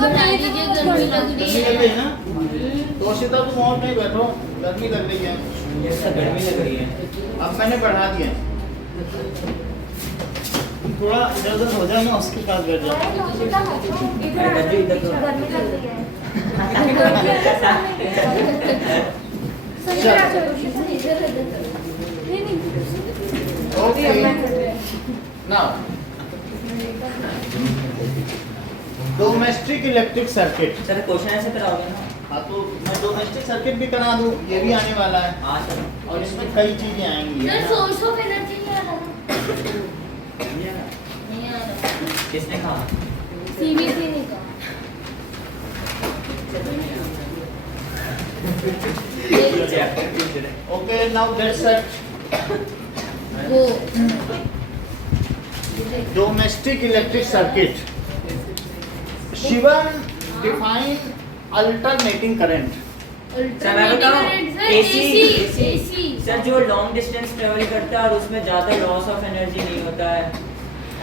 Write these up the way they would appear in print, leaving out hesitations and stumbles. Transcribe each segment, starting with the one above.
बना दीजिए, गर्मी लग रही गर्मी है। लग रही है ना? तो सीधा तुम और नहीं बैठो, गर्मी लग रही है। गर्मी लग रही है। अब मैंने बढ़ा दिया, थोड़ा इधर उधर हो जाए ना, उसके पास बैठ जाओ। Okay now domestic electric circuit. Sir question ऐसे कराओगे ना? हाँ तो मैं डोमेस्टिक सर्किट भी करा दूँ, ये भी आने वाला है हाँ सर। और इसमें कई चीजें आएंगी। सर सोर्स ऑफ एनर्जी नहीं आ रहा ना? नहीं आ रहा। किसने कहा? सीबीसी ने कहा। Okay now get set. वो domestic electric circuit. Shivam define alternating current. Sir मैं बताऊं? एसी सर जो लॉन्ग डिस्टेंस ट्रेवल करता है और उसमें ज़्यादा लॉस ऑफ एनर्जी नहीं होता है,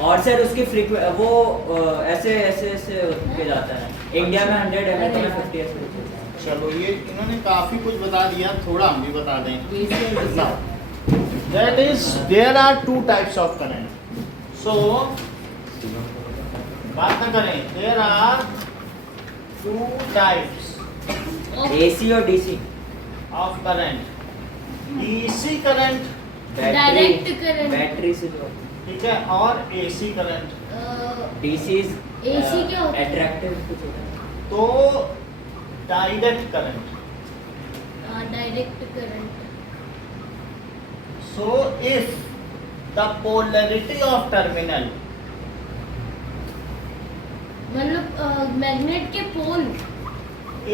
और सर उसकी वो ऐसे ऐसे ऐसे होके जाता है। इंडिया में 100 अमेरिका में 50 ऐसे होता है। चलो ये इन्होंने काफी कुछ बता दिया, थोड़ा हम भी बता दें। That is there are two types of current. So बात न करें, there are two types AC और DC। of current. DC current, direct current. Battery से जो ठीक है, और AC current। DC AC क्या होता है? अट्रैक्टिव कुछ होता है। तो direct current. Direct current. So if the polarity of terminal, मतलब मैग्नेट के पोल।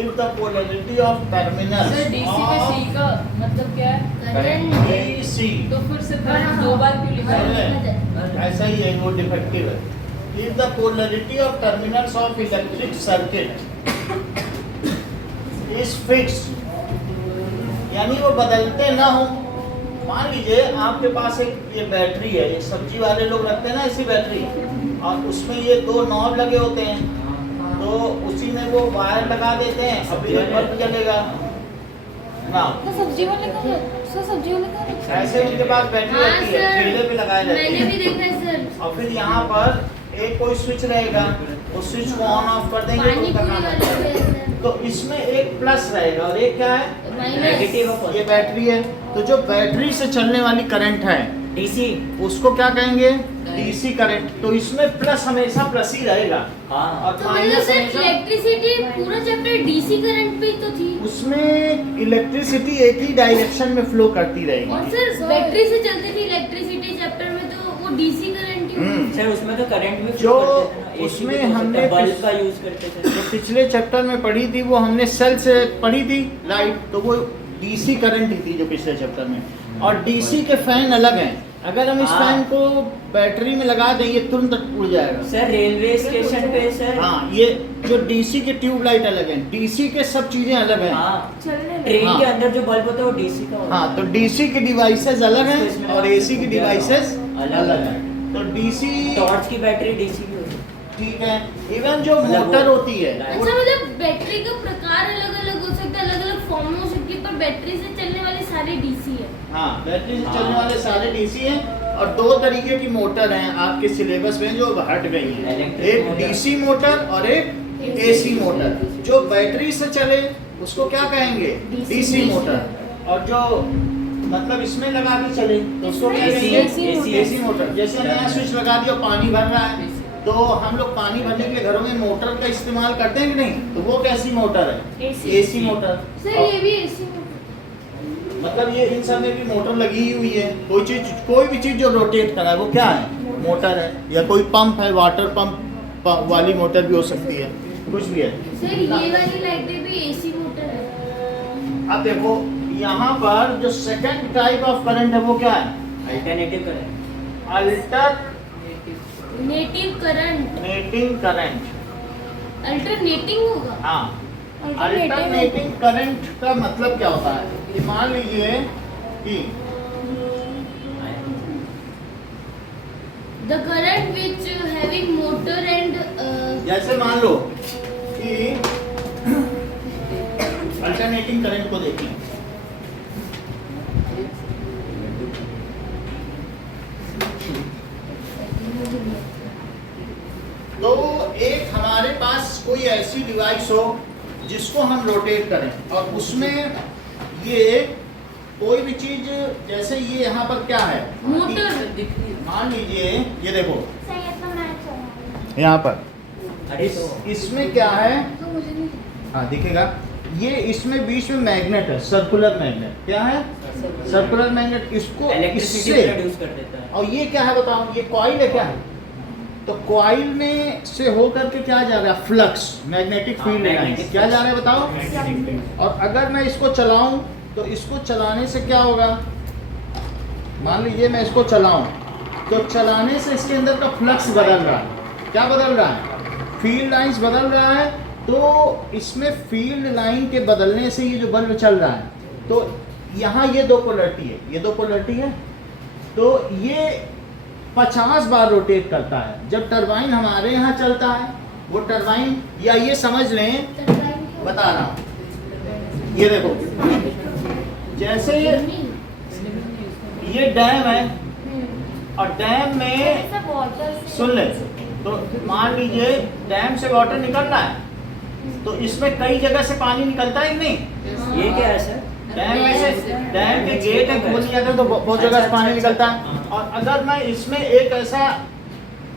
if the polarity of terminals sir DC में सी of का मतलब क्या है? करंट DC, तो फिर से करंट दो बार क्यों लिखा है? ऐसा ही है, वो डिफेक्टिव है। If the polarity of terminals of electric circuit is fixed, यानी वो बदलते ना हो। मान लीजिए आपके पास एक ये बैटरी है, ये सब्जी वाले लोग रखते हैं ना ऐसी बैटरी, और उसमें ये दो नॉब लगे होते हैं, तो उसी में वो वायर लगा देते हैं, अभी ये बल्ब जलेगा ना। सब्जी वाले का सब्जी वाले का ऐसे उनके पास बैटरी हाँ होती है, सर, ठेले पे लगाए रहते मैंने हैं। भी देखा है सर। और फिर यहाँ पर एक कोई स्विच रहेगा, उस स्विच को ऑन ऑफ कर देंगे तो पानी उसका पूरी काम वाले है। भी है सर। तो इसमें एक प्लस रहेगा और एक क्या है, माइनस। नेगेटिव ऑफ ये बैटरी है। तो जो बैटरी से चलने वाली करंट है डीसी। उसको क्या कहेंगे, डीसी करंट। तो इसमें प्लस हमेशा प्लस ही रहेगा हाँ और तो मतलब माइनस सर हमेशा। इलेक्ट्रिसिटी पूरा चैप्टर डीसी करंट पे ही तो थी। उसमें इलेक्ट्रिसिटी एक ही डायरेक्शन में फ्लो करती और रहेगी। सर बैटरी से चलती थी इलेक्ट्रिसिटी चैप्टर में, तो वो डीसी करंट ही होती। सर उसमें तो करंट भी जो flow करते थे ना, AC उसमें भी तो हो सकता हमने है, बल्ब का यूज करते थे। जो पिछले चैप्टर में पढ़ी थी वो हमने सेल से पढ़ी थी लाइट, तो वो डीसी करंट ही थी जो पिछले चैप्टर में। और डीसी के फैन अलग हैं, अगर हम इस हाँ। फैन को बैटरी में लगा दें ये तुरंत उड़ जाएगा। सर रेलवे स्टेशन पे सर। हाँ, ये जो डीसी के ट्यूबलाइट अलग हैं, डीसी के सब चीजें अलग हैं। हाँ ट्रेन हाँ। के अंदर जो बल्ब होता है वो डीसी का होता है। हाँ, तो डीसी की डिवाइसेस अलग हैं इसमें और एसी की डिवाइसेस अलग अलग है। हैं। तो डीसी टॉर्च की बैटरी डीसी की होती है। ठीक है, इवन जो मतलब मोटर वो- होती है अच्छा मतलब बैटरी का प्रकार अलग अलग हो सकता है, अलग अलग फॉर्म में हो सकती है, पर बैटरी से चलने वाले सारे डीसी है। हाँ, बैटरी से हाँ। चलने वाले सारे डीसी हैं। और दो तरीके की मोटर हैं आपके सिलेबस में जो हट गई हैं, इलेक्ट्रिक एक मोटर। डीसी मोटर और एक एसी मोटर। जो बैटरी से चले उसको क्या कहेंगे, डीसी मोटर। और जो मतलब इसमें लगा के चले तो उसको क्या AC कहेंगे, एसी मोटर। जैसे नया स्विच लगा दिया, पानी भर रहा है, तो हम लोग पानी भरने के लिए घरों में मोटर का इस्तेमाल करते हैं कि नहीं, तो वो कैसी मोटर है, एसी मोटर। सर और ये भी एसी में। मतलब ये इन सब में भी मोटर लगी ही हुई है। कोई भी चीज जो रोटेट कर रहा है वो क्या है, मोटर है। या कोई पंप है, वाटर पंप वाली मोटर भी हो सकती है, कुछ भी है। सर ये वाली लाइट में भी एसी मोटर है। अब देखो यहाँ पर जो सेकंड टाइप ऑफ करंट है वो क्या है, alternative current. Native current. Alternating current. Alternating होगा। हाँ, अल्टरनेटिंग करंट का मतलब क्या होता है कि मान लीजिए कि the current which having motor and जैसे मान लो अल्टरनेटिंग करंट को देखें। तो एक हमारे पास कोई ऐसी डिवाइस हो जिसको हम रोटेट करें और उसमें ये कोई भी चीज, जैसे ये यहाँ पर क्या है, मोटर। मान लीजिए ये देखो सही है, तो मैं चला यहाँ पर अरे तो इसमें क्या है, तो मुझे नहीं हाँ दिखेगा, ये इसमें बीच में मैग्नेट है, सर्कुलर मैग्नेट। क्या है? Circular magnet. इसको इलेक्ट्रिसिटी इससे, प्रोड्यूस कर देता है। और ये क्या है बताओ, ये कॉइल है क्या है? तो कॉइल में से होकर के क्या जा रहा है, फ्लक्स, मैग्नेटिक हाँ, फील्ड लाइंस। magnetic क्या जा flux। रहा है बताओ? और अगर मैं इसको चलाऊं तो इसको चलाने से क्या होगा, मान लीजिए मैं इसको चलाऊं तो चलाने से इसके अंदर का फ्लक्स बदल रहा है। क्या बदल रहा है? फील्ड लाइंस बदल रहा है। तो इसमें फील्ड लाइन के बदलने से ये जो बल्ब चल रहा है, तो यहाँ ये दो पोलरिटी है, ये दो पोलरिटी है, तो ये 50 बार रोटेट करता है। जब टरबाइन हमारे यहाँ चलता है, वो टरबाइन, या ये समझ लें, बता रहा हूँ, ये देखो, जैसे ये डैम है और डैम में, सुन ले, तो मान लीजिए डैम से वाटर निकल रहा है, तो इसमें कई जगह से पानी निकलता है कि नहीं? ये क्या है सर? डैम में से, डैम के गेट है खोल दिया तो बहुत जगह से पानी निकलता है। और अगर मैं इसमें एक ऐसा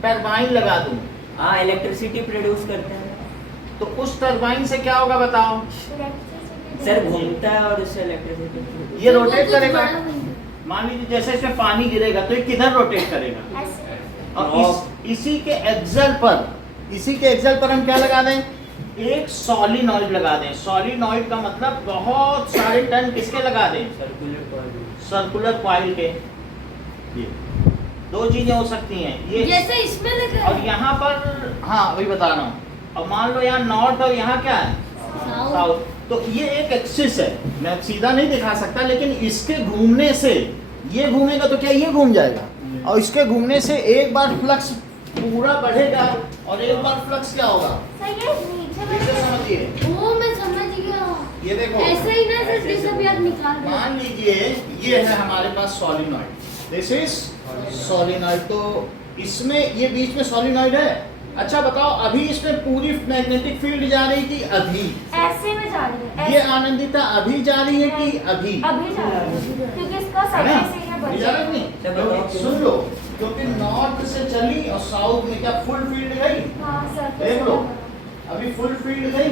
टरबाइन लगा दूं, हाँ, इलेक्ट्रिसिटी प्रोड्यूस करते हैं तो उस टरबाइन से क्या होगा बताओ? सर, घूमता है और उससे इलेक्ट्रिसिटी। ये रोटेट करेगा। मान लीजिए जैसे इसमें पानी गिरेगा तो ये किधर रोटेट करेगा? और इसी के एक्सल पर हम क्या लगा दें? एक सॉलिनॉइड लगा दें। सॉलिनॉइड का मतलब बहुत सारे टन किसके लगा दें? सर्कुलर कॉइल के। ये दो चीजें हो सकती हैं, ये जैसे इसमें लगा और यहाँ पर, हाँ वही बता रहा हूँ। अब मान लो यहाँ नॉर्थ और यहाँ क्या है, साउथ। तो ये एक एक्सिस है, मैं सीधा नहीं दिखा सकता, लेकिन इसके घूमने से ये घूमेगा तो क्या ये घूम जाएगा, और इसके घूमने से एक बार फ्लक्स पूरा बढ़ेगा और एक बार फ्लक्स क्या होगा, इसे समझिए। वो मैं समझ गया। ये देखो, ऐसे ही ना सर, जैसे भी आप निकाल रहे हैं। मान लीजिए ये है हमारे पास सॉलिनॉइड, दिस इज सॉलिनॉइड। तो इसमें ये बीच में सॉलिनॉइड है। अच्छा बताओ, अभी इसमें पूरी मैग्नेटिक फील्ड जा रही थी? अभी ऐसे में जा रही है। ये आनंदिता अभी जा रही है कि अभी? अभी जा रही है, क्योंकि इसका है ना? साइड से है अभी जा रही नहीं? क्योंकि सुन लो, क्योंकि नॉर्थ से चली और साउथ में क्या फुल फील्ड गई? हाँ सर, देख लो, अभी फुल फील्ड गई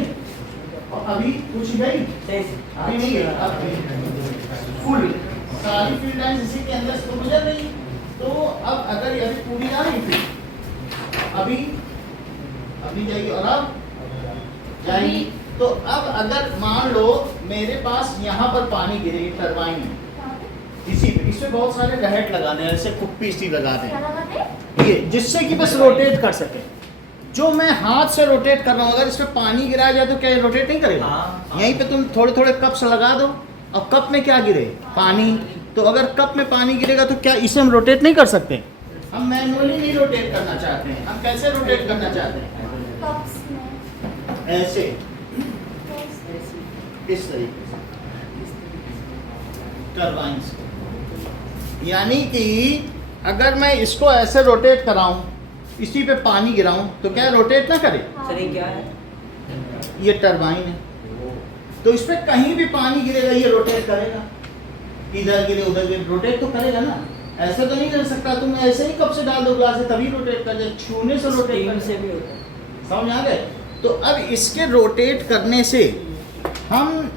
और अभी कुछ गई, अभी नहीं गई, अब फुल सारी फील्ड लाइन इसी के अंदर से तो गुजर रही। तो अब अगर ये अभी पूरी आ रही थी, अभी जाएगी और अब जाएगी। तो अब अगर मान लो मेरे पास यहाँ पर पानी गिरे टरबाइन में, इसी पे, इसमें बहुत सारे गहट लगा दें, ऐसे कुप्पी सी लगा क्या दें, लगाते? ये जिससे कि बस रोटेट कर सके। जो मैं हाथ से रोटेट कर रहा हूँ, अगर इसमें पानी गिराया जाए तो क्या ये रोटेट नहीं करेगा? हाँ। यहीं पे तुम थोड़े थोड़े कप्स लगा दो और कप में क्या गिरे, पानी। तो अगर कप में पानी गिरेगा तो क्या इसे हम रोटेट नहीं कर सकते? हम मैनुअली नहीं रोटेट करना चाहते हैं, हम कैसे रोटेट करना चाहते हैं? कप्स में। ऐसे, इस तरीके से टरबाइन से। यानी कि अगर मैं इसको ऐसे रोटेट कराऊं, इसी पे पानी गिराऊं, तो क्या रोटेट ना करे? सर, ये क्या है? ये टरबाइन है, तो इस पे कहीं भी पानी गिरेगा ये रोटेट करेगा, इधर गिरे उधर गिरे, रोटेट तो करेगा ना। ऐसे तो नहीं कर सकता तुम ऐसे ही कप से डाल दो ग्लास से तभी रोटेट कर दे, छूने से रोटेट स्टीम कर से भी होता है। समझ आ गए? तो अब इसके रोटेट करने से हम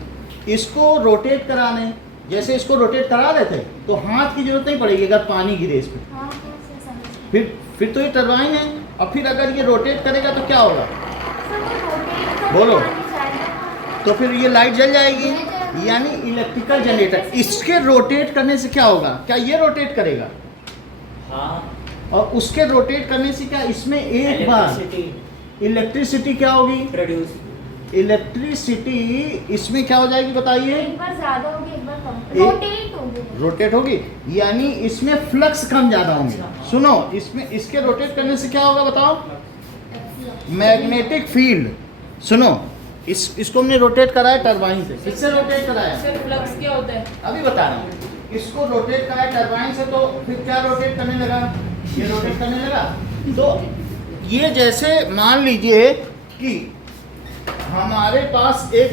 इसको रोटेट कराने, जैसे इसको रोटेट करा रहे थे तो हाथ की जरूरत नहीं पड़ेगी अगर पानी गिरे इस पे। हाँ, कैसे समझ? फिर तो ये टरबाइन है, और फिर अगर ये रोटेट करेगा तो क्या होगा? सर, वो रोटेट करके बोलो। पानी जाएगा। तो फिर ये लाइट जल जाएगी, यानी इलेक्ट्रिकल जनरेटर। इसके रोटेट करने से क्या होगा? क्या ये रोटेट करेगा? हाँ, और उसके रोटेट करने से क्या इसमें एक बार इलेक्ट्रिसिटी क्या होगी? प्रोड्यूस। इलेक्ट्रिसिटी इसमें क्या हो जाएगी बताइए? एक बार ज्यादा होगी, एक बार कम। एक- रोटेट होगी। रोटेट होगी, यानी इसमें फ्लक्स कम ज्यादा होंगे। सुनो, इसमें इसके रोटेट करने से क्या होगा बताओ? मैग्नेटिक फील्ड, सुनो, इसको हमने रोटेट कराया टरबाइन से, किससे रोटेट कराया? सर फ्लक्स क्या होता है? अभी बता रहा हूँ। इसको रोटेट कराया टरबाइन से, तो फिर क्या रोटेट करने लगा? ये रोटेट करने लगा। तो ये जैसे मान लीजिए कि हमारे पास एक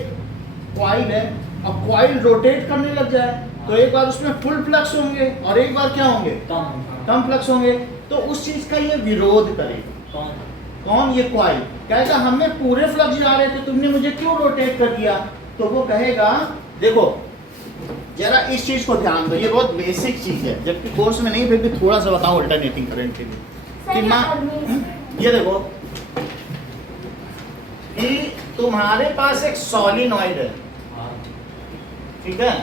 कॉइल है, अब कॉइल रोटेट करने लग जाए तो एक बार उसमें फुल फ्लक्स होंगे और एक बार क्या होंगे? कम फ्लक्स होंगे। तो उस चीज का ये विरोध करेगा। कौन? ये कॉइल कहेगा हमें पूरे फ्लक्स जा रहे थे, तुमने मुझे क्यों रोटेट कर दिया? तो वो कहेगा देखो जरा इस चीज को ध्यान दो, ये बहुत बेसिक चीज है, जबकि कोर्स में नहीं, फिर भी थोड़ा सा बताऊं अल्टरनेटिंग करंट के लिए। सर ये देखो कि तुम्हारे पास एक सॉलिनॉइड है, ठीक है?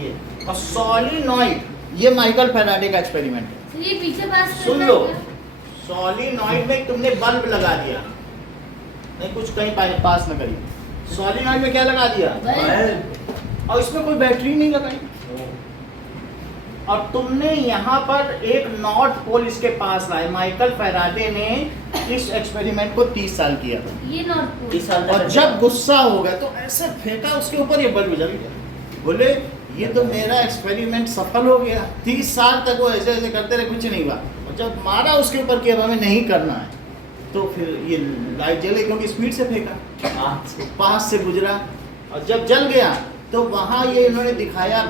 ये और सॉलिनॉइड, ये माइकल फैराडे का एक्सपेरिमेंट है। तो ये पीछे पास सुन लो, सॉलिनॉइड में तुमने बल्ब लगा दिया, नहीं कुछ कहीं पास न करी, सॉलिनॉइड में क्या लगा दिया? और इसमें कोई बैटरी नहीं लगाई, और तुमने यहाँ पर एक नॉर्थ पोल इसके पास लाए। माइकल फैराडे ने इस एक्सपेरिमेंट को 30 साल किया था। ये नॉर्थ पोल। 30 साल और जब गुस्सा हो गया तो ऐसा फेंका उसके ऊपर, ये बल्ब जल गया। बोले ये तो मेरा एक्सपेरिमेंट सफल हो गया। 30 साल तक वो ऐसे ऐसे करते रहे, कुछ नहीं हुआ। और जब मारा उसके ऊपर कि अब हमें नहीं करना है, तो फिर ये लाइट जले, क्योंकि स्पीड से फेंका, पास से गुजरा, और जब जल गया तो वहाँ ये इन्होंने दिखाया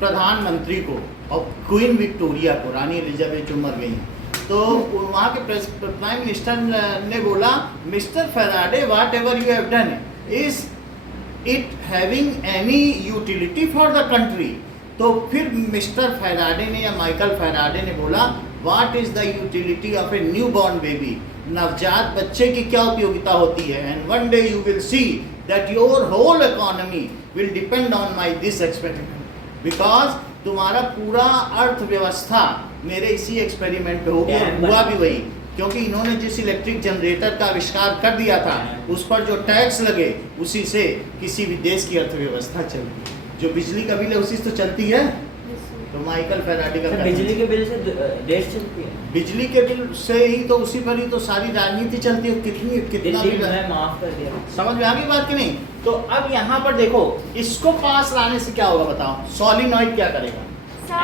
प्रधानमंत्री को और क्वीन विक्टोरिया को, रानी एलिजाबेथ जो मर गई हैं। तो वहाँ के प्राइम मिनिस्टर ने बोला mister Faraday what ever you have done is it having any utility for the country? तो फिर मिस्टर फैराडे ने या माइकल फैराडे ने बोला what is the utility of a new born baby? नवजात बच्चे की क्या उपयोगिता होती है? And one day you will see that your whole economy will depend on my this experiment, because तुम्हारा पूरा अर्थव्यवस्था मेरे इसी एक्सपेरिमेंट हो गया। हुआ भी वही, क्योंकि इन्होंने जिस इलेक्ट्रिक जनरेटर का आविष्कार कर दिया था, उस पर जो टैक्स लगे उसी से किसी भी देश की अर्थव्यवस्था चलती है। जो बिजली का बिल है उसी से तो चलती है। तो माइकल फैराडे का बिजली के बिल से देश चलती है। बिजली के बिल से ही तो, उसी पर ही तो सारी राजनीति चलती है। कितना बिल मैं माफ कर दिया। समझ में आ गई बात कि नहीं? तो अब यहाँ पर देखो, इसको पास लाने से क्या होगा बताओ? सॉलिनॉइड क्या करेगा?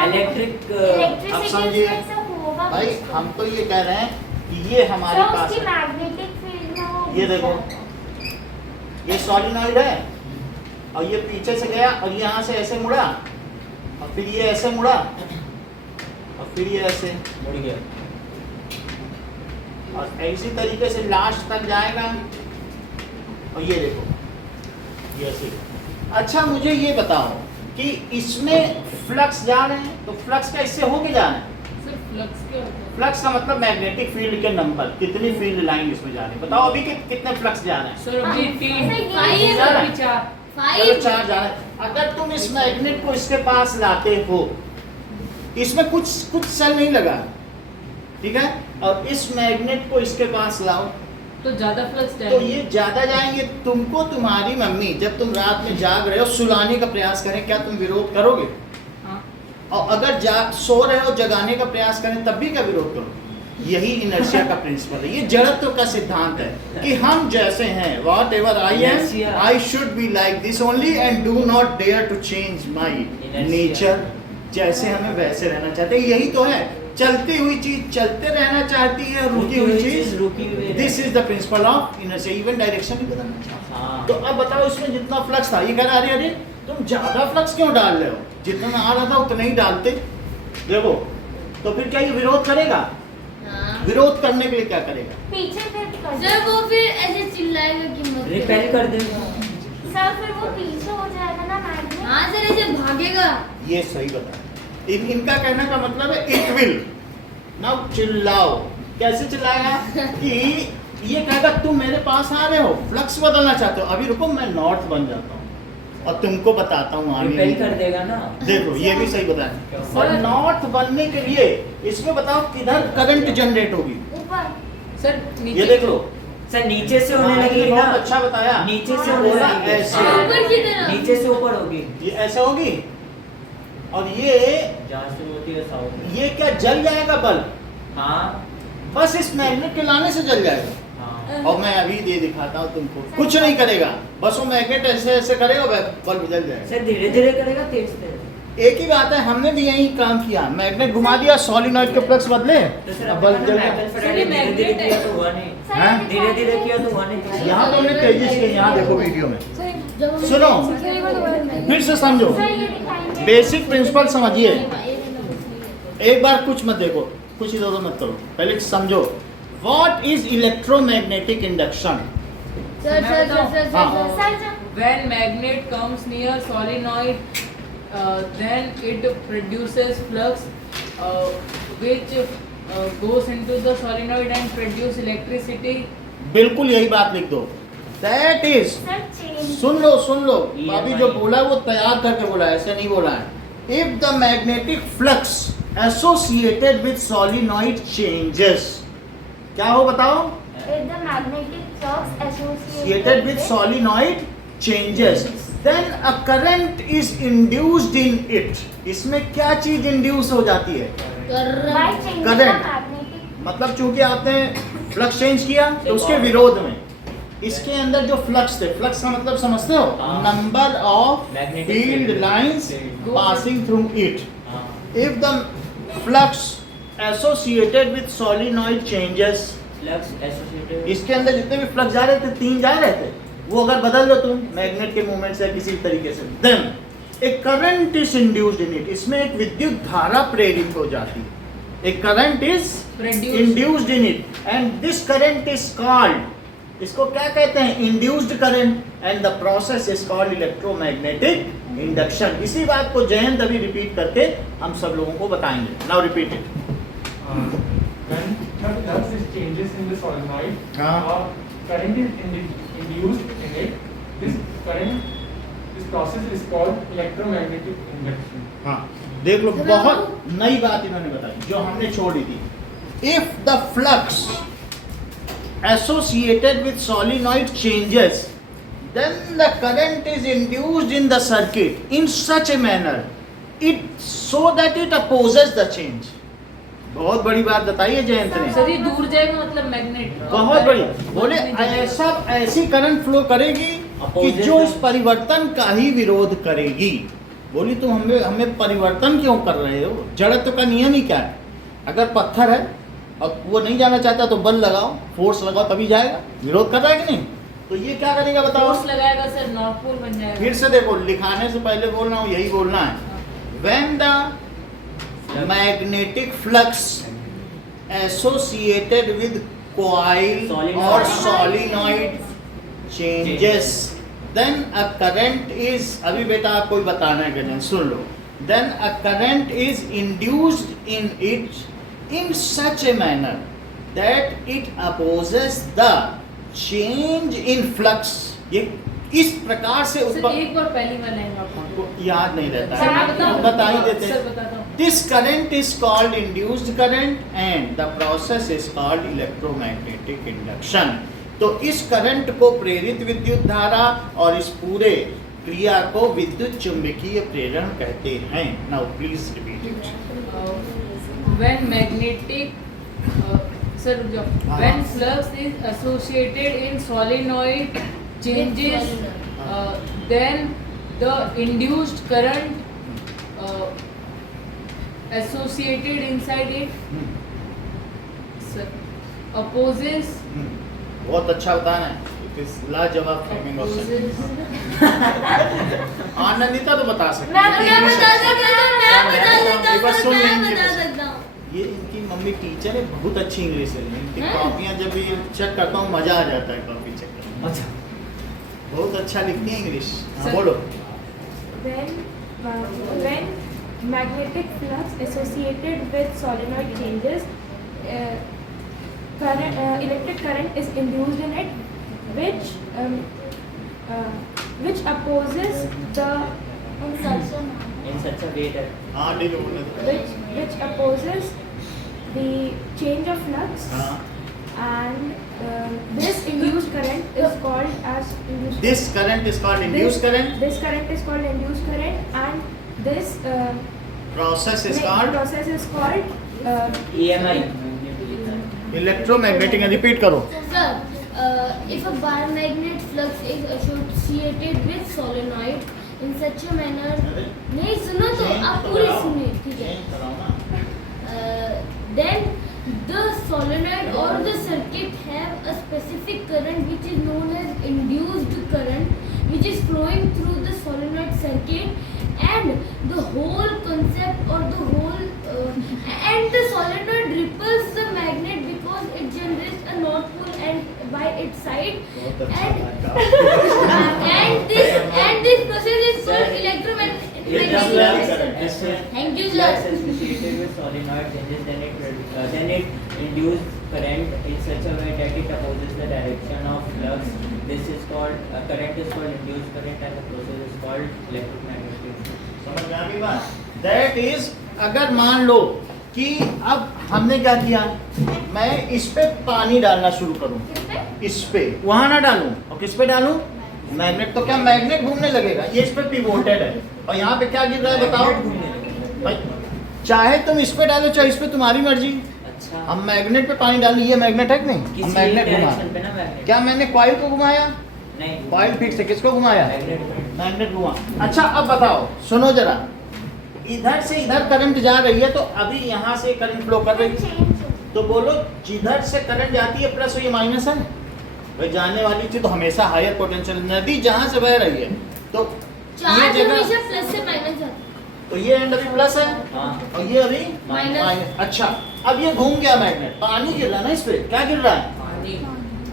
इलेक्ट्रिक अब समझिए भाई, हम तो ये कह रहे हैं कि ये हमारे पास है। मैग्नेटिक फील्ड में वो ये देखो, ये सॉलिनॉइड है और ये पीछे से गया और यहाँ से ऐसे मुड़ा और फिर ये ऐसे मुड़ा और फिर ये ऐसे मुड़ गया, और इसी तरीके से लास्ट तक जाएगा। और ये देखो, ये ऐसे। अच्छा मुझे ये बताओ कि इसमें फ्लक्स जा रहे हैं, तो फ्लक्स का इससे होके जा रहे हैं? सर फ्लक्स क्या होता है? फ्लक्स का मतलब मैग्नेटिक फील्ड के नंबर, कितनी फील्ड लाइन इसमें जा रही है? बताओ अभी कितने फ्लक्स जा रहे हैं? सर अभी 3 फाइव जा रहा है? 4 चलो 4 जा रहे हैं। अगर तुम इस मैग्नेट को इसके पास लाते हो, इसमें कुछ सेल नहीं लगा, ठीक है, और इस मैग्नेट को इसके पास लाओ तो ज्यादा फ्लक्स तो जाएगा। ये ज्यादा जाएंगे। तुमको तुम्हारी मम्मी जब तुम रात में जाग रहे हो सुलाने का प्रयास करें, क्या तुम विरोध करोगे? हाँ। और अगर सो रहे हो जगाने का प्रयास करें तब भी क्या विरोध करोगे? यही इनर्शिया का प्रिंसिपल है, ये जड़त्व का सिद्धांत है कि हम जैसे हैं, whatever I am I should be like this only and do not dare to change my nature. जैसे हमें वैसे रहना चाहते हैं, यही तो है। चलती हुई चीज चलते रहना चाहती है, रुकी हुई चीज रुकी हुई। This is the principle of inertia. Even direction भी बदलना चाहते हैं। हाँ। तो अब बताओ इसमें जितना फ्लक्स था, ये कह रहा अरे तुम ज्यादा फ्लक्स क्यों डाल रहे हो? जितना आ रहा था उतना ही डालते। देखो तो फिर क्या ये विरोध करेगा? हाँ। विरोध करने के लिए क्या करेगा? पीछे फिर कर सर वो फिर ऐसे चिल्लाएगा कि मत रिपेल कर देगा। सर फिर वो पीछे हो जाएगा ना मैग्नेट। हाँ सर ऐसे भागेगा। ये सही बता। इनका कहने का मतलब है इट विल। नाउ चिल्लाओ। कैसे चिल्लाएगा? कि ये कहेगा तुम मेरे पास आ रहे हो, फ्लक्स बदलना चाहते हो, अभी रुको मैं नॉर्थ बन जाता हूँ और तुमको बताता हूँ आगे। रिपेल कर देगा ना। देखो ये भी सही बताया। सर- और नॉर्थ बनने के लिए इसमें बताओ किधर करंट जनरेट होगी? ऊपर सर ये नीचे देख लो। सर नीचे से होने हाँ, लगेगी ये ना। बहुत अच्छा बताया। नीचे से हाँ, होने बोला लगेगी। ऐसे। हाँ। ऊपर की तरफ। नीचे से ऊपर होगी। ये ऐसे होगी और ये जहाँ से होती है साउथ। क्या जल जाएगा बल्ब? हाँ बस इस मैग्नेट के लाने से जल जाएगा। हाँ। और मैं अभी दे दिखाता हूँ तुमको, कुछ नहीं करेगा, बस वो मैग्नेट ऐसे ऐसे करेगा, बल्ब जल जाएगा। सर धीरे धीरे करेगा, तेज तेज? एक ही बात है, हमने भी यही काम किया, मैग्नेट घुमा दिया, सॉलिनॉइड के फ्लक्स बदले, तो सर अब बल्ब जल गया। धीरे धीरे किया तो हुआ नहीं, हाँ? धीरे धीरे किया तो हुआ नहीं। यहाँ तो हमने तेजी से, यहाँ देखो वीडियो में, सुनो फिर से समझो, सर ये दिखाएंगे। बेसिक प्रिंसिपल समझिए, एक बार कुछ मत देखो, कुछ इधर उधर मत करो, पहले समझो व्हाट इज इलेक्ट्रोमैग्नेटिक इंडक्शन। हाँ। सर जब When magnet comes near solenoid, then it produces flux, which goes into the solenoid and produce electricity. बिल्कुल यही बात लिख दो, दैट इज, सर चेंज सुन लो अभी जो बोला वो तैयार करके बोला, ऐसे नहीं बोला है। If the magnetic flux associated with solenoid changes, क्या हो बताओ? if the magnetic flux associated with solenoid changes, then a current is induced in it. इसमें क्या चीज इंड्यूस हो जाती है? by changing the Current. magnetic मतलब चूंकि आपने फ्लक्स चेंज किया तो उसके विरोध में इसके अंदर जो फ्लक्स थे, फ्लक्स का मतलब समझते हो, हाँ। Number of Magnetic field field. Lines Field. Passing through it. हाँ। If the flux associated with solenoid changes, flux associated, इसके अंदर जितने भी फ्लक्स जा रहे थे, 3 जा रहे थे, वो अगर बदल दो तुम मैग्नेट के मूवमेंट से किसी तरीके से, then a current is induced in it, इसमें एक विद्युत धारा प्रेरित हो जाती है। A current is Produced. Induced in it and this current is called, इसको क्या कहते हैं? Induced current, and the process is called electromagnetic induction. इसी बात को जयंत अभी रिपीट करके हम सब लोगों को बताएंगे। Now repeat it. When the flux is changes in the solenoid, हाँ। current is induced in it. This process is called electromagnetic induction. हाँ, देख लो, बहुत नई बात इन्होंने बताई जो हमने छोड़ी थी। If the flux associated with solenoid changes, then the current is induced in the circuit in such a manner it so that it opposes the change. बहुत बड़ी बात बताई है जयंत ने, सर ये दूर जाएगा मतलब मैग्नेट बहुत बड़ी। बोले ऐसी करंट फ्लो करेगी कि जो इस परिवर्तन का ही विरोध करेगी। बोली तुम हमें परिवर्तन क्यों कर रहे हो? जड़त्व का नियम ही क्या है? अगर पत्थर है और वो नहीं जाना चाहता तो बल लगाओ, फोर्स लगाओ, तभी जाएगा। विरोध कर रहा है कि नहीं? तो ये क्या करेगा बताओ? फोर्स लगाएगा सर, नॉर्थ पोल बन जाएगा। फिर से देखो, लिखाने से पहले बोल रहा हूँ, यही बोलना है। When the magnetic flux associated with coil or solenoid changes, then a current is, अभी बेटा आपको ही बताना है कि नहीं, सुन लो। Then a current is induced in it in such a manner that it opposes the change in flux. ये इस प्रकार से सर एक बार पहली वाला है आपको याद नहीं रहता सर, मैं है, बताऊं? बता ही देते सर हैं। बताता हूँ। This current is called induced current and the process is called electromagnetic induction. तो इस करंट को प्रेरित विद्युत धारा और इस पूरे क्रिया को विद्युत चुंबकीय प्रेरण कहते हैं। Now please repeat it. When magnetic sir when flux is associated in solenoid changes, then the induced current associated inside it sir opposes बहुत अच्छा बताना है। It is लाजवाब framing of sentence. आनंदिता तो बता सकती मैं है। बता सकता एक बार सुन हूँ, लेंगे बता बस। सकता हूँ। ये इनकी मम्मी टीचर है, बहुत अच्छी इंग्लिश है। इनकी हैं? कॉपियाँ जब भी चेक करता हूँ मजा आ जाता है कॉपी चेक करने में। अच्छा बहुत अच्छा लिखती है इंग्लिश। हाँ, सर- बोलो। When magnetic flux associated with solenoid changes, electric current is induced in it, which opposes the in such a way that हाँ ठीक है, बोलने दो। which opposes the change of flux, हाँ, and this induced current is called as induced. this current is called induced current. This current is called induced current, and this Process is called process is called EMI electromagnetic. Repeat करो। Sir if a bar magnet flux is associated with solenoid in such a manner, नहीं सुनो तो आप पूरी सुनिए, ठीक है? Then the solenoid or the circuit have a specific current which is known as induced current, which is flowing through the solenoid circuit, and the whole concept or the whole and the solenoid repels the magnet because it generates a north pole and by its side, and this process is called electromagnetic. Thank you, sir. Flux associated with solenoid changes, then it induced current in such a way that it opposes the direction of flux. This is called current is called induced current, and the process is called electromagnetic. समझ में आ गई बात? That is, अगर मान लो कि अब हमने क्या किया, मैं इस पे पानी डालना शुरू करूं, इस पे वहां ना डालूं, और किस पे डालूं? मैग्नेट। तो क्या मैग्नेट घूमने लगेगा? ये इस पे पिवोटेड है, और यहाँ पे क्या गिर रहा है बताओ भाई? चाहे तुम इस पे डालो चाहे इस पे, तुम्हारी मर्जी। अच्छा, हम मैग्नेट पे पानी डाल, ये मैग्नेट है कि नहीं? हम किसी मैग्नेट डायरेक्शन पे घुमा, ना मैग्नेट। क्या मैंने कॉइल को घुमाया? नहीं, कॉइल फिक्स है, किसको घुमाया? मैग्नेट। मैग्नेट घुमा। अच्छा अब बताओ, सुनो जरा, इधर से इधर करंट जा रही है, तो अभी यहाँ से करंट फ्लो कर रही है, तो बोलो जिधर से करंट जाती है प्लस, ये माइनस है भाई, जाने वाली थी तो हमेशा हायर पोटेंशियल। नदी जहाँ से बह रही है तो ये चार्ज जगह, हमेशा प्लस से माइनस जाता तो ये एंड अभी प्लस है हाँ, और ये अभी माइनस। माइनस। अच्छा अब ये घूम गया मैग्नेट, पानी गिर रहा है ना इस पे, क्या गिर रहा है? पानी।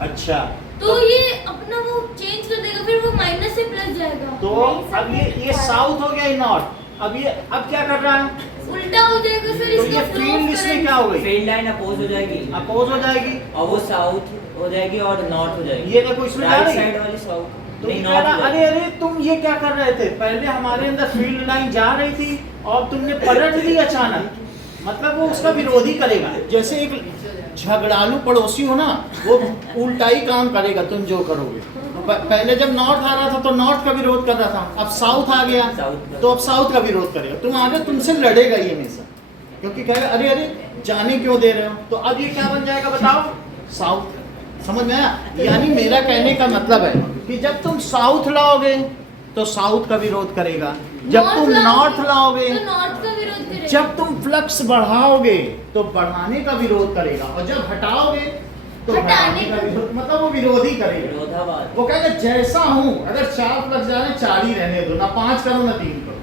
अच्छा तो ये अपना वो चेंज कर देगा, फिर वो माइनस से प्लस जाएगा, तो अब ये साउथ हो गया, ये नॉर्थ। अब ये अब क्या कर रहा है? उल्टा हो जाएगा सर तो इसका ये फील्ड इसमें क्या हो गई? फील्ड लाइन अपोज हो जाएगी, अपोज हो जाएगी, और वो साउथ हो जाएगी और नॉर्थ हो जाएगी। ये देखो इसमें जा राइट रही है। साइड वाली साउथ, तो नहीं ये नॉर्थ कह हो रहा, जाएगी। अरे तुम ये क्या कर रहे थे? पहले हमारे अंदर फील्ड लाइन जा रही थी और तुमने पलट दी अचानक, मतलब वो उसका विरोधी करेगा। जैसे एक झगड़ालू पड़ोसी हो ना, वो उल्टा ही काम करेगा तुम जो करोगे। पहले जब नॉर्थ आ रहा था तो नॉर्थ का विरोध कर रहा था, अब साउथ आ गया तो अब साउथ का विरोध करेगा। तुम आगे तुमसे लड़ेगा ये हमेशा, क्योंकि कहेगा अरे अरे जाने क्यों दे रहे हो। तो अब ये क्या बन जाएगा बताओ? साउथ। समझ में आया? यानी मेरा कहने का मतलब है कि जब तुम साउथ लाओगे तो साउथ का विरोध करेगा, जब तुम नॉर्थ लाओगे तो नॉर्थ का विरोध करेगा, जब तुम फ्लक्स बढ़ाओगे तो बढ़ाने का विरोध करेगा, और जब हटाओगे तो हटाने का विरोध, मतलब वो विरोधी करेगा। विरोधाभास। वो कहेगा जैसा हूं, अगर 4 फ्लक्स जा रहे हैं 4 ही रहने दो, ना 5 करो ना 3 करो।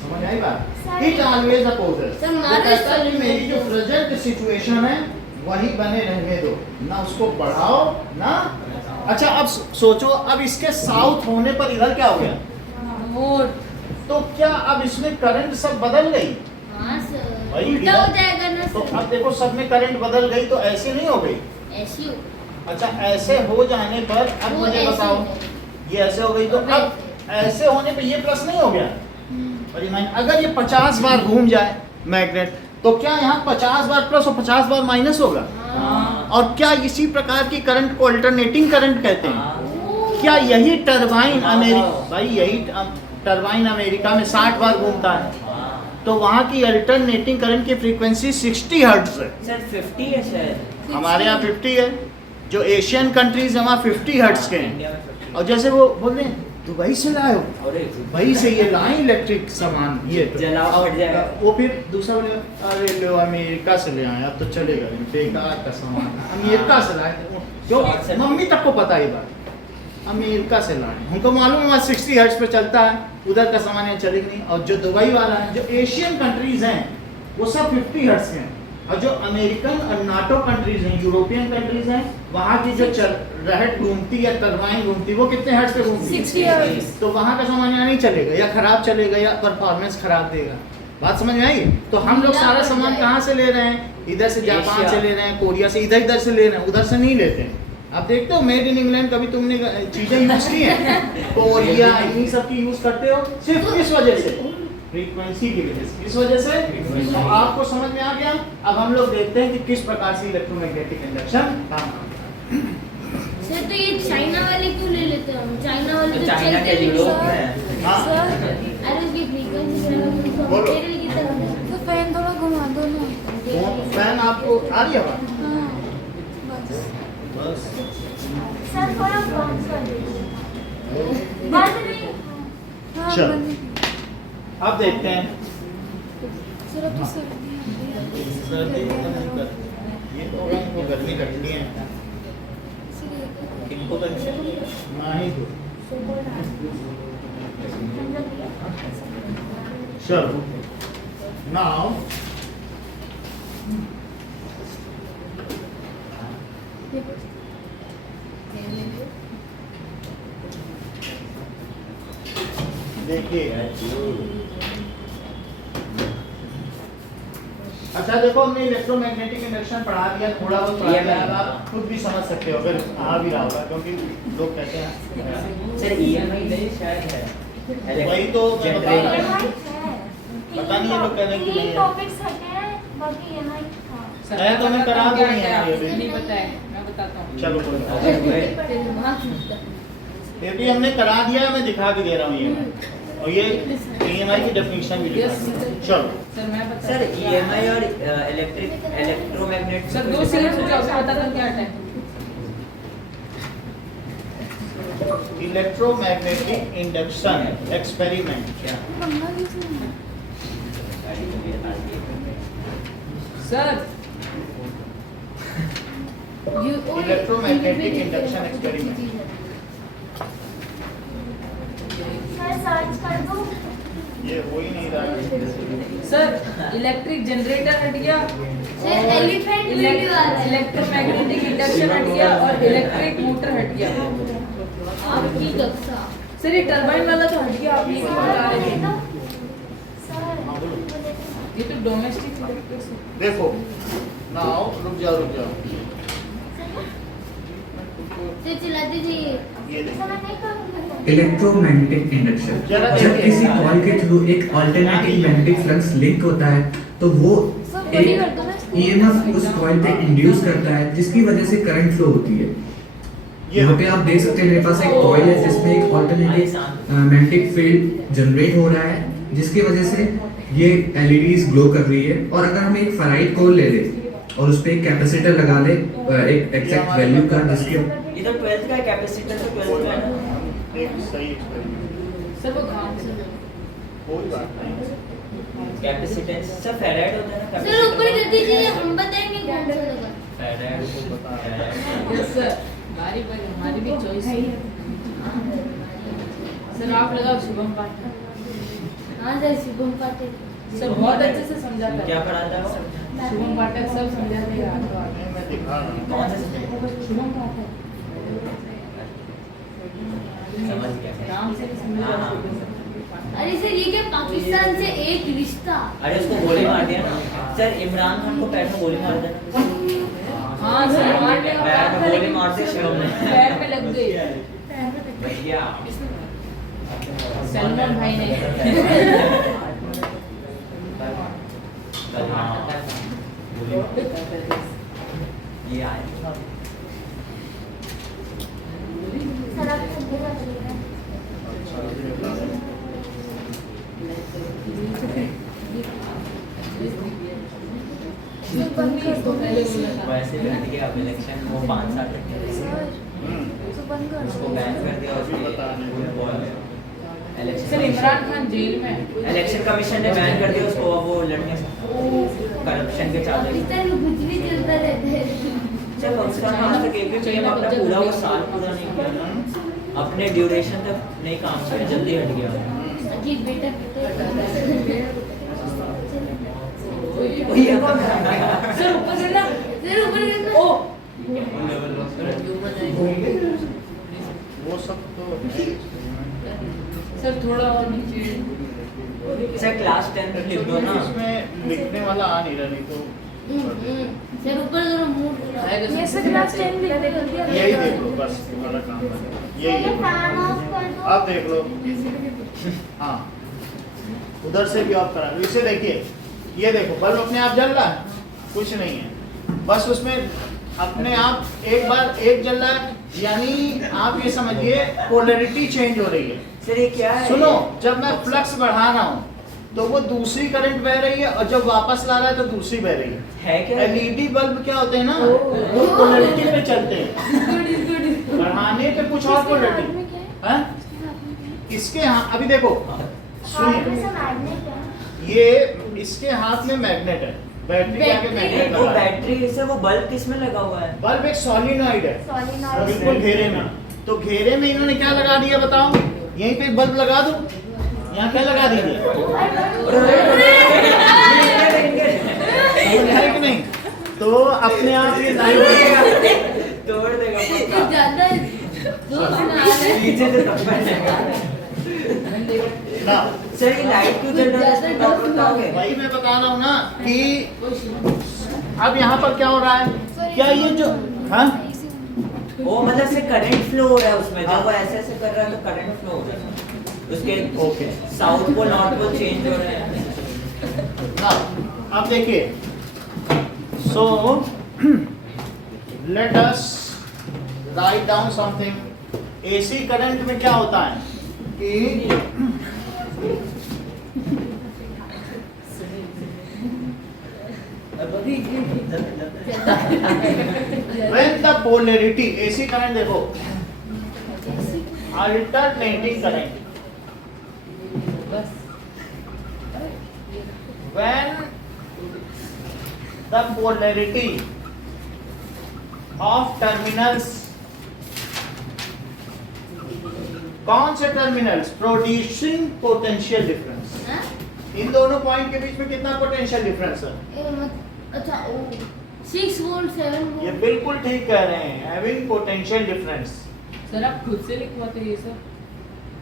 समझ आई बात? It always opposes. सर, वो हमारे कहता है कि मेरी जो solution- प्रेजेंट सिचुएशन है वही बने रहने दो, ना उसको बढ़ाओ ना। अच्छा अब सोचो, अब इसके साउथ होने पर इधर क्या हो गया? मोर। तो क्या अब इसमें करंट सब बदल गई? हाँ सर, भाई, उल्टा इधर- हो जाएगा ना तो सर, अब देखो सब में करंट बदल गई, तो ऐसे नहीं हो गई। ऐसी हो, अच्छा ऐसे हो जाने पर अब वो मुझे ऐसे बताओ, हो जाएगी। ये ऐसे हो गई, तो अब ऐसे होने पे ये प्लस नहीं हो गया? और ये माइनस। अगर ये 50 बार घूम जाए मैग्नेट, तो क्या यहाँ 50 बार प्लस और 50 बार माइनस होगा? हाँ, और क्या इसी प्रकार की करंट को अल्टरनेटिंग करंट कहते हैं? हाँ। क्या यही टरबाइन हाँ। अमेरिका, भाई यही टरबाइन अमेरिका में 60 बार घूमता है, हाँ। तो वहाँ की अल्टरनेटिंग करंट की फ्रीक्वेंसी 60 हर्ट्ज है। सर 50 है शायद। हमारे यहाँ 50 है, जो एशियन कंट्रीज है वहाँ 50 हर्ट्ज के इंडिया हैं। में 50 और जैसे वो बोल रहे हैं दुबई से लाए हो, अरे दुबई से ये लाए इलेक्ट्रिक सामान, ये तो जलाओ, और फट जाएगा। वो फिर दूसरा बोले अरे लो अमेरिका से ले आए, अब तो चलेगा नहीं, बेकार का सामान अमेरिका से लाए थे। क्योंकि मम्मी तक को पता ही बात, अमेरिका से लाए, हमको मालूम है वहाँ 60 हर्ट्ज पे चलता है, उधर का सामान यहाँ चलेगा नहीं। और जो दुबई वाला है, जो एशियन कंट्रीज हैं वो सब 50 हर्ट्ज के हैं, और जो अमेरिकन और नाटो कंट्रीज हैं, यूरोपियन कंट्रीज हैं, वहाँ की जो रहट घूमती या टरबाइन घूमती वो कितने हर्ट्ज पे घूमती है? 60 हर्ट्ज। तो वहाँ का सामान यहाँ नहीं चलेगा, या खराब चलेगा या परफॉर्मेंस खराब देगा। बात समझ में आई? तो हम लोग सारा सामान कहाँ से ले रहे हैं? इधर से जापान एशिया। से ले रहे हैं, कोरिया से, इधर से ले रहे हैं, उधर से नहीं लेते हैं। अब देखते हो मेड इन इंग्लैंड कभी तुमने चीजें यूज की हैं? कोरिया इन्हीं सब की यूज करते हो, सिर्फ किस वजह से? फ्रीक्वेंसी की वजह से। किस वजह से? तो आपको समझ में आ गया। अब हम लोग देखते हैं कि किस प्रकार से इलेक्ट्रोमैग्नेटिक इंडक्शन काम करता है। सर तो ये चाइना वाले क्यों ले लेते हैं हम? चाइना वाले तो चाइना चलते के नहीं यूरोप सर। में है। हाँ। अरे उसकी फ्रीक्वेंसी बोलो। मटेरियल की तरह है। तो फैन थोड़ा घुमा दो ना। तो फैन आपको आ रही है बात? हाँ, बस। बस बस। सर थोड़ा कम कर दीजिए। बंद नहीं। हाँ, चलो। बंद- अब देखते हैं सर अब तो सर्दी आ गई है। सर्दी तो नहीं कर, ये तो होगा इनको गर्मी लगती है, सर ये- इनको तो ना ही दो। चलो नाउ देखिए, अच्छा देखो हमने इलेक्ट्रोमैग्नेटिक इंडक्शन पढ़ा दिया, थोड़ा बहुत पढ़ा दिया, अब आप खुद भी समझ सकते हो अगर आ भी रहा होगा, क्योंकि लोग कहते हैं सर EMI नहीं शायद है वही तो मैं बता रहा हूँ। पता पता नहीं ये लोग कह रहे हैं कि नहीं है। टॉपिक्स हटे हैं, बाकी ये नहीं था। सर है तो मैं करा दूं क्या नहीं क्या है ये भी। नहीं पता है, मैं बताता हूँ। चलो कोई बात अगर हुए फिर दिमाग खींचता है। नहीं। ये भी हमने करा दिया, मैं दिखा भी दे रहा हूँ ये, और ये EMI की डेफिनेशन भी लिखा है। चलो सर मैं बता सर EMI और इलेक्ट्रोमैग्नेट सर 2 सेकंड रुक जाओ, मैं बताता हूँ क्या है। इलेक्ट्रोमैग्नेटिक इंडक्शन एक्सपेरिमेंट क्या पंखा कैसे है? Sir electromagnetic induction experiment. Sir search कर दूं? ये हो ही नहीं रहा। सर इलेक्ट्रिक जनरेटर हट गया, सर एलिफेंट वीडियो आ रहा है। इलेक्ट्रोमैग्नेटिक इंडक्शन हट गया और इलेक्ट्रिक मोटर हट गया। आपकी कक्षा। सर ये टरबाइन वाला तो हट गया, आप ये क्यों बता रहे थे? सर ये तो डोमेस्टिक इलेक्ट्रिसिटी। देखो नाउ रुक जाओ से चलाते जाइए। ये देखो मैं नहीं करूँगा। इलेक्ट्रोमैग्नेटिक इंडक्शन, जरा जब देखिए। किसी कॉइल के थ्रू एक अल्टरनेटिंग मैग्नेटिक फ्लक्स लिंक होता है तो वो सर बड़ी एक कर दो ना इसको। EMF उस कॉइल पे इंड्यूस करता है जिसकी वजह से करंट फ्लो होती है। यहाँ पे आप देख सकते हैं मेरे पास एक कॉइल है जिसमें एक अल्टरनेटिव मैग्नेटिक फील्ड जनरेट हो रहा है जिसकी वजह से ये LEDs ग्लो कर रही है। और अगर हम एक फेराइट कोर ले ले और उस पे एक कैपेसिटर लगा ले एक एग्जैक्ट वैल्यू का जिसके ये तो 12th का कैपेसिटर तो 12th का है ना। एक सही एक्सपेरिमेंट, सर वो घाम से कोई बात नहीं। कैपेसिटेंस सर फेराइड होता है ना सर ऊपर कर दीजिए, हम बताएंगे कौन सा लगा। फेराइड यस सर, हमारी हमारी भी चॉइस है। सर आप लगाओ शुभम पाठक। हाँ सर शुभम पाठक। सर बहुत अच्छे से समझाता है। क्या पढ़ाता है वो? शुभम पाठक सब समझाते हैं आपको। नहीं, मैं दिखा रहा हूँ। कौन सा सब्जेक्ट? शुभम पाठक समझ गया। नाम से भी हाँ, हाँ। समझा। अरे सर ये क्या पाकिस्तान से एक रिश्ता। अरे उसको गोली मार दिया ना सर, इमरान खान को पैर में गोली मार देना। हाँ सर मार लिया। पैर में गोली मार दी शिवम ने। पैर में लग गई भैया सलमान भाई ने। ये आए सर आप ठंडे कर दीजिएगा। सर बंद कर दो ना इसे। वैसे भी हट गया अब इलेक्शन, वो 5 साल तक के लिए। सर तो बंद कर उसको दो। बैन कर दिया अभी बता उसके सर इमरान खान जेल में है। इलेक्शन कमीशन ने बैन कर दिया उसको, अब वो लड़ नहीं सकता करप्शन के चार्जेस। पाकिस्तान में कुछ भी चलता रहता है। जब पाकिस्तान में आज तक एक भी पीएम अपना पूरा वो साल पूरा नहीं किया ना, अपने ड्यूरेशन तक नहीं काम किया, जल्दी हट गया। अजीब बेटा सर ऊपर से ना सर ऊपर करना। ओ वो सब तो है। सर थोड़ा और नीचे। सर क्लास 10 में लिख दो ना। इसमें लिखने वाला आ नहीं रहा, नहीं तो सर ऊपर करो मूड। ये सर क्लास 10 भी कर दिया। यही देख लो, बस वाला काम है। यही ये देख फैन ऑफ कर लो, दो। अब देख लो। हाँ उधर से भी ऑफ करा लो। इसे देखिए, ये देखो बल्ब अपने आप जल रहा है, कुछ नहीं है, बस उसमें अपने आप एक बार एक जल रहा है, यानी आप ये समझिए पोलैरिटी चेंज हो रही है। सर ये क्या है? सुनो, जब मैं फ्लक्स बढ़ा रहा हूँ, तो वो दूसरी करंट बह रही है, और जब वापस ला रहा है तो दूसरी बह रही है क्या? एलईडी बल्ब क्या होते हैं ना, वो पोलैरिटी पे चलते हैं, बढ़ाने पे कुछ और पोलैरिटी है। इसके अभी देखो सुनिए, ये इसके हाथ में मैग्नेट है, बैटरी के आगे मैग्नेट वो लगा है। बैटरी से वो बल्ब किसमें लगा हुआ है? बल्ब एक सॉलिनॉइड है, Solenoid। बिल्कुल घेरे में। तो घेरे में इन्होंने क्या लगा दिया बताओ, यहीं पे बल्ब लगा दो, यहाँ क्या लगा दीजिए, समझ है कि नहीं? तो अपने आप ये लाइट तोड़ देगा पक्का। ज्यादा जोश में आ रहा है। पीछे से थप्पड़ लगेगा। ना, सर ये लाइट क्यों जल रहा है, इसमें आप बताओगे? वही मैं बता रहा हूँ ना कि अब यहाँ पर क्या हो रहा है, क्या ये जो हाँ वो मतलब से करंट फ्लो हो रहा है उसमें, जब वो ऐसे ऐसे कर रहा है तो करंट फ्लो हो रहा है उसके। Okay, south pole north pole change हो रहे हैं। ना अब देखिए, so let us write down something. AC current में क्या होता है कि when the polarity, AC current देखो, alternating current, when the polarity of terminals, कौन से टर्मिनल्स प्रोड्यूसिंग पोटेंशियल डिफरेंस, हाँ? इन दोनों पॉइंट के बीच में कितना पोटेंशियल डिफरेंस है? अच्छा, ओ 6 वोल्ट 7 ये वोल्ट। बिल्कुल ठीक कह रहे हैं, हैविंग पोटेंशियल डिफरेंस। सर आप खुद से लिखवाते हैं ये सब?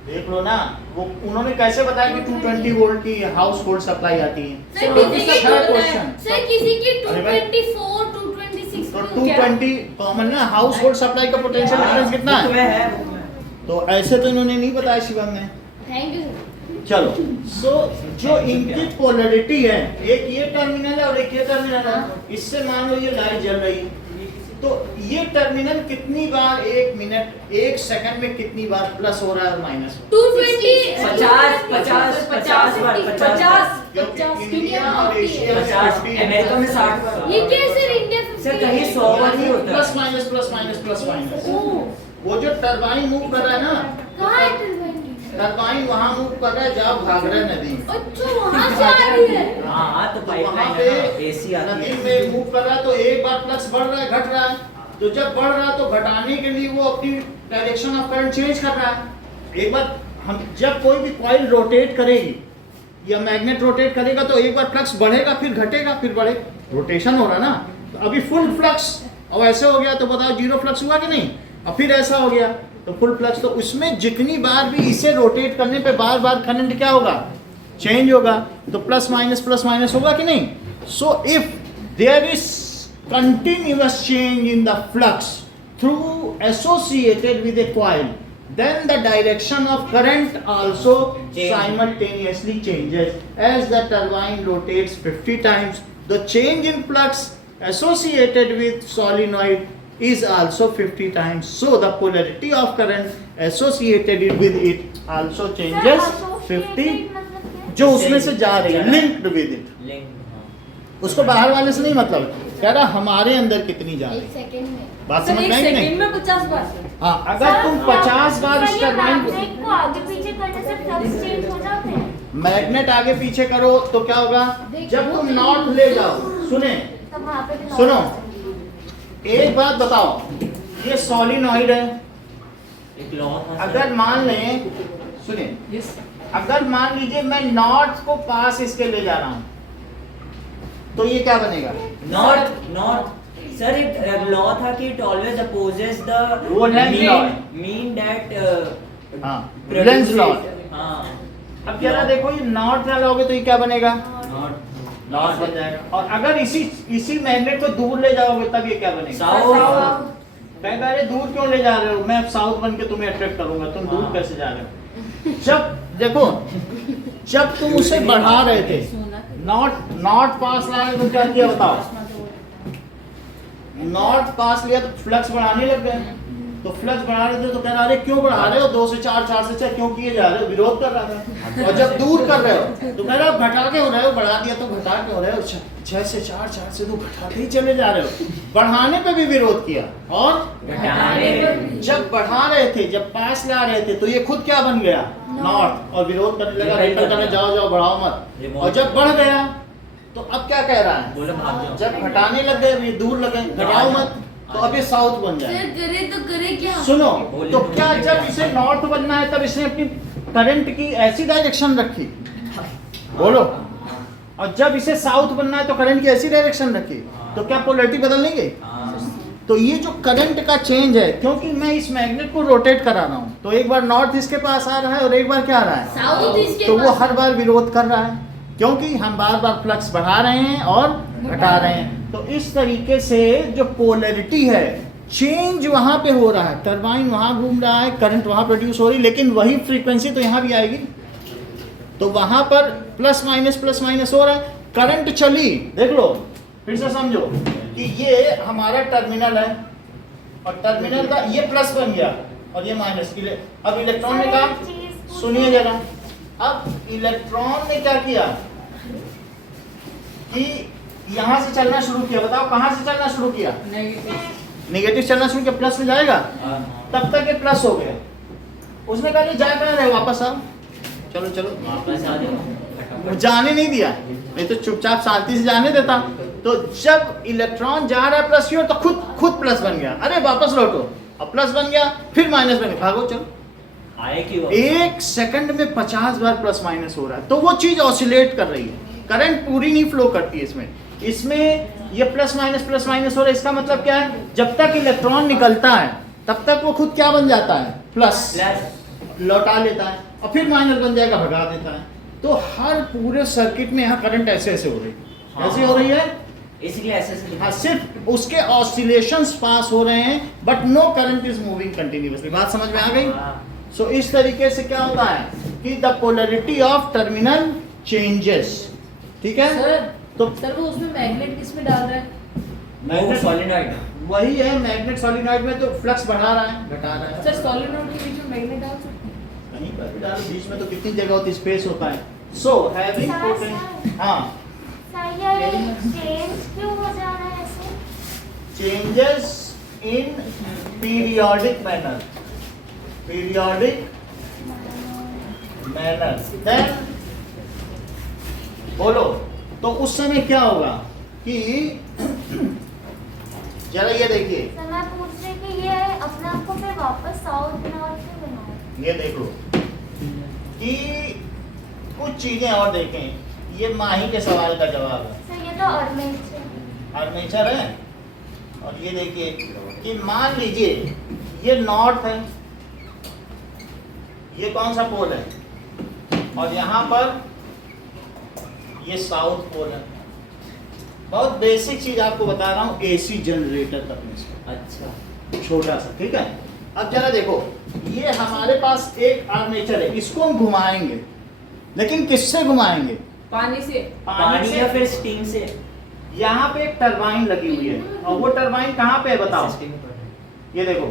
देख लो ना, वो उन्होंने कैसे बताया कि 220 वोल्ट की हाउस होल्ड सप्लाई आती है। सर तो किसी इसका की थर्ड क्वेश्चन, सर किसी की अरे भाई। 224 226 तो 220 कॉमन ना, हाउस होल्ड सप्लाई का पोटेंशियल डिफरेंस कितना बुक में है? है, बुक में। तो ऐसे तो इन्होंने नहीं बताया शिवम ने। Thank you. चलो, सो जो इनकी पोलैरिटी है, एक ये टर्मिनल है और एक ये टर्मिनल है, इससे मान लो ये लाइट जल रही है, तो ये टर्मिनल कितनी बार, 1 मिनट 1 सेकंड में कितनी बार प्लस हो रहा है और माइनस हो 220 50 बार 50 क्योंकि इंडिया और एशिया में 50 50 अमेरिका में 60 बार। ये कैसे इंडिया 50 सर कहीं 100 बार नहीं होता। Plus minus plus minus plus minus. Oh, वो जो टरबाइन मूव कर रहा है ना, कहाँ है टरबाइन? टरबाइन वहां मूव कर रहा है जहाँ भाग रहा है नदी में। अच्छा, वहाँ से आ रही है। हाँ तो तो पाइपलाइन वहाँ है ना, पे एसी आती नदी है। में मूव कर रहा है, तो एक बार फ्लक्स बढ़ रहा है घट रहा है, तो जब बढ़ रहा है तो घटाने के लिए वो अपनी डायरेक्शन ऑफ करंट चेंज कर रहा है। एक बार हम जब कोई भी कॉइल रोटेट करेगी या मैग्नेट रोटेट करेगा तो एक बार फ्लक्स बढ़ेगा फिर घटेगा फिर बढ़े, रोटेशन हो रहा ना। तो अभी फुल फ्लक्स और ऐसे हो गया तो बताओ जीरो फ्लक्स हुआ कि नहीं, और फिर ऐसा हो गया तो फुल फ्लक्स। तो उसमें जितनी बार भी इसे रोटेट करने पे बार बार करंट क्या होगा, चेंज होगा, तो प्लस माइनस होगा कि नहीं। So if there is continuous change in the flux through associated with a coil, then the direction of current also simultaneously changes. As the turbine rotates 50 times, the change in flux associated with solenoid is also 50 times. So the polarity of current associated with it also changes 50, जो उसमें से जा रही है, linked with it. उसको बाहर वाले से नहीं मतलब है, कह रहा हमारे अंदर कितनी जा रही एक है। सेकंड में बात समझ में आई कि नहीं? में 50 बार। हाँ, अगर तुम 50 बार इस टरबाइन मैग्नेट को आगे पीछे करने से फ्लक्स चेंज हो जाते हैं। मैग्नेट आगे पीछे करो तो क्या होगा, जब तुम नॉर्थ ले जाओ, सुने तब वहाँ पे भी सुनो, एक बात बताओ, ये सॉलिनॉइड है, एक लॉ था अगर मान लें, सुनिए, यस अगर मान लीजिए मैं नॉर्थ को पास इसके ले जा रहा हूँ तो ये क्या बनेगा, नॉर्थ सर एक लॉ था कि इट ऑलवेज अपोजेस वो लेंज लॉ है। मीन दैट हाँ, लेंज लॉ। हाँ अब कह रहा देखो ये नॉर्थ ना लाओगे तो ये क्या बनेगा, नॉर्थ बन जाएगा। और अगर इसी मैग्नेट को दूर ले जाओगे तब ये क्या बनेगा, साउथ। मैं कह रहे दूर क्यों ले जा रहे हो, मैं अब साउथ बन के तुम्हें अट्रैक्ट करूंगा, तुम दूर कैसे जा रहे हो। जब देखो, जब तुम उसे बढ़ा रहे थे, नॉर्थ पास ला रहे तो क्या किया बताओ, नॉर्थ पास लिया तो फ्लक्स बढ़ाने लग गए, तो फ्लक्स बढ़ा रहे थे तो कह रहा अरे क्यों बढ़ा रहे हो, 2 से 4, 4 से 6 क्यों किए जा रहे हो, विरोध कर रहा था। और जब दूर कर रहे हो तो कह रहे हो घटा के हो रहे हो, बढ़ा दिया तो घटा के हो रहे हो, 6 से 4, 4 से 2 घटाते ही चले जा रहे हो। बढ़ाने पे भी विरोध किया और जब बढ़ा रहे थे, जब पास ला रहे थे तो ये खुद क्या बन गया, नॉर्थ, और विरोध करने लगा, रिटर्न करने जाओ जाओ बढ़ाओ मत। और जब बढ़ गया तो अब क्या कह रहा है, जब घटाने लग गए, दूर लगे, घटाओ मत, तो अभी साउथ बन जाए। करे तो करे क्या? सुनो, तो क्या जब इसे नॉर्थ बनना है तब इसने अपनी करंट की ऐसी डायरेक्शन रखी, बोलो, और जब इसे साउथ बनना है तो करंट की ऐसी डायरेक्शन रखी, तो क्या पोलैरिटी बदल लेंगे? तो ये जो करंट का चेंज है, क्योंकि मैं इस मैग्नेट को रोटेट करा रहा हूँ, तो एक बार नॉर्थ इसके पास आ रहा है और एक बार क्या आ रहा है, साउथ इसके तो वो पास। हर बार विरोध कर रहा है, क्योंकि हम बार बार फ्लक्स बढ़ा रहे हैं और घटा रहे हैं। तो इस तरीके से जो पोलैरिटी है, चेंज वहां पे हो रहा है, टरबाइन वहां घूम रहा है, करंट वहां प्रोड्यूस हो रही, लेकिन वही फ्रीक्वेंसी तो यहाँ भी आएगी, तो वहां पर प्लस माइनस हो रहा है। करंट चली, देख लो फिर से समझो कि ये हमारा टर्मिनल है और टर्मिनल का ये प्लस बन गया और ये माइनस। अब इलेक्ट्रॉन ने कहा, सुनिए जरा, अब इलेक्ट्रॉन ने क्या किया कि यहां से चलना शुरू किया, बताओ कहां से चलना शुरू किया, नेगेटिव चलना शुरू किया, प्लस में जाएगा, तब तक ये प्लस हो गया। उसने कहा नहीं जा कहां रहे, वापस आओ, चलो चलो वापस आ जाओ, जाने नहीं दिया, नहीं तो चुपचाप शांति से जाने देता। तो जब इलेक्ट्रॉन जा रहा है प्लस की ओर तो खुद प्लस बन गया, अरे वापस लौटो, अब प्लस बन गया, फिर माइनस बन गया, भागो चलो। आए कि वो 1 सेकंड में 50 बार प्लस माइनस हो रहा है, तो वो चीज ऑसिलेट कर रही है, करंट पूरी नहीं फ्लो करती है इसमें ये प्लस माइनस हो रहा है। इसका मतलब क्या है, जब तक इलेक्ट्रॉन निकलता है तब तक वो खुद क्या बन जाता है, प्लस लौटा लेता है, और फिर माइनस बन जाएगा, भगा देता है। तो हर पूरे सर्किट में यहाँ करंट ऐसे हो रही है, ऐसे हो रही है, इसलिए ऐसे हाँ, सिर्फ उसके ऑसिलेशंस पास हो रहे हैं, but no current is moving continuously. बात समझ में आ गई? सो इस तरीके से क्या होता है कि the polarity of terminal changes, ठीक है। तो सर वो उसमें मैग्नेट किस में डाल रहा है? वो सॉलिनॉइड वही है, मैग्नेट सॉलिनॉइड में तो फ्लक्स बढ़ा रहा है, घटा रहा है। सर सॉलिनॉइड के बीच में मैग्नेट डाल सकते हैं? कहीं पर भी डालो, बीच में तो कितनी जगह होती, स्पेस होता है। सो हैविंग पोटेंशियल, हाँ, चेंज क्यों हो जा रहा है ऐसे? Changes in periodic manner, then बोलो, तो उस समय क्या होगा कि जरा ये देखिए, सर मैं पूछ रही कि ये अपने आप को फिर वापस साउथ नॉर्थ क्यों बनाओ? ये देख लो कि कुछ चीजें और देखें, ये माही के सवाल का जवाब है। सर ये तो आर्मेचर है, और ये देखिए कि मान लीजिए ये नॉर्थ है, ये कौन सा पोल है, और यहाँ पर ये साउथ पोल है। बहुत बेसिक चीज आपको बता रहा हूँ, एसी जनरेटर तक में से, अच्छा छोटा सा, ठीक है। अब जरा देखो, ये हमारे पास एक आर्मेचर है, इसको हम घुमाएंगे, लेकिन किससे घुमाएंगे, पानी से। पानी या फिर स्टीम से। यहाँ पे एक टरबाइन लगी हुई है, और वो टरबाइन कहाँ पे है बताओ, ये देखो,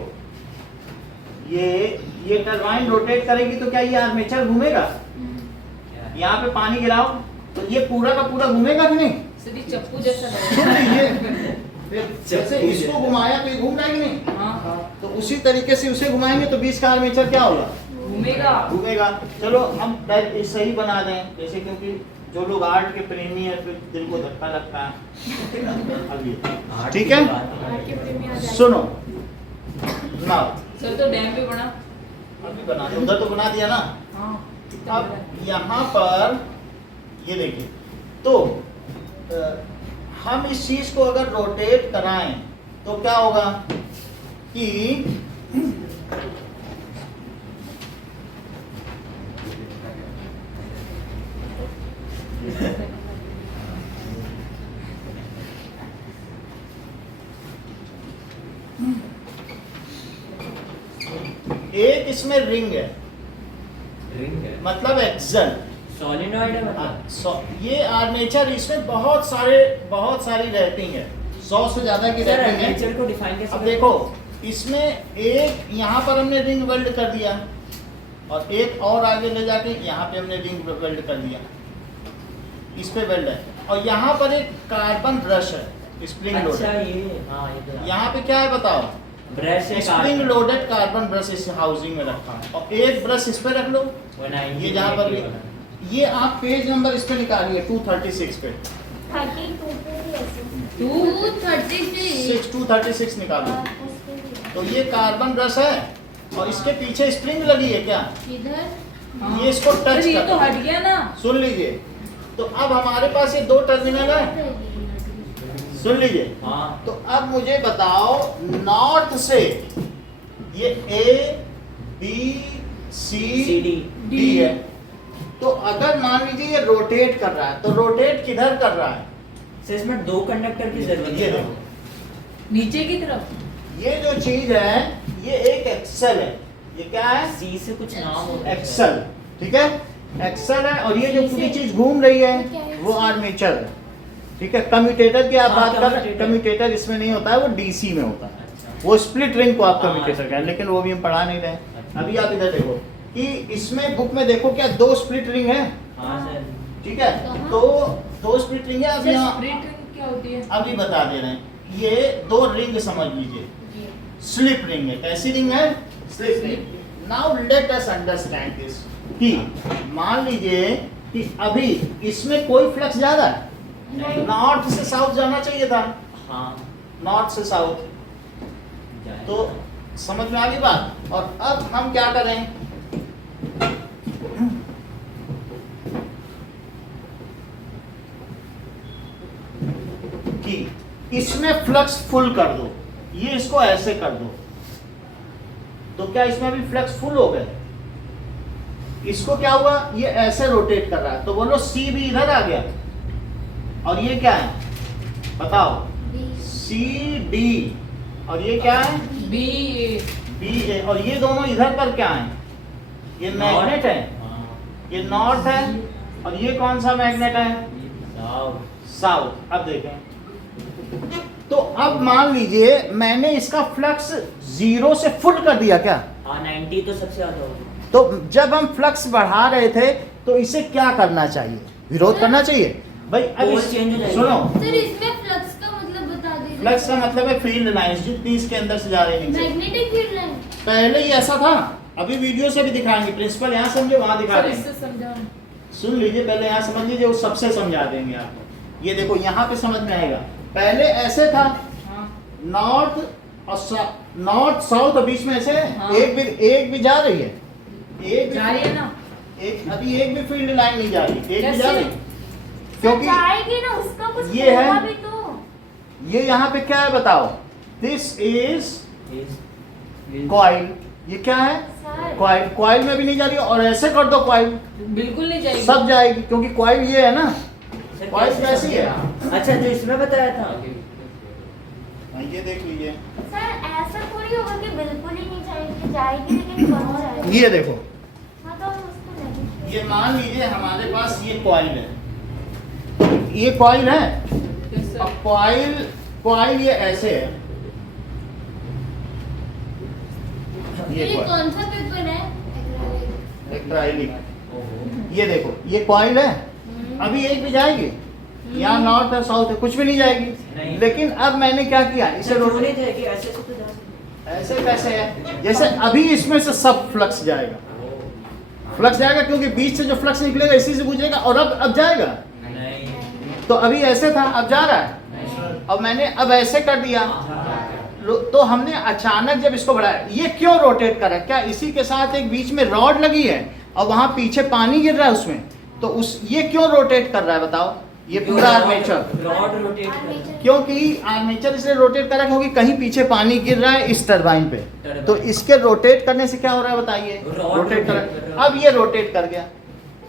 ये टरबाइन रोटेट करेगी तो क्या ये आर्मेचर घूमेगा? यहाँ पे पानी गिराओ तो ये पूरा का पूरा घूमेगा कि नहीं? सर ये चप्पू जैसा सुन लीजिए, जैसे इसको घुमाया तो ये घूम रहा है कि नहीं? हाँ तो उसी तरीके से उसे घुमाएंगे तो बीच का आर्मेचर क्या होगा, घूमेगा। चलो हम सही बना दें, जैसे क्योंकि जो लोग आर्ट के प्रेमी है फिर दिल को धक्का लगता है अभी, ठीक है। सुनो ना, सर तो डैम भी बना, अभी बना दिया, उधर तो बना दिया ना। हाँ अब यहाँ पर ये देखिए, तो हम इस चीज को अगर रोटेट कराएं तो क्या होगा कि एक इसमें रिंग है, मतलब एक्सल सॉलिनॉइड है मतलब। ये आर्मेचर, इसमें बहुत सारी रैपिंग है, 100 से ज्यादा की सर रैपिंग है। आर्मेचर को डिफाइन कैसे अब करें? देखो इसमें एक यहाँ पर हमने रिंग वेल्ड कर दिया और एक और आगे ले जाके यहाँ पे हमने रिंग वेल्ड कर दिया, इस पे वेल्ड है। और यहाँ पर एक कार्बन ब्रश है स्प्रिंग अच्छा लोडेड। ये हाँ ये तो यहाँ पे क्या है बताओ, ब्रश है स्प्रिंग लोडेड कार्बन ब्रश इस हाउसिंग में रखा है। और एक ब्रश इस पे रख लो, ये जहाँ पर भी, ये आप पेज नंबर इस पे निकालिए 236 पे, 32 पे भी ऐसे 236 236 निकालो। तो ये कार्बन ब्रश है और इसके पीछे स्प्रिंग लगी है क्या, इधर ये इसको टच अरे ये कर तो हट गया ना। सुन लीजिए। तो अब हमारे पास ये दो टर्मिनल है, सुन लीजिए। हाँ तो अब मुझे बताओ नॉर्थ से ये A B C CD D है, तो अगर मान लीजिए ये रोटेट कर रहा है तो रोटेट किधर कर रहा है, सर इसमें दो कंडक्टर की जरूरत ये है। देखो, नीचे की तरफ ये जो चीज है ये एक एक्सेल है, ये क्या है सी से कुछ नाम होता है एक्सेल, ठीक है एक्सेल है। और ये जो पूरी चीज घूम रही है वो आर्मेचर है, ठीक है। कम्यूटेटर की आप हाँ, बात कर रहे हैं, कम्यूटेटर। कम्यूटेटर इसमें नहीं होता है, वो डीसी में होता है। अच्छा। वो स्प्लिट रिंग को आप हाँ, कम्यूटेटर कहें, लेकिन वो भी हम पढ़ा नहीं रहे। अच्छा। अभी आप इधर देखो कि इसमें बुक में देखो क्या दो स्प्लिट रिंग है, हाँ सर ठीक है। तो दो स्प्लिट रिंग है। अब यहाँ स्प्लिट रिंग क्या होती है? अभी बता दे रहे हैं, ये दो रिंग समझ लीजिए, स्लिप रिंग है। कैसी रिंग है, slip ring. Now let us understand this कि मान लीजिए कि अभी इसमें कोई फ्लक्स जा रहा है, नहीं। नॉर्थ से साउथ जाना चाहिए था, हाँ नॉर्थ से साउथ, जाए। तो समझ में आ गई बात। और अब हम क्या करें, कि इसमें फ्लक्स फुल कर दो, ये इसको ऐसे कर दो, तो क्या इसमें भी फ्लक्स फुल हो गए। इसको क्या हुआ, ये ऐसे रोटेट कर रहा है, तो बोलो सी भी इधर आ गया। और ये क्या है बताओ, सी डी, और ये क्या है बी ए। बी ए। और ये दोनों इधर पर क्या है, ये मैग्नेट है, हाँ, ये नॉर्थ है, और ये कौन सा मैग्नेट है, साउथ। साउथ। अब देखें, तो अब मान लीजिए मैंने इसका फ्लक्स 0 से फुल कर दिया क्या, हाँ 90 तो सबसे ज्यादा होगा। तो जब हम फ्लक्स बढ़ा रहे थे तो इसे क्या करना चाहिए, विरोध करना चाहिए भाई। अब पोल चेंज हो जाएगी। सुनो, सर इसमें फ्लक्स का मतलब बता दीजिए। फ्लक्स का मतलब है फील्ड लाइंस जितनी इसके अंदर से जा रही है नीचे। Magnetic field line. पहले ही ऐसा था, अभी वीडियो से भी दिखाएंगे, प्रिंसिपल यहाँ समझे वहाँ दिखा सर देंगे। इससे समझाओ। सुन लीजिए, पहले यहाँ समझ लीजिए, वो सबसे समझा देंगे आपको। ये देखो यहाँ पे समझ में आएगा, पहले ऐसे था, हाँ नॉर्थ और नॉर्थ साउथ बीच में ऐसे है। हाँ। एक भी जा रही है, एक भी जा रही है ना। एक अभी एक भी फील्ड लाइन नहीं जा रही, एक भी कैसे? जा रही, क्योंकि जाएगी ना, उसका कुछ ये है। होगा भी तो। ये यहाँ पे क्या है बताओ, दिस इज Is- कॉइल। ये क्या है सर कॉइल, कॉइल में भी नहीं जा रही, और ऐसे कर दो कॉइल बिल्कुल नहीं जाएगी। सब जाएगी, क्योंकि कॉइल ये है ना, सर, कॉइल कैसी है। अच्छा जो इसमें बताया था, ये देख लीजिए, सर ऐसा थोड़ी होगा कि बिल्कुल ही नहीं जाएगी, जाएगी लेकिन कम जाएगी। ये देखो, हाँ तो हम उसको नहीं। ये मान लीजिए हमारे पास ये कॉइल है, ये कॉइल है, Yes, sir. अब कॉइल ये ऐसे है, ये coil। कौन सा पेपर है? एक्राइलिक। ये देखो, ये कॉइल है, अभी एक भी जाएगी, यहाँ नॉर्थ है साउथ है, कुछ भी नहीं जाएगी। नहीं। लेकिन अब मैंने क्या किया, इसे सर रोटेट, रोने जाएगी ऐसे से तो जा सकती ऐसे कैसे है, जैसे अभी इसमें से सब फ्लक्स जाएगा, फ्लक्स जाएगा क्योंकि बीच से जो फ्लक्स निकलेगा इसी से गुजरेगा, और अब जाएगा। है। नहीं तो अभी ऐसे था, अब जा रहा है, नहीं। अब मैंने अब ऐसे कर दिया, तो हमने अचानक जब इसको बढ़ाया, ये क्यों रोटेट कर रहा है, क्या इसी के साथ एक बीच में रॉड लगी है और वहां पीछे पानी गिर रहा है उसमें, तो उस ये क्यों रोटेट कर रहा है बताओ, ये पूरा आर्मेचर, रॉड रोटेट कर क्योंकि आर्मेचर इसलिए रोटेट कर रहा है क्योंकि कहीं पीछे पानी गिर रहा है इस टरबाइन पे, टरबाइन। तो इसके रोटेट करने से क्या हो रहा है बताइए, रॉड रोटेट कर रोटेट कर रहा है। अब ये रोटेट कर गया,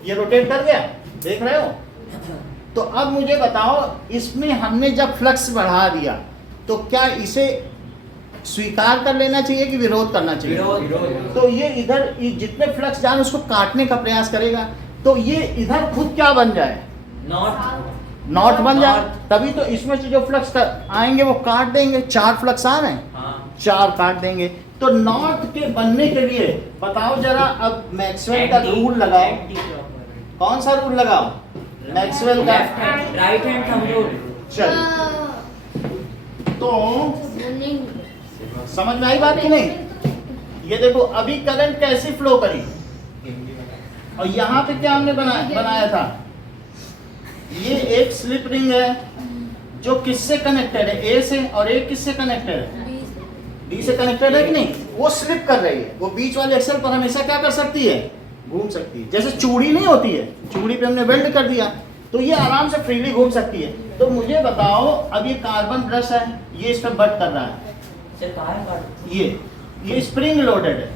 ये रोटेट कर गया, देख रहे हो। तो अब मुझे बताओ, इसमें हमने जब फ्लक्स बढ़ा दिया तो क्या इसे स्वीकार कर लेना चाहिए कि विरोध करना चाहिए, विरोध। तो ये इधर जितने फ्लक्स जा रहे हैं उसको काटने का प्रयास करेगा, तो ये इधर खुद क्या बन जाए, नॉट नॉट बन जाए, नॉट। तभी तो इसमें से जो फ्लक्स आएंगे वो काट देंगे, 4 फ्लक्स आ रहे हैं, हाँ 4 काट देंगे। तो नॉट के बनने के लिए बताओ जरा, अब मैक्सवेल का रूल लगाओ। कौन सा रूल लगाओ? मैक्सवेल का राइट हैंड थंब रूल। चल, तो समझ में आई बात कि नहीं? ये देखो अभी करंट कैसे फ्लो करी, और यहाँ पे क्या हमने बनाया था, ये एक स्लिप रिंग है जो किससे कनेक्टेड है? ए से, और एक किससे कनेक्टेड है? डी से कनेक्टेड है कि नहीं? वो स्लिप कर रही है, वो बीच वाले एक्सल पर हमेशा क्या कर सकती है? घूम सकती है। जैसे चूड़ी नहीं होती है, चूड़ी पे हमने वेल्ड कर दिया तो ये आराम से फ्रीली घूम सकती है। तो मुझे बताओ, अब ये कार्बन ब्रश है, ये इस पर बट कर रहा है, ये स्प्रिंग लोडेड है।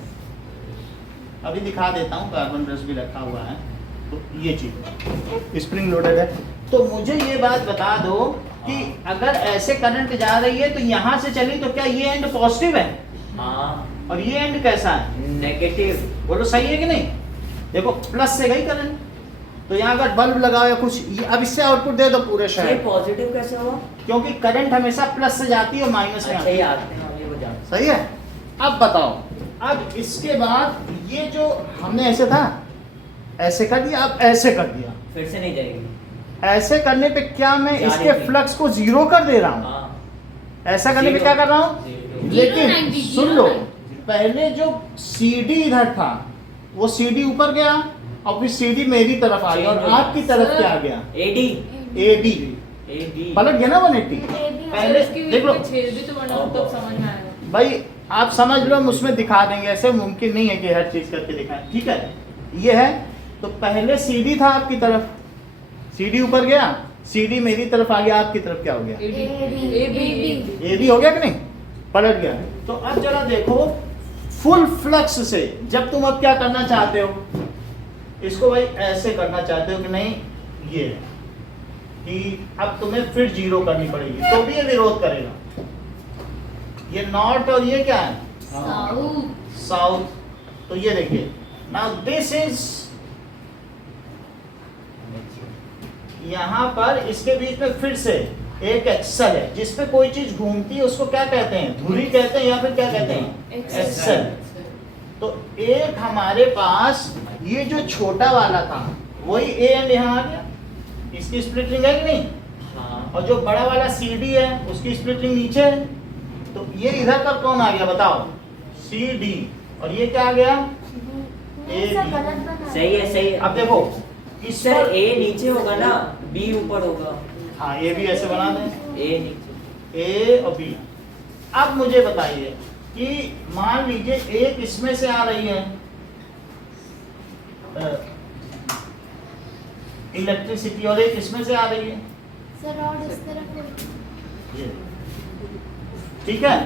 अभी दिखा देता हूँ, कार्बन ब्रश भी रखा हुआ है, तो ये चीज स्प्रिंग लोडेड है। तो मुझे ये बात बता दो कि अगर ऐसे करंट जा रही है तो यहाँ से चली तो क्या ये एंड पॉजिटिव है? हाँ। और ये एंड कैसा है? नेगेटिव। बोलो सही है कि नहीं? देखो प्लस से गई करंट, तो यहाँ अगर बल्ब लगाओ या कुछ, अब इससे आउटपुट दे दो पूरे शहर। पॉजिटिव कैसे हुआ? क्योंकि करंट हमेशा प्लस से जाती है और माइनस में आती है। सही है। अब बताओ, अब इसके बाद ये जो हमने ऐसे था, ऐसे कर दिया, अब ऐसे कर दिया, फिर से नहीं जाएगी। ऐसे करने पे क्या मैं इसके फ्लक्स को 0 कर दे रहा हूँ? ऐसा करने पे क्या कर रहा हूँ? लेकिन सुन लो, पहले जो CD इधर था वो CD ऊपर गया, और फिर CD मेरी तरफ आ गया, और आपकी तरफ क्या आ गया? AB पलट गया ना 180। पहले देख लो छेद भी तो बना हो तब समझ में आएगा भाई, आप समझ लो, हम उसमें दिखा देंगे, ऐसे मुमकिन नहीं है कि हर चीज करके दिखाएं, ठीक है? ये है, तो पहले CD था आपकी तरफ, CD ऊपर गया, CD मेरी तरफ आ गया, आपकी तरफ क्या हो गया? AB हो गया कि नहीं? पलट गया। तो अब जरा देखो, फुल फ्लक्स से जब तुम अब क्या करना चाहते हो, इसको भाई ऐसे करना चाहते हो कि नहीं, ये कि अब तुम्हें फिर 0 करनी पड़ेगी, तो भी ये विरोध करेगा। ये नॉर्थ और ये क्या है? साउथ। तो ये देखिए, नाउ दिस इज, यहां पर इसके बीच में फिर से एक एक्सल है, जिसपे कोई चीज घूमती है, उसको क्या कहते हैं? धुरी कहते हैं, या फिर क्या कहते हैं? एक्सल। तो एक हमारे पास ये जो छोटा वाला था, वही ए एंड यहाँ आ गया, इसकी स्प्लिट रिंग है कि नहीं? हाँ। और जो बड़ा वाला CD है, उसकी स्प्लिट रिंग नीचे है, तो ये इधर का कौन आ गया बताओ? CD। और ये क्या आ गया? AB। सही है, सही है। अब देखो, इस सर पर A नीचे होगा ना, B ऊपर होगा। हाँ, ये भी ऐसे बना दें, A नीचे। A और B। अब मुझे बताइए कि मान लीजिए एक इसमें से आ रही है इलेक्ट्रिसिटी, और एक इसमें से आ रही है, सर और इस तरफ ये, ठीक है,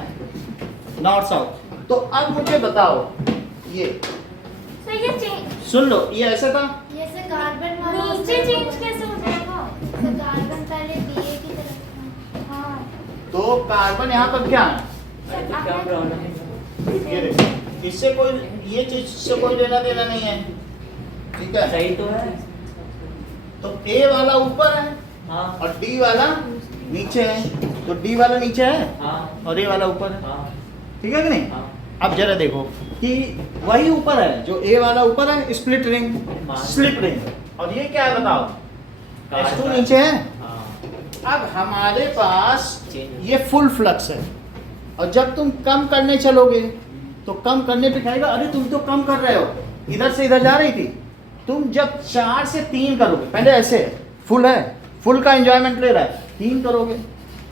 नॉर्थ साउथ। तो अब मुझे बताओ, ये सर ये चेंज, सुन लो, ये ऐसा था, ये से कार्बन वाला नीचे चेंज कैसे हो जाएगा? सर कार्बन पहले DA की तरफ था। हाँ तो कार्बन यहाँ पर क्या है? अरे तो क्या प्रॉब्लम है? ये देखो, इससे कोई, ये चीज से कोई लेना देना नहीं है, ठीक है? सही तो है। तो A वाला ऊपर है, हाँ और D वाला नीचे है, तो D वाला नीचे है, हाँ और A वाला ऊपर है, हाँ ठीक है कि नहीं? हाँ। अब जरा देखो कि वही ऊपर है, जो A वाला ऊपर है, स्प्लिट रिंग, स्लिप रिंग, और ये क्या है बताओ? S2 नीचे है। हाँ। अब हमारे पास ये फुल फ्लक्स है, और जब तुम कम करने चलोगे तो कम करने पे कहेगा, अरे तुम तो कम कर रहे हो, इधर से इधर जा रही थी। तुम जब 4 से 3 करोगे, पहले ऐसे फुल है, फुल का एंजॉयमेंट ले रहा है, 3 करोगे,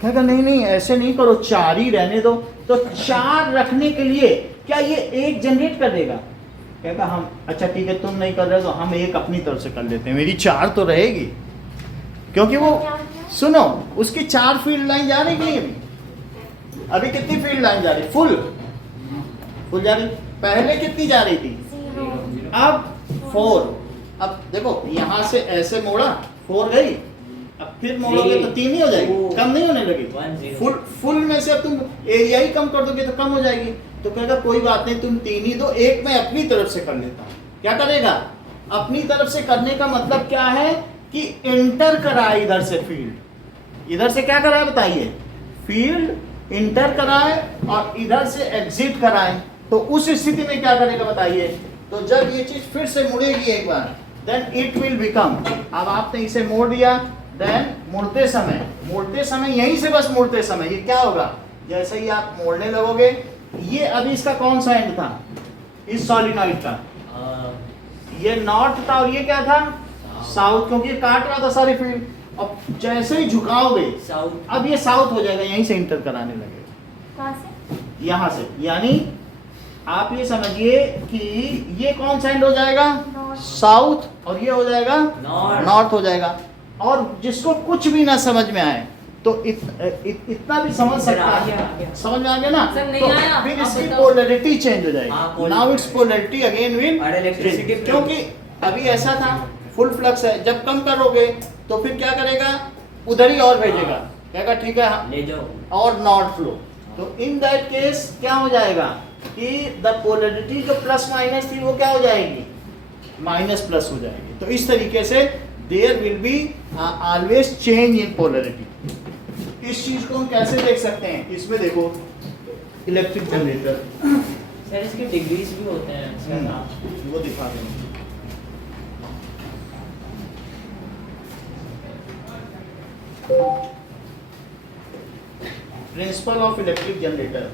कहेगा नहीं नहीं ऐसे नहीं करो, 4 ही रहने दो। तो 4 रखने के लिए क्या ये 1 जनरेट कर देगा? कहेगा हम, अच्छा ठीक है तुम नहीं कर रहे तो हम 1 अपनी तरफ से कर लेते हैं, मेरी 4 तो रहेगी। क्योंकि वो, सुनो, उसकी 4 फील्ड लाइन जा रही नहीं अभी, अभी कितनी फील्ड लाइन जा रही? फुल जा रही। पहले कितनी जा रही थी? अब 4। अब देखो यहाँ से ऐसे मोड़ा, 4 गई, अब फिर मोड़ोगे तो 3 ही हो जाएगी, कम नहीं होने लगी। फुल में से अब तुम एरिया ही कम कर दोगे तो कम हो जाएगी। तो कहेगा कोई बात नहीं, तुम 3 ही दो, 1 मैं अपनी तरफ से कर लेता हूँ। क्या करेगा? अपनी तरफ से करने का मतलब क्या है कि एंटर करा इधर से फील्ड, इधर से क्या करा बताइए? फील्ड इंटर कराए और इधर से एग्जिट कराए, तो उस स्थिति में क्या करेगा बताइए? तो जब ये चीज फिर से मुड़ेगी एक बार, देन इट विल बिकम, अब आपने इसे मोड़ दिया, देन मुड़ते समय यहीं से बस मुड़ते समय ये क्या होगा, जैसे ही आप मोड़ने लगोगे, ये अभी इसका कौन सा एंड था इस सॉलिनॉइड का? ये नॉर्थ था और ये क्या था? साउथ, क्योंकि ये काट रहा था सारी फील्ड। अब जैसे ही झुकाओगे साउथ, अब ये साउथ हो जाएगा, यहीं से इंटर कराने लगेगा, कहाँ से? यहाँ से। यानी आप ये समझिए कि ये कौन सा एंड हो जाएगा? साउथ, और ये हो जाएगा नॉर्थ हो जाएगा। और जिसको कुछ भी ना समझ में आए तो इतना भी समझ सकता है, समझ में आ गया ना? सर, नहीं तो आया, फिर आप इसकी बताओ। पोलैरिटी चेंज हो जाएगी। हाँ, now it's polarity again will और इलेक्ट्रिसिटी, क्योंकि अभी ऐसा था फुल फ्लक्स है, जब कम करोगे तो फिर क्या करेगा? उधर ही और भेजेगा, कहेगा ठीक है ले जाओ, और नॉर्थ फ्लो। तो इन दैट केस क्या हो जाएगा कि द पोलैरिटी जो प्लस माइनस थी वो क्या हो जाएगी? माइनस प्लस हो जाएगी। तो इस तरीके से there will be always change in polarity. इस चीज को हम कैसे देख सकते हैं? इसमें देखो इलेक्ट्रिक जनरेटर, सर इसके डिग्रीज भी होते हैं सर, वो दिखा देंगे। Principle of electric generator,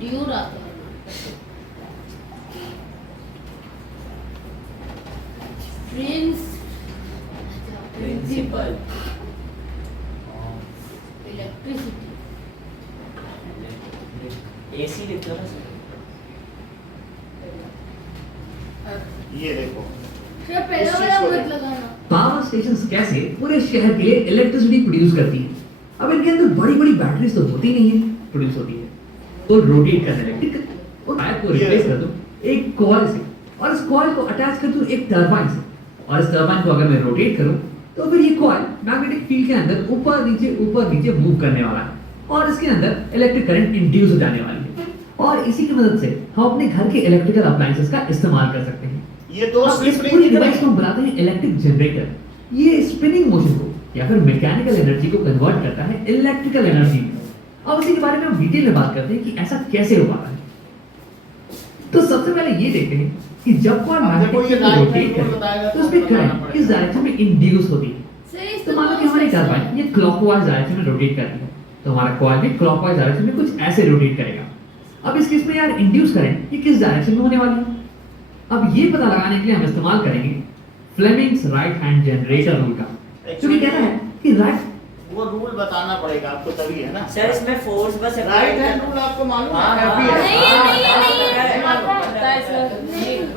Dyur आता है। प्रिंसिपल इलेक्ट्रिसिटी, एसी लिख दो ना सर। ये देखो क्या पहले वाला मत लगाना। पावर स्टेशंस कैसे पूरे शहर के लिए इलेक्ट्रिसिटी प्रोड्यूस करती है। अब इनके अंदर बड़ी बड़ी बैटरीज तो होती नहीं है, प्रोड्यूस होती है तो रोटेट करने इलेक्ट्रिक और वायर को रिप्लेस कर दो एक कॉइल से, और इस कॉइल को अटैच कर दो एक टरबाइन से, और इस टरबाइन को अगर मैं रोटेट करूं तो फिर ये कॉइल मैग्नेटिक फील्ड के अंदर ऊपर नीचे मूव करने वाला है, और इसके अंदर इलेक्ट्रिक करंट इंड्यूस हो जाने वाली है, और इसी की मदद से हम अपने घर के इलेक्ट्रिकल अप्लायंसेस का इस्तेमाल कर सकते हैं। ये दो अब इस स्लिप पूरी रिंग डिवाइस को हम बनाते हैं इलेक्ट्रिक जनरेटर। ये स्पिनिंग मोशन को या फिर मैकेनिकल एनर्जी को कन्वर्ट करता है इलेक्ट्रिकल एनर्जी में। अब इसी के बारे में हम डिटेल में बात करते हैं कि ऐसा कैसे हो पाता है। तो सबसे पहले ये देखते हैं कि जब कोई मैग्नेटिक फील्ड रोटेट करे तो उसमें करंट किस डायरेक्शन में इंड्यूस होती है। तो मान लो कि हमारी टरबाइन ये क्लॉकवाइज डायरेक्शन में रोटेट करती है, तो हमारा कॉइल भी क्लॉकवाइज डायरेक्शन में कुछ ऐसे रोटेट करेगा। अब इस केस में यार इंड्यूस करंट ये किस डायरेक्शन में होने वाली है? अब ये पता लगाने के लिए हम इस्तेमाल करेंगे Fleming's right hand generator rule का, जो कि कहता है कि राइट, वो रूल बताना पड़ेगा आपको तभी है ना। सर इसमें फोर्स बस राइट हैंड रूल आपको मालूम हाँ, है? हाँ, FBA?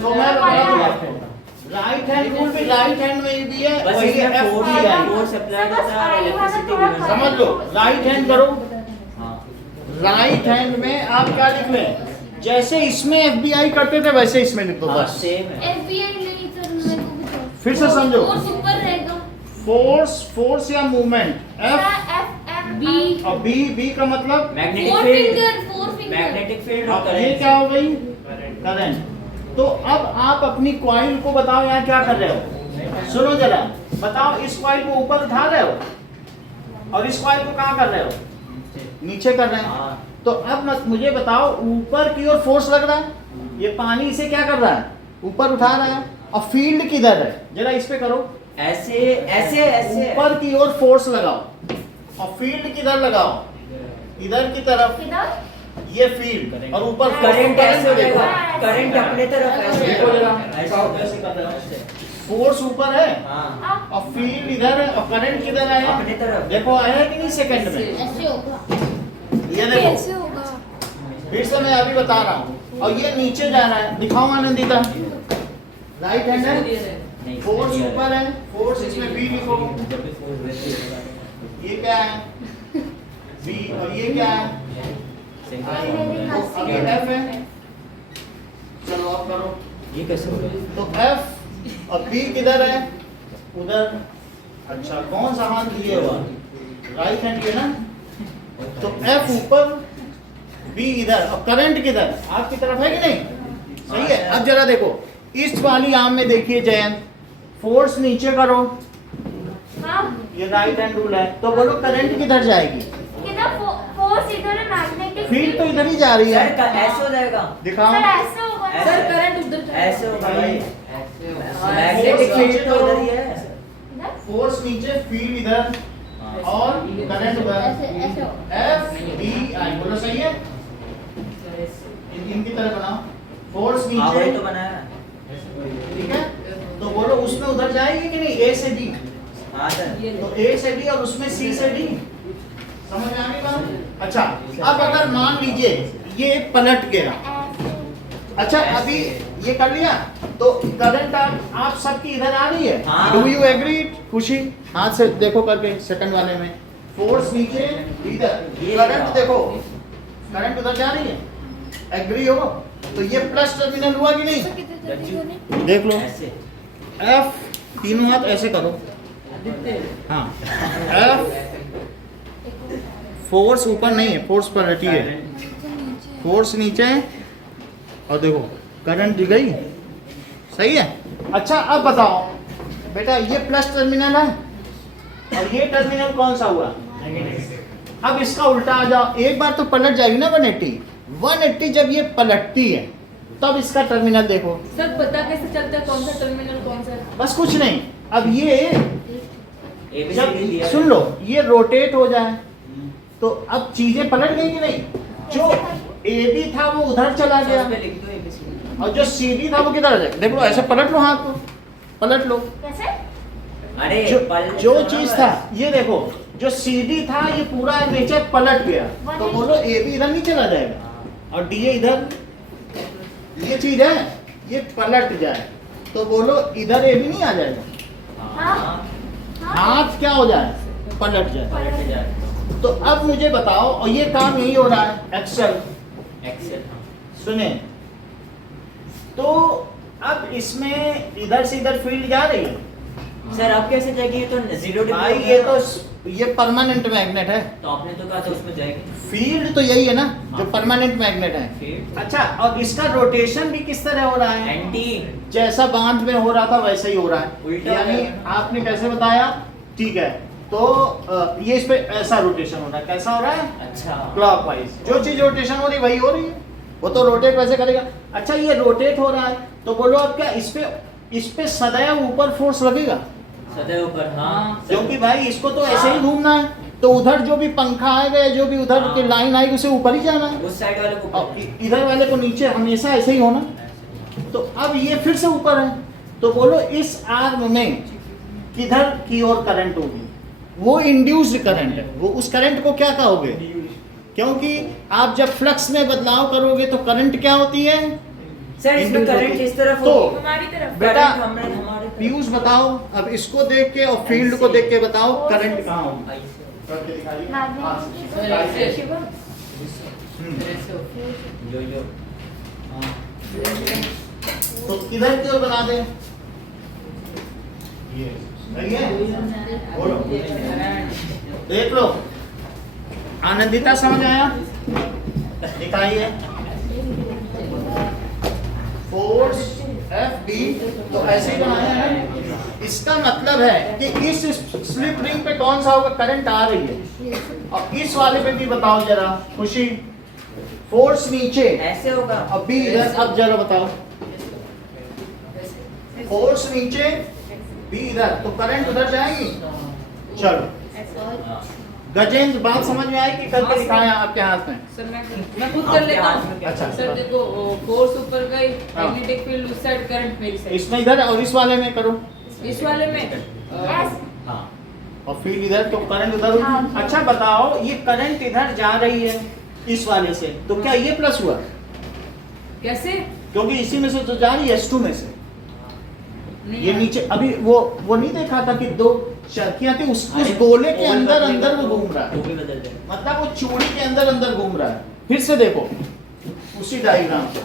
तो मैं बता दूं आपको, राइट हैंड रूल भी राइट हैंड में भी है, बस वही इसमें FBI। फोर्स अप्लाई होता है और इलेक्ट्रिसिटी भी समझ लो, राइट हैंड करो, हाँ, राइट हैंड में आप क्या लिख लें? जैसे इसमें FBI करते थे वैसे इसमें लिख दो हाँ, बस। सेम है। FBI नहीं सर, मेरे को भी तो फिर से समझो, फोर्स ऊपर रहेगा। फोर्स या मूवमेंट F बी और बी का मतलब magnetic for field, finger magnetic field और अब ये करंट। क्या हो गई? करंट। तो अब आप अपनी कॉइल को बताओ यहाँ क्या कर रहे हो? सुनो जरा, बताओ इस कॉइल को ऊपर उठा रहे हो और इस कॉइल को कहाँ कर रहे हो? नीचे कर रहे हैं। हाँ, तो अब मुझे बताओ, ऊपर की ओर फोर्स लग रहा है, ये पानी इसे क्या कर रहा है? ऊपर उठा रहा है, और फील्ड किधर है? जरा इस पे करो, ऐसे ऐसे ऐसे ऊपर की ओर फोर्स लगाओ और फील्ड किधर लगाओ? इधर की तरफ, ये फील्ड, और ऊपर करंट ऐसे देखो, देखो, करंट अपने तरफ ऐसे देखो जरा, ऐसे कर रहा हूँ। फोर्स ऊपर है हाँ, और फील्ड इधर है, और करंट किधर आया? अपने तरफ। देखो आया कि नहीं सेकंड में? ऐसे होगा। ये देखो, फिर से मैं अभी बता रहा हूँ, और ये नीचे जा रहा है। दिखाओ आनंदिता, राइट हैंड है, नहीं, फोर्स नहीं, ऊपर है, फोर्स इसमें बी लिखो। जब भी फोर्स वैसे ही होगा। ये क्या है? बी, और ये क्या है? तो अब ये एफ है। चलो अब करो, ये कैसे होगा? तो एफ और बी किधर है? उधर। अच्छा, कौन सा हाथ लिए हुआ? राइट हैंड ये ना। तो एफ ऊपर, बी इधर, और करंट किधर? आपकी तरफ है कि नहीं? सही है। अब जरा देखो, इस वाली आर्म में देखिए जयंत, फोर्स नीचे करो, हाँ ये राइट हैंड रूल है, तो बोलो करंट किधर जाएगी? किधर फोर्स इधर है, मैग्नेटिक फील्ड तो इधर ही जा रही सर है। ऐसे हो जाएगा, दिखाओ। सर ऐसे होगा ना। सर करंट उधर चला ऐसे होगा भाई, हाँ, मैग्नेटिक फील्ड तो उधर ही है। इधर? फोर्स नीचे, फील्ड इधर, और करंट उधर। ऐसे होगा। एफ डी आई, बोलो सही है? इनकी तरह बनाओ। फोर्स हाँ वही नीचे, तो बनाया। ठीक है? तो बोलो उसमें उधर जाएगी कि नहीं? ए से डी, हाँ सर, तो ए से डी और उसमें सी से डी, समझ में आ गई बात? अच्छा, अब अगर मान लीजिए ये पलट गया, ऐसे। अच्छा अभी ये कर लिया, तो करंट आप सबकी इधर आ रही है। हाँ। Do you agree? खुशी हाथ से देखो करके, सेकंड वाले में फोर्स नीचे इधर, ये करंट क्या? देखो, करंट उधर जा रही है, एग्री हो? तो ये प्लस टर्मिनल हुआ कि नहीं? देख लो, ऐसे एफ, तीनों हाथ ऐसे करो, हाँ, एफ, फोर्स ऊपर नहीं है, फोर्स पलटी है, फोर्स नीचे है, और देखो करंट दी गई, सही है? अच्छा अब बताओ बेटा, ये प्लस टर्मिनल है और ये टर्मिनल कौन सा हुआ? अब इसका उल्टा आ जाओ, एक बार तो पलट जाएगी ना 180 जब ये पलटती है तब इसका टर्मिनल देखो। सर पता कैसे चलता है कौन सा टर्मिनल कौन सा है? बस कुछ नहीं, अब ये ABCD जब दिया है। सुन लो ये रोटेट हो जाए तो अब चीजें पलट गई कि नहीं? जो ए बी था वो उधर चला सर, गया उस पे लिख दो ABCD। और जो सी डी था वो किधर आ जाएगा? देख लो ऐसे पलट लो हाथ को, पलट लो। कैसे? अरे जो चीज था ये देखो, जो सी डी था ये पूरा नेचर पलट गया, तो बोलो ए बी इधर नहीं चला जाएगा और डी ए इधर, ये चीज है ये पलट जाए तो बोलो इधर ए बी नहीं आ जाएगा, हाँ, हाथ क्या हो जाए? पलट जाए। पलट जाए। तो अब मुझे बताओ, और ये काम यही हो रहा है एक्सेल, एक्सेल, सुने, तो अब इसमें इधर से इधर फील्ड जा रही है सर अब कैसे जाएगी? ये तो 0 भाई, ये तो ये परमानेंट मैग्नेट है, तो आपने तो कहा था उसमें जाएगी फील्ड तो यही है ना जो हाँ। परमानेंट मैग्नेट है। फील्ड अच्छा, और इसका रोटेशन भी किस तरह हो रहा है? एंटी, जैसा बांध में हो रहा था वैसे ही हो रहा है, उल्टा हो यानी रहा है। आपने कैसे बताया? ठीक है, तो ये इस पे ऐसा रोटेशन हो रहा है, कैसा हो रहा है? अच्छा क्लॉकवाइज। जो चीज रोटेशन हो रही है वही हो रही है, वो तो रोटेट वैसे करेगा। अच्छा ये रोटेट हो रहा है तो बोलो अब क्या इस पे सदैव ऊपर फोर्स लगेगा? सदैव ऊपर, हाँ सर। क्योंकि भाई इसको तो ऐसे ही घूमना है, तो उधर जो भी पंखा आएगा या जो भी उधर हाँ। की लाइन आएगी उसे ऊपर ही जाना है, उस साइड वाले को और इधर वाले को नीचे, हमेशा ऐसे ही होना। तो अब ये फिर से ऊपर है, तो बोलो इस आर्म में किधर की ओर करंट होगी? वो इंड्यूस्ड करंट है, वो उस करंट को क्या कहोगे? क्योंकि आप जब फ्लक्स में बदलाव करोगे तो करंट क्या होती है? सर इसमें Induced करंट होती है। किस तरफ तो होगी? हमारी तरफ। बेटा करंट हमारे पीयूष बताओ, अब इसको देख के और फील्ड को देख के बताओ करंट कहाँ होगी? ऐसे। करके दिखाइए। मैग्नेटिक। सर ऐसे हम्म। सर ऐसे हो। जो हाँ तो किधर की ओर बना दें? ये सही है, बोलो, देख लो। आनंदिता समझ आया? दिखाइए। फोर्स एफ डी, तो ऐसे ही बनाया है। इसका मतलब है कि इस स्लिप रिंग पे कौन सा होगा? करंट आ रही है, और इस वाले पे भी बताओ जरा खुशी। फोर्स नीचे, ऐसे होगा। अब भी इधर, अब जरा बताओ। फोर्स नीचे, भी इधर, तो करंट उधर जाएगी। चलो हाँ। गजेंद्र, बात समझ में आई कि करके दिखाया आपके हाथ में? सर मैं खुद कर लेता हूँ। अच्छा। सर देखो फोर्स ऊपर गई, हाँ। मैग्नेटिक फील्ड उस साइड, करंट मेरी साइड। इसमें इधर और इस वाले में करो, इस वाले में ऐसे। हाँ और फील्ड इधर, तो करंट उधर होगी। हाँ। अच्छा बताओ, ये करंट इधर जा रही है इस वाले से, तो क्या ये प्लस हुआ? कैसे? क्योंकि इसी में से तो जा रही है, S2 में से। नहीं ये नीचे अभी वो नहीं देखा था कि दो चरखियां थी, उस गोले के अंदर अंदर वो घूम रहा है, वो भी बदल जाए। मतलब वो चूड़ी के अंदर अंदर घूम रहा है। फिर से देखो उसी डायग्राम को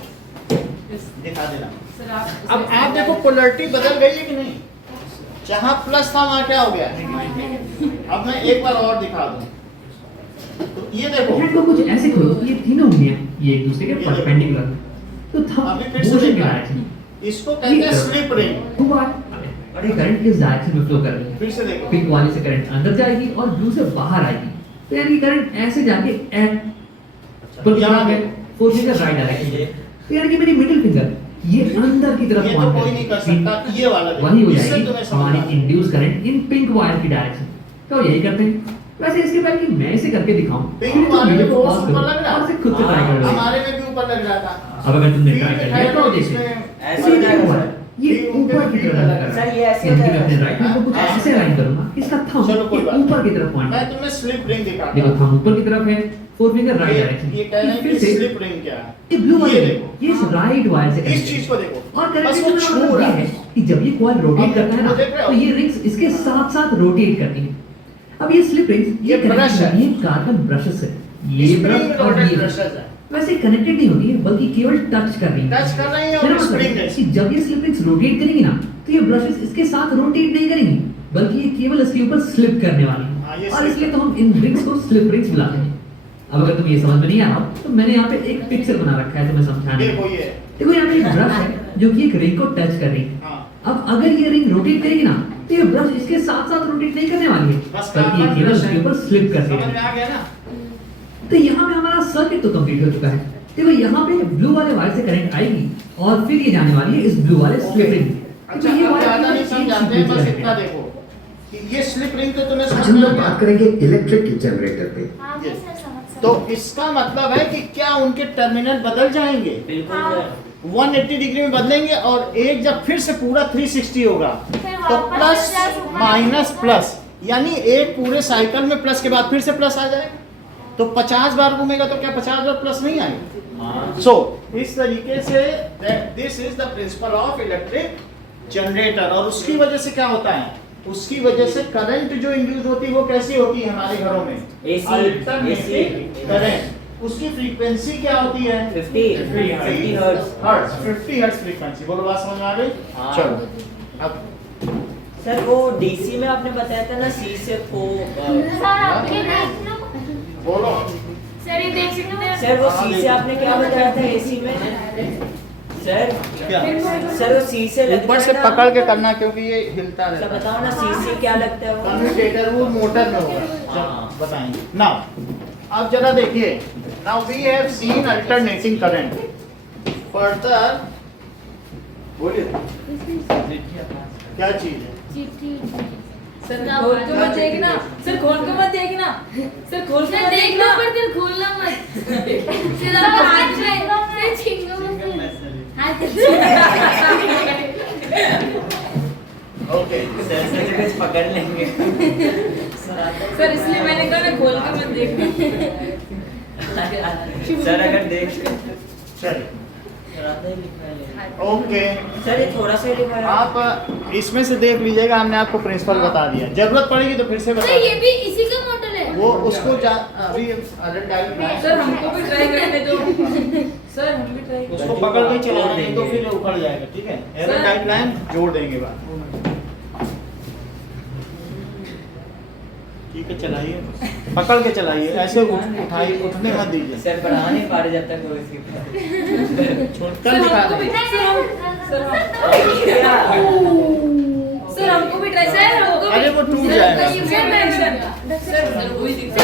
दिखा देना। सर आप अब आप देखो पोलैरिटी बदल गई है कि नहीं? जहां प्लस था वहां क्या हो गया? अब मैं एक बार और दिखा दूं, तो ये देखो, हेड को कुछ ऐसे करो ये तीनों उंगलियां ये एक दूसरे के ये देखो। परपेंडिकुलर तो था अभी फिर से मोशन देखना। क्या है इसको कहते हैं स्लिप रिंग। हुआ और ये करंट इस डायरेक्शन में फ्लो कर रही है। फिर से देखो, पिंक वाले से करंट अंदर जाएगी और ब्लू से बाहर आएगी, तो यानी करंट ऐसे जाके यहाँ पे फोर फिंगर राइट डायरेक्शन, तो यानी कि मेरी मिडिल फिंगर ये अंदर की तरफ ये तो कोई नहीं कर सकता, ये वाला देखो, वही हो इससे जाएगी तुम्हें समझ हमारी induce current in pink wire की डायरेक्शन। तो यही करते हैं। वैसे इसके पहले कि मैं इसे करके दिखाऊं, पिंक वाले में फोर्स ऊपर लग रहा है, और इसे खुद से ट्राई कर लो। हमारे में भी ऊपर लग रहा था। अब अगर तुमने ट्राई कर लिया तो देखिए ऐसे ये देखो ये ऊपर की तरफ लग रहा सर, ये है, ऐसे यानी कि होता मैं है। अपने राइट हैंड को कुछ ऐसे लाइन करूंगा, इसका थंब चलो, कोई बात ऊपर की तरफ पॉइंट मैं तुम्हें स्लिप रिंग दिखाता देखो हूं। थंब ऊपर की तरफ है, फोर फिंगर राइट डायरेक्शन। ये कह रहे हैं फिर कि से स्लिप रिंग क्या है, ये ब्लू वाले ये देखो, देखो, ये इस राइट वायर से इस connected चीज है। को देखो, और बस कनेक्टेड वो का छू मतलब रहा ये है। है कि जब ये कॉइल रोटेट करता है ना, वो देख रहे हो? तो ये रिंग्स इसके साथ साथ रोटेट करती हैं। अब ये स्लिप रिंग्स ये connected ब्रश है। होती हैं कार्बन ब्रशेस से, ये ब्रश स्प्रिंग और लोडेड ये ब्रशेस है, वैसे कनेक्टेड नहीं होती है, बल्कि केवल टच कर रही है। टच कर रही है मेरा और मतलब स्प्रिंग है है। कि जब ये स्लिप रिंग्स रोटेट करेंगी ना, तो ये ब्रशेस इसके साथ रोटेट नहीं करेंगी, बल्कि ये केवल इसके ऊपर स्लिप करने वाली हाँ, है। ये और slip इसलिए तो हम इन रिंग्स को स्लिप रिंग्स बुलाते हैं। अब अगर तुम्हें ये समझ में नहीं आ रहा तो मैंने यहाँ पे एक पिक्चर बना रखा है तुम्हें समझाने देखो के लिए। ये, देखो यहाँ पे एक ब्रश है जो कि एक रिंग को टच कर रही है। हाँ, अब अगर ये रिंग रोटेट करेगी ना, तो ये ब्रश इसके साथ साथ रोटेट नहीं करने वाली है, बस बल्कि ये कार्बन केवल ब्रश इसके है। ऊपर स्लिप कर समझ में देगी। आ गया ना? तो यहाँ पे हमारा सर्किट तो कंप्लीट हो चुका है। देखो यहाँ पे ब्लू वाले वायर से करंट आएगी और फिर ये जाने वाली है इस ब्लू वाले स्लिप रिंग। अच्छा, अब ज्यादा नहीं समझाते हैं, बस इतना देखो कि ये स्लिप रिंग तो तुम्हें आज समझ हम में आ लोग गया। बात करेंगे इलेक्ट्रिक जनरेटर पे। हाँ ये। जी सर, समझ सकते तो इसका मतलब है कि क्या उनके टर्मिनल बदल जाएंगे, बिल्कुल हाँ। सर। 180 डिग्री में बदलेंगे, और एक जब फिर से पूरा 360 होगा फिर तो वापस प्लस प्लस ऊपर माइनस ऊपर। प्लस, यानी एक पूरे साइकिल में प्लस के बाद फिर से प्लस आ जाएगा। तो 50 बार घूमेगा तो क्या 50 बार प्लस नहीं आएगा? हाँ। सो इस तरीके से this is the principle of electric generator. और उसकी वजह से क्या होता है, उसकी वजह से करंट जो इंड्यूस होती है वो कैसी होती है हमारे घरों में, AC अल्टरनेटिंग करंट। उसकी फ्रीक्वेंसी क्या होती है? 50 हर्ट्ज। 50 hertz frequency. बोलो, बात समझ में आ गई? हाँ। चलो अब सर वो डीसी में आपने बताया था ना, सी से को सर आपके देख लो। बोलो। सर ये देख सकते हैं। सर वो सी से आपने क्या बताया था एसी में सर? क्या? सर वो सी से लगता ऊपर से है ना? पकड़ के करना क्योंकि ये हिलता सर रहता है। बताओ ना, सी से क्या लगता है वो? कम्यूटेटर वो मोटर में होगा। हाँ। चलो बताएंगे। नाउ अब जरा देखिए, now we have seen alternating current. Further बोलिए क्या चीज है? चिट्ठी सर खोल के मत देखना, सर खोल के मत देखना, सर खोल के मत देख लो देखना। पर दिल खोलना मत। फिर आपको हाथ में चिंगम हाथ ओके, सर से तो कुछ पकड़ लेंगे। सर इसलिए मैंने कहा ना खोल के मत देखना। सर अगर देख चलिए ओके। सर ये थोड़ा सा ही लिखा है। आप इसमें से देख लीजिएगा, हमने आपको प्रिंसिपल बता दिया, जरूरत पड़ेगी तो फिर से बता सर ये देंगे। भी इसी का मॉडल है। वो उसको अभी सर हमको भी ट्राई करने दो। सर हम भी ट्राई उसको पकड़ के चलाना, नहीं तो फिर उखड़ जाएगा। ठीक है, एयर टाइट लाइन जोड़ देंगे बाद। ठीक है, चलाइए, पकड़ के चलाइए, ऐसे उठाइए, उठने मत दीजिए। सर बढ़ा नहीं पा रहे जब तक वो इसी छोड़कर दिखा हमको भी देंगे। सर हमको भी ट्राई सर हमको भी। अरे वो टूट जाएगा। सर वही दिक्कत।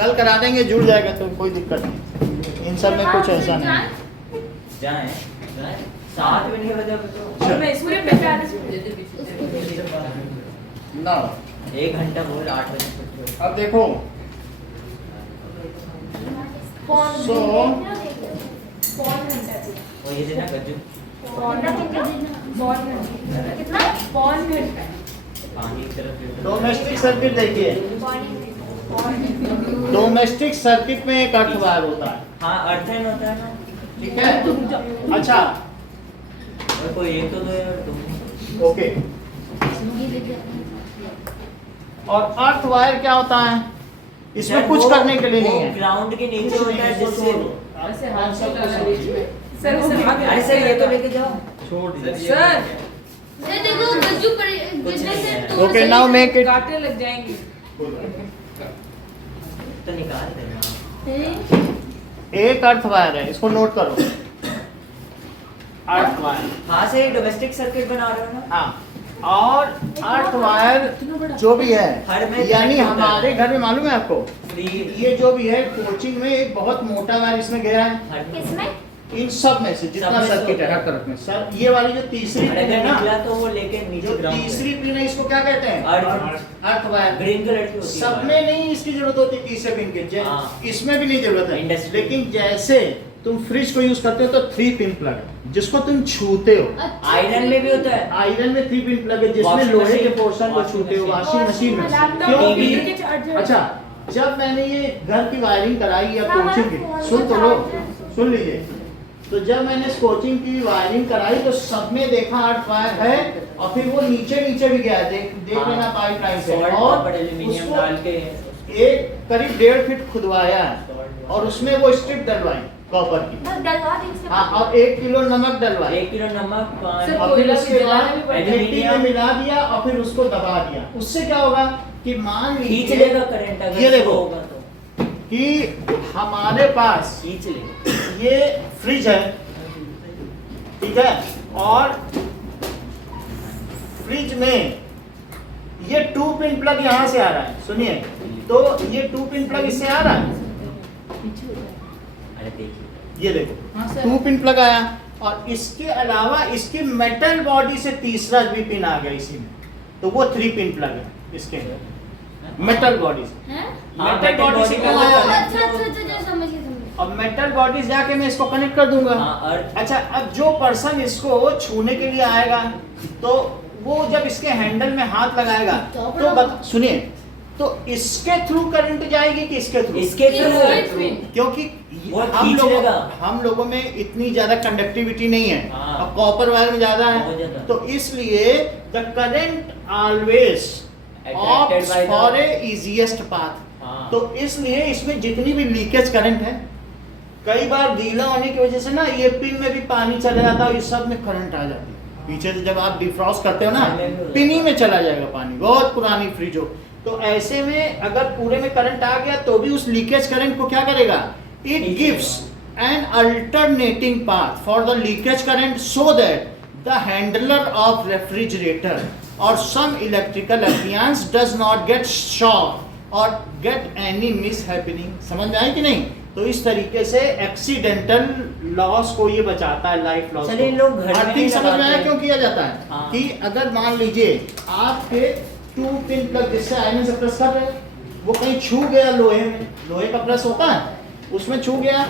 कल करा देंगे, जुड़ जाएगा तो कोई दिक्कत नहीं। इन सब में कुछ ऐसा नहीं। जाए 7 मिनट के बजे तो मैं इसको भी 45 मिनट देते ना 1 घंटा बोल 8 बजे। अब देखो, सो वो ये देना गज्जू कितना? पानी की तरफ डोमेस्टिक सर्किट देखिए, डोमेस्टिक सर्किट में एक अर्थ वायर होता है। हाँ अर्थन होता है ना। ठीक है, अच्छा और कोई एक तो दो यार तुम। ओके। और अर्थ वायर क्या होता है? इसमें कुछ करने के लिए नहीं है। ग्राउंड के नीचे होता है जिससे ऐसे हाथ से डाला बीच में। सर अरे सर ये तो लेके जाओ। छोड़ दीजिए। सर सर देखो गज्जू पर गिरने से तो ओके, नाउ मेक इट। कांटे लग जाएंगे। तो निकाल देना। एक अर्थ वायर है, इसको नोट करो। Earth wire. हाँ से डोमेस्टिक सर्किट बना रहे हो ना? हाँ, और अर्थ वायर जो भी हर में है, यानी connect होता है। हमारे घर में मालूम है आपको, फ्री ये जो भी है कोचिंग में एक बहुत मोटा वायर इसमें गया है, हर में। किसमें? इन सब में से जितना सब में से सर्किट है होता है। हर तरफ में। सर ये वाली जो तीसरी अरे पिन है अगर निकला ना, तो वो लेके नीचे जो ग्राउंड तीसरी पिन है इसको क्या कहते हैं? Earth wire. ग्रीन कलर की होती है सब में नहीं इसकी जरूरत होती तीसरे पिन की, हाँ। इसमें भी नहीं जरूरत है। Industry। लेकिन जैसे तुम फ्रिज को यूज करते हो तो 3 पिन प्लग है जिसको तुम छूते हो। अच्छा, आयरन में भी होता है। आयरन में 3 पिन प्लग है जिसमें Washing लोहे के machine, पोर्शन को washing छूते हो, machine। वॉशिंग मशीन में। लैपटॉप क्योंकि कंप्यूटर के चार्जर। अच्छा, जब मैंने ये घर की वायरिंग कराई या हमारा कोचिंग की, फोन सुन का तो लो, चार्जर। सुन लीजिए, तो जब मैंने इस कोचिंग की वायरिंग कराई तो सब में देखा अर्थ वायर है, और फिर वो नीचे नीचे भी गया है, देख हाँ। लेना पाइप लाइन से, Salt, और copper, aluminium उसको डाल के एक करीब 1.5 फीट खुदवाया है और उसमें वो स्ट्रिप डलवाई कॉपर की। बस डलवा दी इससे। हाँ, और 1 किलो नमक डलवाई, 1 किलो नमक, सर, और फिर कोयला उसके भी बाद जलाना भी पड़ेगा। मिट्टी में मिला दिया और फिर उसको दबा दिया। उससे क्या होगा कि मान खींच लीजिए लेगा करंट अगर ये slow देखो होगा तो कि हमारे पास खींच लेगा। ये फ्रिज है, ठीक है, और फ्रिज में ये 2 पिन प्लग यहाँ से आ रहा है, सुनिए, तो ये 2 पिन प्लग इससे आ रहा है, अरे देखिए ये देखो हाँ सर। 2 पिन प्लग आया, और इसके अलावा इसकी मेटल बॉडी से तीसरा भी पिन आ गया इसी में, तो वो 3 पिन प्लग है इसके मेटल बॉडी से। हैं? हाँ, मेटल metal बॉडी से body क्या का आया? वो अच्छा अच्छा अच्छा, समझ गई समझ गई। और मेटल बॉडी जाके मैं इसको कनेक्ट कर दूंगा। हाँ, अर्थ अच्छा, अब जो पर्सन इसको छूने के लिए आएगा तो वो जब इसके हैंडल में हाथ लगाएगा तो सुनिए, तो इसके थ्रू करंट जाएगी कि इसके थ्रू? इसके इसके थ्रू through। क्योंकि वो खींच लेगा। हम लोगों में इतनी ज्यादा कंडक्टिविटी नहीं है, हाँ। और कॉपर वायर में ज्यादा बहुत है, ज्यादा। तो इसलिए the current always Attracted by the- for a easiest path. हाँ। तो इसलिए इसमें जितनी भी लीकेज करंट है, कई बार गीला होने की वजह से ना ये पिन में भी पानी चला जाता है, इस सब में करंट आ जाती है। पीछे से जब आप डिफ्रॉस्ट करते हो ना, पिन ही में चला जाएगा पानी, बहुत पुरानी फ्रिज हो, तो ऐसे में अगर पूरे में करंट आ गया तो भी उस लीकेज करंट को क्या करेगा? It gives an alternating path for the leakage current so that the handler of refrigerator और some electrical appliance does not get shock और गेट एनी मिस हैपनिंग। समझ में आई कि नहीं? तो इस तरीके से एक्सीडेंटल लॉस को ये बचाता है, लाइफ लॉस। चलिए, लोग घर में अर्थिंग नहीं समझ में लगाते आया हैं। क्यों किया जाता है? हाँ। कि अगर मान लीजिए आपके 2 पिन प्लग जिससे आयरन से प्रेस कर रहे हैं, वो कहीं छू गया लोहे में, लोहे का प्रेस होता है, उसमें छू गया,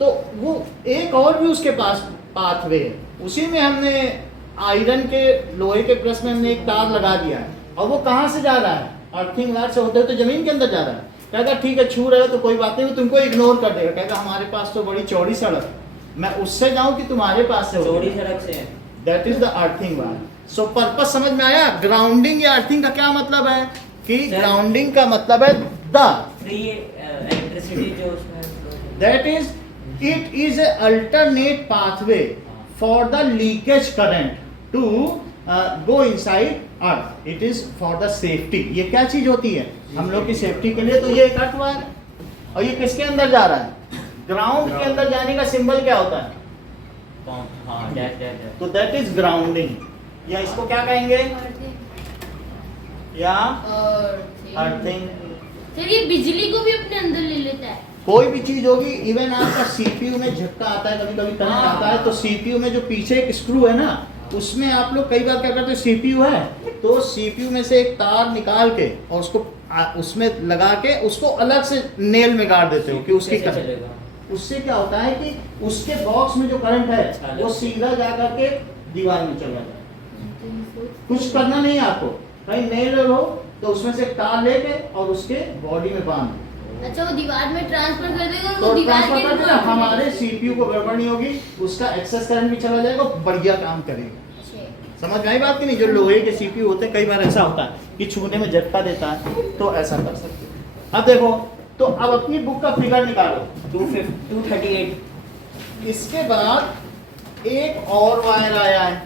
तो वो एक और भी उसके पास पाथवे है, उसी में हमने आयरन के लोहे के प्रेस में हमने एक तार लगा दिया है, और वो कहाँ से जा रहा है? अर्थिंग वायर से होते हुए तो जमीन के अंदर जा रहा है। कहेगा ठीक है, छू रहे हो तो कोई बात नहीं, वो तुमको इग्नोर कर देगा, कहेगा हमारे पास तो बड़ी चौड़ी सड़क, मैं उससे जाऊं कि तुम्हारे पास से चौड़ी सड़क से है। That is the earthing wire. So purpose समझ में आया? ग्राउंडिंग या अर्थिंग का क्या मतलब है? कि Sir, ग्राउंडिंग का मतलब है द फ्री इलेक्ट्रिसिटी जो उसमें that is it is a alternate pathway for the leakage current to go inside earth. It is for the safety. ये क्या चीज होती है हम लोग की सेफ्टी के लिए? तो ये एक अर्थ वायर है, और ये किसके अंदर जा रहा है? ग्राउंड के अंदर जाने का सिंबल क्या होता है? हाँ, डैश डैश डैश। तो दैट इज ग्राउंडिंग, या इसको क्या कहेंगे? या अर्थिंग। सर ये बिजली को भी अपने अंदर ले लेता है। कोई भी चीज होगी, इवन आपका सीपीयू में झटका आता है, कभी कभी करंट आता है, तो सीपीयू में जो पीछे एक स्क्रू है ना, उसमें आप लोग कई बार क्या करते हैं, सीपीयू है तो सीपीयू में से एक तार निकाल के और उसको उसमें लगा के उसको अलग से नेल में गाड़ देते हो कि उसकी कैसे करंट। चलेगा? उससे क्या होता है कि उसके बॉक्स में जो करंट है वो सीधा जा करके दीवार में चला जाए। कुछ करना नहीं है आपको, कहीं नेल हो तो उसमें से एक तार लेके और उसके बॉडी में बांध दो। अच्छा, वो दीवार में ट्रांसफर कर देगा, तो वो दीवार ट्रांसफर के करके ना हमारे सीपीयू को गड़बड़ नहीं होगी, उसका एक्सेस करंट भी चला जाएगा, बढ़िया काम करेगा। समझ में आई बात की नहीं? जो लोहे के सीपीयू होते हैं कई बार ऐसा होता है कि छूने में झटका देता है, तो ऐसा कर सकते हो। अब देखो, तो अब अपनी बुक का फिगर निकालो 238। इसके बाद एक और वायर आया है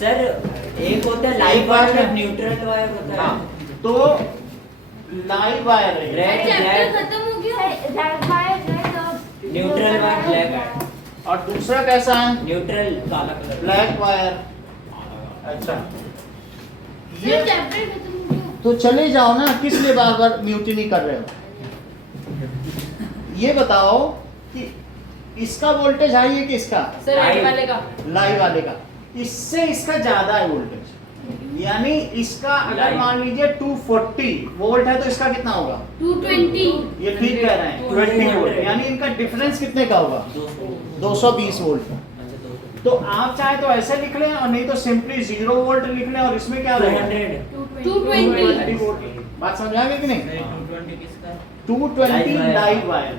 सर एक होता है लाइव वायर और न्यूट्रल वायर होता है। हाँ, तो लाइव वायर है, रेड चैप्टर ब्लैक खत्म हो गया। न्यूट्रल वायर ब्लैक है। और दूसरा कैसा है? न्यूट्रल काला कलर ब्लैक वायर। अच्छा ये सर चैप्टर खत्म हो गया। तो चले जाओ ना, किस लिए बार बार म्यूटिनी कर रहे हो? ये बताओ कि इसका वोल्टेज हाई है कि इसका? सर राइट वाले का लाइव वाले का। इससे इसका ज्यादा है वोल्टेज, यानी इसका अगर मान लीजिए 240 वोल्ट है तो इसका कितना होगा? 220। ये ठीक कह रहे हैं, 20 वोल्ट, यानी इनका डिफरेंस कितने का होगा? 220 वोल्ट। तो आप चाहे तो ऐसे लिख लें और नहीं तो सिंपली 0 वोल्ट लिख लें और इसमें क्या रहेगा? 220 वोल्ट। बात समझ आ गई कि नहीं? 220 किसका? 220 live wire,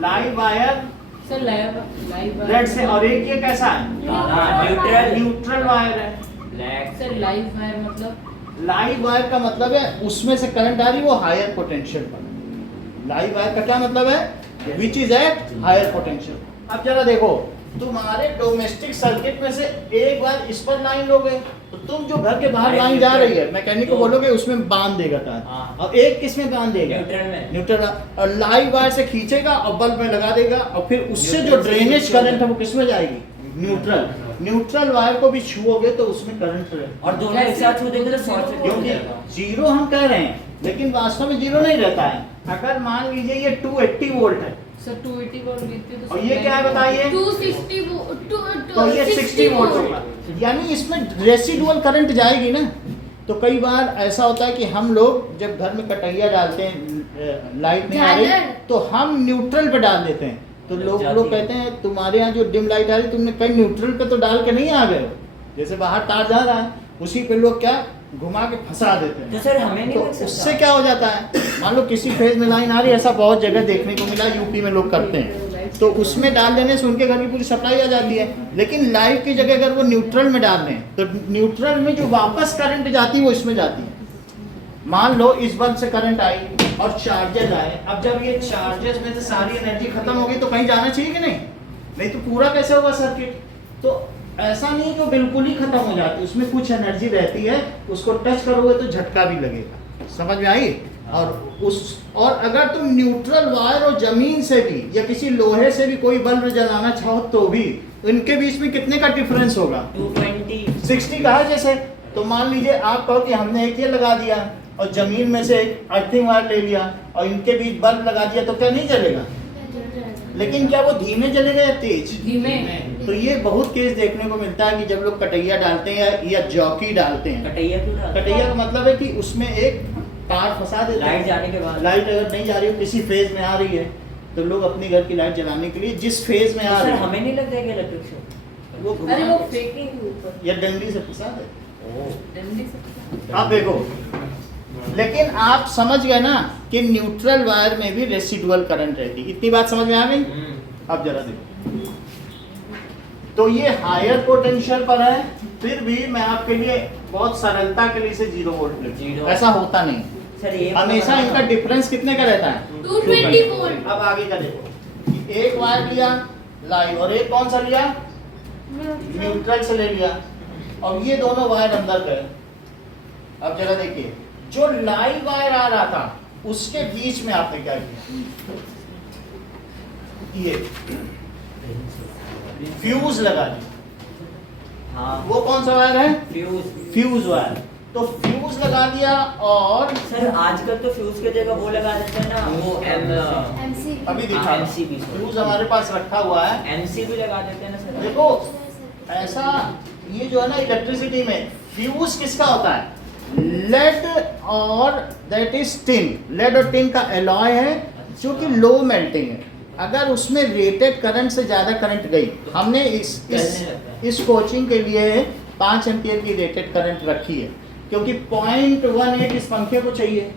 live wire sir live red से, और एक ये कैसा है? न्यूट्रल न्यूट्रल वायर है। ब्लैक सर लाइव वायर मतलब लाइव वायर का मतलब है उसमें से करंट आ रही वो हायर पोटेंशियल पर। लाइव वायर का क्या मतलब है? Which is at higher potential. अब जरा देखो, तुम्हारे डोमेस्टिक सर्किट में से एक बार इस पर लाइन लोगे तो तुम जो घर के बाहर लाइन जा रही है मैकेनिक को बोलोगे उसमें बांध देगा तार, और एक किस में बांध देगा? न्यूट्रल में। न्यूट्रल। और लाइव वायर से खींचेगा और बल्ब में लगा देगा और फिर उससे जो ड्रेनेज करंट है वो किस में जाएगी? न्यूट्रल। न्यूट्रल वायर को भी छुओगे तो उसमें करंट रहेगा। और दोनों एक साथ छू देंगे तो शॉर्ट सर्किट हो क्योंकि जाएगा। जीरो हम कह रहे हैं लेकिन वास्तव में जीरो नहीं रहता है। अगर मान लीजिए ये 280 वोल्ट है सर 280 वोल्ट लेते तो और ये क्या है बताइए? 260 तो ये 60 वोल्ट होगा, यानी इसमें रेसिडुअल करंट जाएगी ना। तो कई बार ऐसा होता है कि हम लोग जब घर में कटैया डालते हैं, लाइट नहीं आ रही तो हम न्यूट्रल पे डाल देते हैं, तो लोग कहते हैं तुम्हारे यहाँ जो डिम लाइट आ रही तुमने कहीं न्यूट्रल पे तो डाल के नहीं आ गए हो। जैसे बाहर तार जा रहा है उसी पे लोग क्या घुमा के फंसा देते हैं। तो सर हमें नहीं तो लग सकता। उससे क्या हो जाता है, मान लो किसी फेज में लाइन आ रही है, ऐसा बहुत जगह देखने को मिला, यूपी में लोग करते हैं, तो उसमें डाल देने से उनके घर की पूरी सप्लाई आ जाती है। लेकिन लाइव की जगह अगर वो न्यूट्रल में डाल दें तो न्यूट्रल में जो वापस करंट जाती है वो इसमें जाती है। मान लो इस बल्ब से करंट आई और चार्जेस आए, अब जब ये चार्जेस में से सारी एनर्जी खत्म हो गई तो कहीं जाना चाहिए कि नहीं? नहीं तो पूरा कैसे होगा सर्किट? तो ऐसा नहीं जो बिल्कुल ही खत्म हो जाती, उसमें कुछ एनर्जी रहती है, उसको टच करोगे तो झटका भी लगेगा। समझ में आई? और अगर तुम न्यूट्रल वायर और जमीन से भी या किसी लोहे से भी कोई बल्ब जलाना चाहो तो भी तो इनके बीच में कितने का डिफरेंस होगा? 220 60 का है जैसे। तो मान लीजिए आप कहो कि हमने एक ये लगा दिया और जमीन में से एक अर्थिंग वायर ले लिया और इनके बीच बल्ब लगा दिया तो क्या नहीं जलेगा? लेकिन क्या वो धीमे जलेगा या तेज? धीमे। तो ये बहुत केस देखने को मिलता है कि जब लोग कटैया डालते हैं या जॉकी डालते हैं। कटैया क्यों डालते हैं? कटैया का मतलब है कि उसमें एक तार फंसा देते हैं। लाइट जाने के बाद। लाइट अगर नहीं जा रही हो किसी फेज में आ रही है तो लोग अपने घर की लाइट जलाने के लिए जिस फेज में आ सर रही है हमें नहीं लग जाएगा इलेक्ट्रिक शॉक? वो अरे वो फेंकेंगे ऊपर या डंडी से फंसा देते। डंडी से आप देखो, लेकिन आप समझ गए ना कि न्यूट्रल वायर में भी रेसिडुअल करंट रहती है। इतनी बात समझ में आ गई? अब जरा देखो, तो ये हायर पोटेंशियल पर है, फिर भी मैं आपके लिए बहुत सरलता के लिए इसे 0 वोल्ट लेता हूं। ऐसा होता नहीं सर ये हमेशा इनका डिफरेंस कितने का रहता है? 220 वोल्ट। अब आगे का देखो कि एक वायर लिया लाइव और एक कौन सा लिया? न्यूट्रल से ले लिया और ये दोनों वायर अंदर गए। अब जरा देखिए, जो लाइव वायर आ रहा था उसके बीच में आपने क्या किया? ये फ्यूज लगा दिया। हाँ वो कौन सा वायर है? फ्यूज। Fuse wire. तो फ्यूज लगा दिया और सर आजकल तो फ्यूज के जगह वो लगा देते हैं ना, वो एमसी अभी दिखा MCB फ्यूज हमारे पास रखा हुआ है। एमसीबी लगा देते हैं ना सर। देखो ऐसा ये जो है ना इलेक्ट्रिसिटी में फ्यूज किसका होता है? लेड और दैट इज टिन। लेड और टिन का एलॉय है जो कि लो मेल्टिंग है। अगर उसमें रेटेड करंट से ज़्यादा करंट गई, हमने इस कोचिंग के लिए 5 एम्पियर की रेटेड करंट रखी है क्योंकि 0.18 इस पंखे को चाहिए,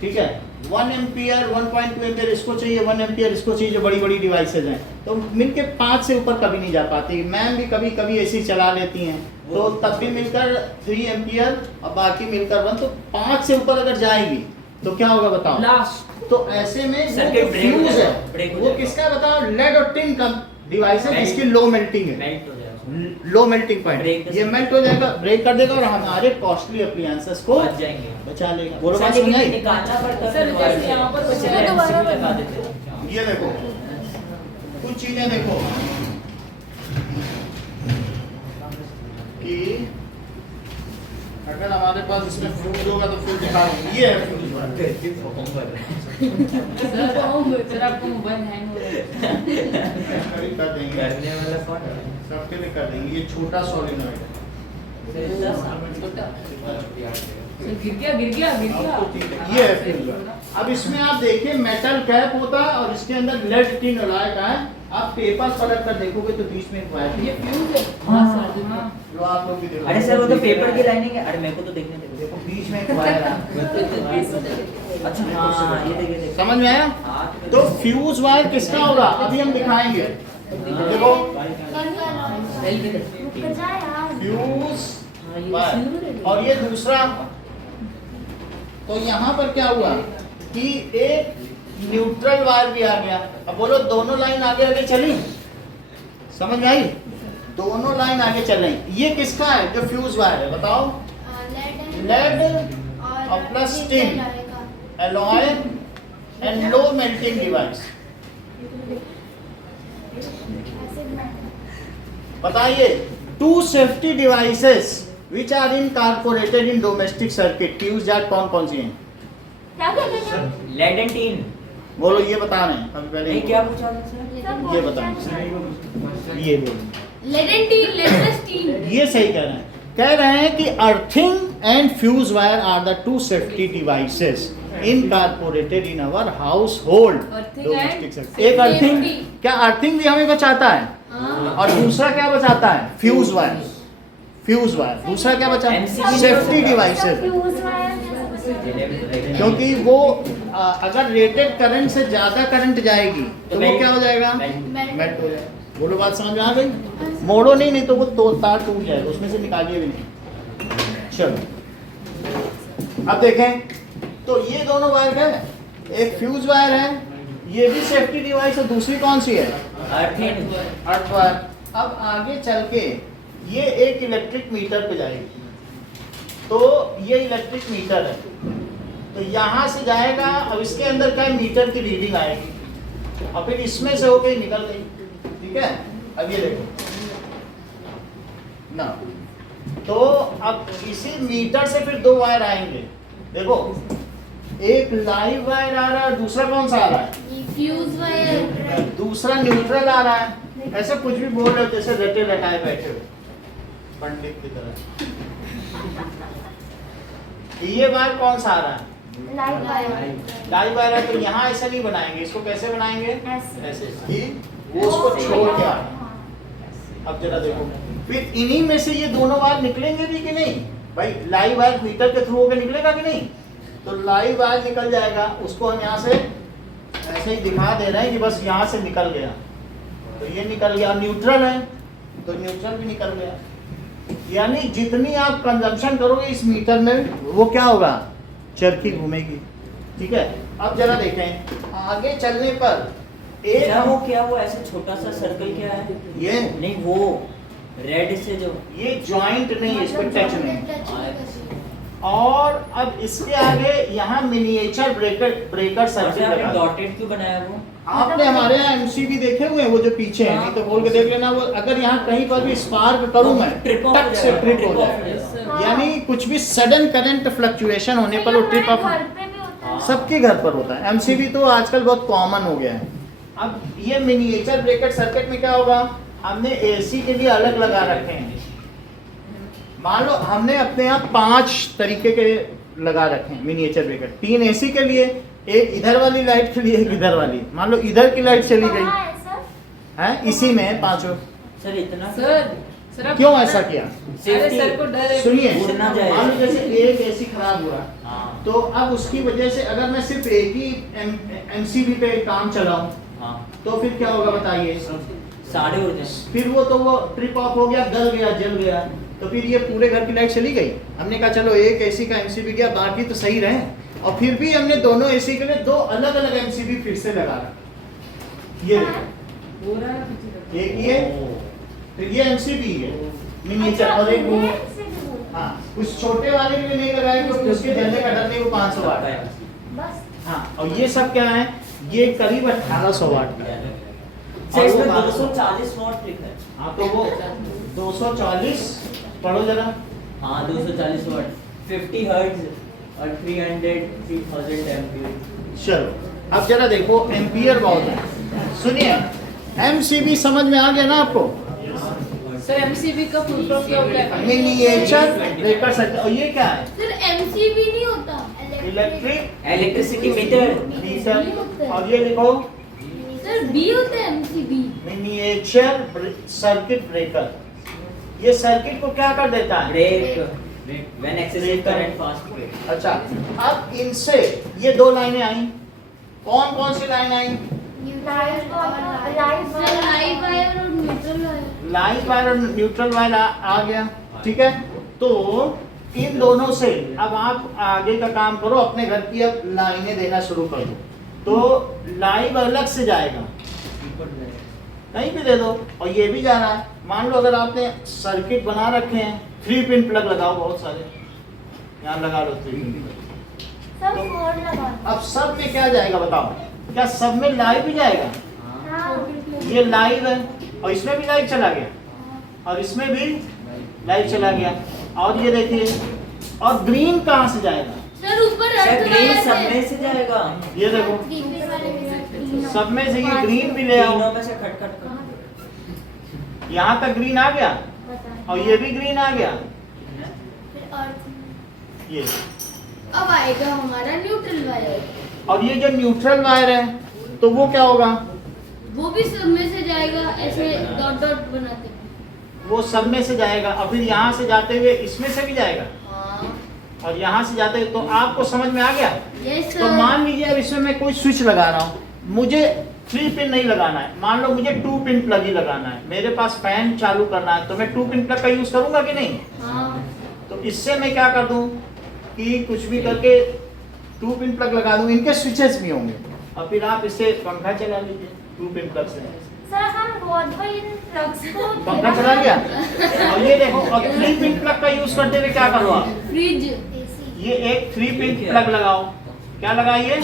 ठीक है, 1 एम्पियर 1.2 एम्पियर इसको चाहिए, 1 एम्पियर इसको चाहिए, जो बड़ी बड़ी डिवाइसेज हैं, तो मिलके 5 से ऊपर कभी नहीं जा पाती। मैम भी कभी कभी ऐसी चला लेती हैं तो तब भी मिलकर 3 एम्पियर और बाकी मिलकर 1, तो 5 से ऊपर अगर जाएगी तो क्या होगा बताओ? लास्ट। तो ऐसे में सर्किट वो ब्रेक हो फ्यूज जाएगा, है, ब्रेक हो वो जाएगा। किसका है बताओ? लेड और टिन का डिवाइस है जिसकी लो मेल्टिंग है, मेल्ट हो जाएगा, लो मेल्टिंग पॉइंट, Break ये मेल्ट हो जाएगा, ब्रेक कर देगा और हमारे कॉस्टली अप्लायंसेस को बच जाएंगे। बचा लेगा। बोलो सर बात लेकिन समझ आई? निकालना पड़ता है सर, दोबारा जैसे से। यहाँ पर तो कुछ चलिए है, MCB लगा देते हैं। ये देखो कुछ चीजें देखो, कि अगर हमारे पास इसमें फ्यूज होगा तो फ्यूज दिखा दूंगी। ये है फ्यूज वायर। सर आपको मोबाइल हैंग हो रहा है। कर देंगे, सबके लिए कर देंगे। ये छोटा सोलिनॉइड है। सर गिर गया। ये है फ्यूज वायर। अब इसमें आप देखिए मेटल कैप होता है और इसके अंदर लेड टिन लगाया का है। आप पेपर पलट कर देखोगे तो बीच में एक वायर ये फ्यूज है। हाँ, सर हाँ। जो आप लोग भी देखो। अरे सर वो तो पेपर की लाइनिंग है। अरे मेरे को तो देखने दे। देखो बीच में एक वायर है। अच्छा हाँ ये देखिए समझ में आया? तो फ्यूज वायर किसका होगा अभी हम दिखाएंगे। देखो फ्यूज वायर और ये दूसरा। तो यहाँ पर क्या हुआ कि एक न्यूट्रल वायर भी आ गया। अब बोलो दोनों लाइन आगे आगे चली, समझ में आई? दोनों लाइन आगे चल रही। ये किसका है जो फ्यूज वायर है बताओ? लेड और plus tin, alloy and low melting device। बताइए two safety devices which are incorporated in domestic circuit fuse जाट कौन कौन सी हैं? Lead and tin. बोलो ये बता रहे हैं अभी पहले नहीं क्या पूछा था सर? ये बताएं। ये बोलो lead and tin, lead plus tin. ये सही कह रहे हैं। कह रहे हैं कि earthing and fuse wire are the two safety devices incorporated in our household domestic sector. एक अर्थिंग, क्या अर्थिंग भी हमें बचाता है और दूसरा क्या बचाता है? Fuse wire. फ्यूज वायर दूसरा क्या बचा? Safety devices. क्योंकि वो अगर रेटेड करंट से ज्यादा करंट जाएगी तो वो क्या हो जाएगा? मेल्ट हो जाएगा। बोलो बात समझ में आ गई? मोड़ो नहीं तो वो तार टूट जाएगा, उसमें से निकालिए भी नहीं। चलो अब देखें तो ये दोनों वायर क्या है? एक फ्यूज वायर है, ये भी सेफ्टी डिवाइस है। दूसरी कौन सी है? Earth wire. अब आगे चल के ये एक इलेक्ट्रिक मीटर पे जाएगी। तो ये इलेक्ट्रिक मीटर है, तो यहाँ से जाएगा। अब इसके अंदर क्या मीटर की रीडिंग आएगी और फिर इसमें से होके निकल गई। ठीक है, अब ये देखो ना। तो अब इसी मीटर से फिर दो वायर आएंगे। देखो एक लाइव वायर आ रहा है, दूसरा कौन सा आ रहा है? Fuse wire. दूसरा न्यूट्रल आ रहा है। ऐसे कुछ भी बोल रहे हो जैसे रटे रटाए बैठे हो पंडित की तरह। ये वायर कौन सा आ रहा है? लाइव वायर है। तो यहाँ ऐसा नहीं बनाएंगे, इसको कैसे बनाएंगे? ऐसे कि वो उसको छोड़ के आ रहा है। अब जरा देखो फिर इन्हीं में से ये दोनों वायर निकलेंगे भी कि नहीं? भाई लाइव वायर मीटर के थ्रू होकर निकलेगा कि नहीं? तो लाइव वायर निकल जाएगा, उसको हम यहाँ से ऐसे ही दिखा दे रहे हैं कि बस यहाँ से निकल गया। तो ये निकल गया। न्यूट्रल है तो न्यूट्रल भी निकल गया। यानी जितनी आप कंजम्पशन करोगे इस मीटर में वो क्या होगा? चरखी घूमेगी। ठीक है, अब जरा देखें आगे चलने पर एक क्या वो ऐसे छोटा सा सर्कल क्या है? ये नहीं वो रेड से जो ये जॉइंट नहीं है, इस पर टच नहीं। और अब इसके आगे यहाँ मिनिएचर ब्रेकर सर्किट लगा। डॉटेड क्यों बनाया वो? आपने हमारे यहाँ एमसीबी देखे हुए हैं वो जो पीछे हैं, नहीं तो खोल के देख लेना। वो अगर यहाँ कहीं पर भी स्पार्क करूँ मैं टक से ट्रिप हो जाएगा। यानी कुछ भी सडन करंट फ्लक्चुएशन होने पर वो ट्रिप ऑफ सबके घर पर होता है। एमसीबी तो आजकल बहुत कॉमन हो गया है। अब ये मिनिएचर ब्रेकर सर्किट में क्या होगा? हमने एसी के लिए अलग लगा रखे हैं। मान लो हमने अपने यहाँ 5 तरीके के लगा रखे हैं मिनिएचर ब्रेकर। 3 एसी के लिए, एक इधर वाली लाइट के लिए, एक इधर वाली। मान लो इधर की लाइट चली गई है, इसी में 5। सर इतना सर क्यों ऐसा किया? अरे सर को डर है। सुनिए, उड़ना जाए। मान लो जैसे एक एसी खराब हुआ तो अब उसकी वजह से अगर मैं सिर्फ एक ही एमसीबी पे काम चलाऊं तो फिर क्या होगा बताइए? साढ़े उड़ जाए। फिर वो ट्रिप ऑफ हो गया, गल गया, जल गया, तो फिर ये पूरे घर की लाइट चली गई। हमने कहा चलो एक एसी का एमसीबी गया, बाकी तो सही रहे। और फिर भी हमने दोनों एसी के लिए 2 अलग अलग एमसीबी फिर से लगा रखा। ये एक ये फिर ये एमसीबी है मिनिएचर और एक वो। हाँ, उस छोटे वाले के लिए नहीं लगाया क्योंकि उसके जलने का डर नहीं, वो 500 वाट है। हाँ, और ये सब क्या है? ये करीब 1800 वाट का है। इसमें 240 वाट लिखा है। हाँ, तो वो 240 पढ़ो जरा। हाँ 240 वाट 50 हर्ट्ज और 3000 एम्पीयर। चलो अब जरा देखो एम्पियर बहुत है। सुनिए एमसीबी समझ में आ गया ना आपको? सर एमसीबी का फुल फॉर्म क्या होता है? Miniature breaker circuit. और ये क्या है? सर एमसीबी नहीं होता, इलेक्ट्रिसिटी मीटर। मीटर। और ये लिखो सर बी होता है एमसीबी। Miniature circuit breaker. ये सर्किट को क्या कर देता है? Break when excessive current pass through. अच्छा अब इनसे ये दो लाइनें आई, कौन कौन सी लाइन आई? सर लाइव वायर और न्यूट्रल वायर। लाइव वायर और न्यूट्रल वायर आ गया, ठीक है। तो इन दोनों से अब आप आगे का काम करो, अपने घर की अब लाइनें देना शुरू कर दो। तो लाइव अलग से जाएगा, कहीं भी दे दो। और ये भी जा रहा है। मान लो अगर आपने सर्किट बना रखे हैं, 3 पिन प्लग लगाओ, बहुत सारे यहाँ लगा लो 3 पिन प्लग। अब सब में क्या जाएगा बताओ? क्या सब में लाइव भी जाएगा? ये लाइव है और इसमें भी लाइव चला गया और इसमें भी लाइव चला गया। और ये देखिए, और ग्रीन कहाँ से जाएगा? सर ऊपर अर्थ ग्रीन वायर सब में से जाएगा। ये देखो सब में से ये ग्रीन भी ले आओ। तीनों में से खट खट खट। यहाँ तक ग्रीन आ गया और ये भी ग्रीन आ गया। ये अब आएगा हमारा न्यूट्रल वायर। और ये जो न्यूट्रल वायर है तो वो क्या होगा? वो भी सब में से जाएगा, ऐसे डॉट डॉट बनाते हैं। वो सब में से जाएगा और फिर यहाँ से जाते हुए इसमें से भी जाएगा हाँ। और यहाँ से जाते हुए। तो आपको समझ में आ गया? यस तो मान लीजिए अब इसमें मैं कोई स्विच लगा रहा हूँ, मुझे 3 पिन नहीं लगाना है, मान लो मुझे 2 पिन प्लग ही लगाना है। मेरे पास फैन चालू करना है तो मैं 2 पिन प्लग का यूज करूंगा कि नहीं? हाँ। तो इससे मैं क्या कर दूं कि कुछ भी करके 2 पिन प्लग लगा दूं। इनके स्विचेस भी होंगे और फिर आप इससे पंखा चला लीजिए 2 पिन प्लग से। सर हम बहुत बार इन प्लग्स को पंखा चला गया। और ये देखो, और 3 पिन प्लग का यूज करते हुए क्या करो आप? फ्रिज। ये एक 3 पिन प्लग लगाओ। क्या लगाइए?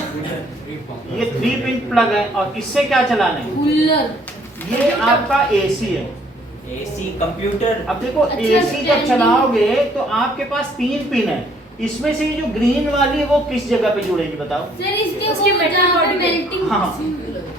ये 3 पिन प्लग है और इससे क्या चलाना है? कूलर। ये आपका एसी है। AC computer. अब देखो अच्छा, एसी जब स्टैंडिंग। चलाओगे तो आपके पास 3 पिन है। इसमें से ये जो ग्रीन वाली है वो किस जगह पे जुड़ेगी बताओ? सर इसके उसके वो metal जहाँ पे body में। मेल्टिंग। हाँ।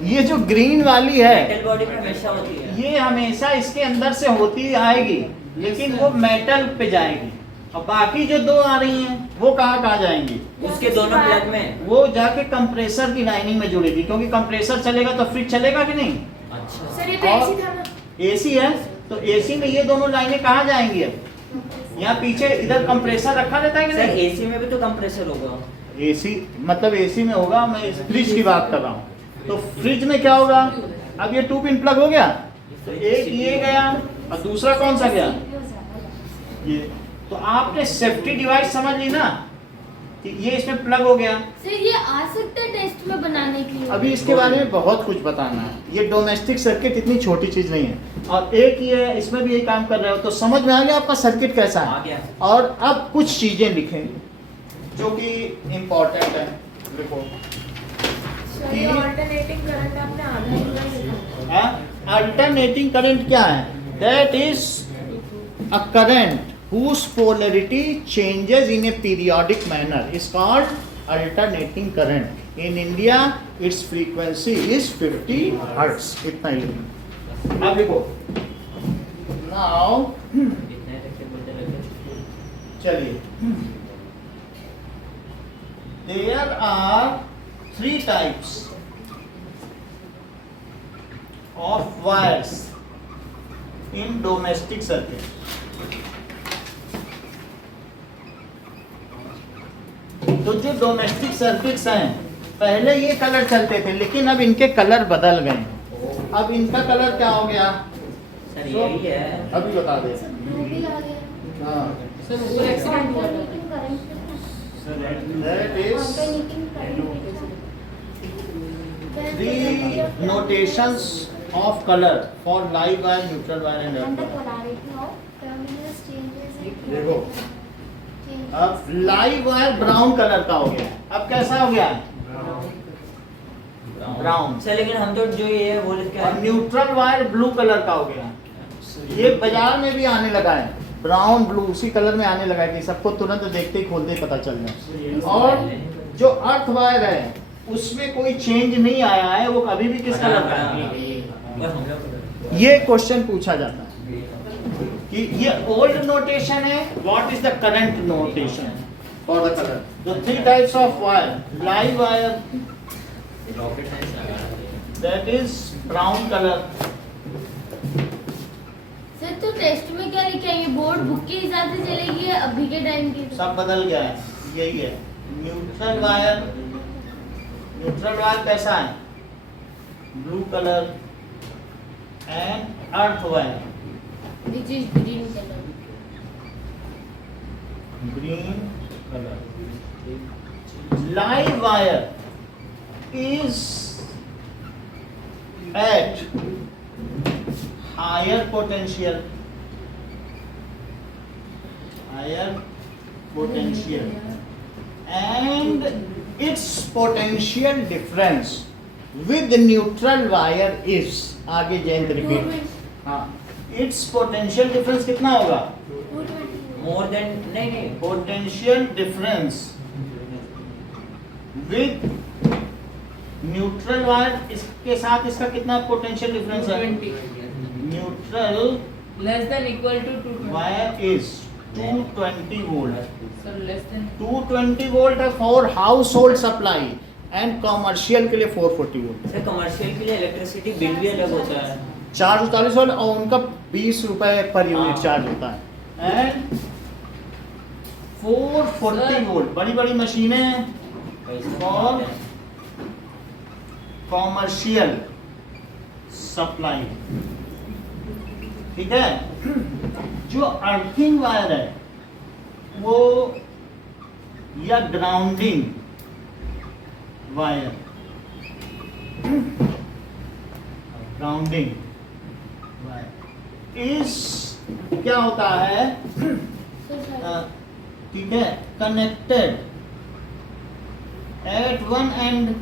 ये जो ग्रीन वाली है मेटल बॉडी में हमेशा होती है। ये हमेशा इसके अंदर से होती आएगी, लेकिन वो मेटल पे जाएगी। और बाकी जो 2 आ रही हैं वो कहाँ जाएंगी? उसके दोनों प्लग में। वो जाके कंप्रेसर की लाइनिंग में जुड़ेगी, क्योंकि कंप्रेसर चलेगा तो फ्रिज चलेगा कि नहीं? अच्छा। सर ये तो और- ऐसी था ना। एसी है तो एसी में ये दोनों लाइनें कहाँ जाएंगी? अब यहाँ पीछे इधर कंप्रेसर रखा रहता है कि सर नहीं? एसी में भी तो कंप्रेसर होगा। एसी मतलब एसी में होगा, मैं फ्रिज की बात कर रहा हूँ। तो फ्रिज में क्या होगा? अब ये 2 पिन प्लग हो गया तो एक ये गया और दूसरा कौन सा गया? ये। तो आपने सेफ्टी डिवाइस समझ ली ना कि ये इसमें प्लग हो गया। सर ये आ सकता है टेस्ट में बनाने के लिए? अभी इसके बारे में बहुत कुछ बताना है। ये डोमेस्टिक सर्किट इतनी छोटी चीज नहीं है। और एक ये है, इसमें भी यही काम कर रहे हो। तो समझ में आ गया आपका सर्किट कैसा आ है? गया। और अब कुछ चीजें लिखें जो कि इम्पोर्टेंट है। लिखो। सर ये अल्टरनेटिंग करंट आपने आधा ही लिखा। अल्टरनेटिंग करंट क्या है? That is a current whose polarity changes in a periodic manner is called alternating current. In India, its frequency is 50 hertz. इतना ही लिखना। अब देखो। Now, चलिए। There are 3 types of wires in domestic circuit. तो जो domestic circuits हैं पहले ये कलर चलते थे, लेकिन अब इनके कलर बदल गए। अब इनका कलर क्या हो गया? सर यही है। अभी बता दे। हाँ, सर ऊपर एक्सीडेंट हुआ था। that is 3 notations of color for live wire, neutral wire and earth wire. देखो, अब लाइव वायर ब्राउन कलर का हो गया। अब कैसा हो गया? ब्राउन। सर लेकिन हम तो जो ये वो लिख के और न्यूट्रल वायर ब्लू कलर का हो गया। ये बाजार में भी आने लगा है। ब्राउन ब्लू उसी कलर में आने लगा कि सबको तुरंत देखते ही खोलते ही पता चल जाए। और जो अर्थ वायर है उसमें कोई चेंज नहीं आया है, वो कभी भी किस कलर का है। ये क्वेश्चन पूछा जाता है कि ये ओल्ड नोटेशन है, what is the current notation for the colour. The 3 types of wire, live wire that is brown colour. Sir तो टेस्ट में क्या लिखा है, ये बोर्ड बुक के हिसाब से चलेगी या अभी के टाइम की? सब बदल गया है, यही है। न्यूट्रल वायर, न्यूट्रल वायर कैसा है, blue colour and earth wire which is green colour. Green colour. Live wire is at higher potential, and its potential difference with neutral wire is, आगे जैन रिपीट, हाँ, its potential difference कितना होगा, more than, नहीं potential difference with neutral wire, इसके साथ इसका कितना potential difference है, 220 neutral less than equal to 220 wire is 220 volt. so less than 220 volt है for household supply and commercial के लिए 440 वोल्ट। सर कमर्शियल के लिए इलेक्ट्रिसिटी बिल भी अलग होता है, 440 वोल्ट और उनका 20 रुपए पर यूनिट चार्ज होता है। एंड 440 वोल्ट बड़ी बड़ी मशीनें हैं और कॉमर्शियल सप्लाई, ठीक है। जो अर्थिंग वायर है वो या ग्राउंडिंग वायर, ग्राउंडिंग वायर इस क्या होता है, ठीक है, connected eight one and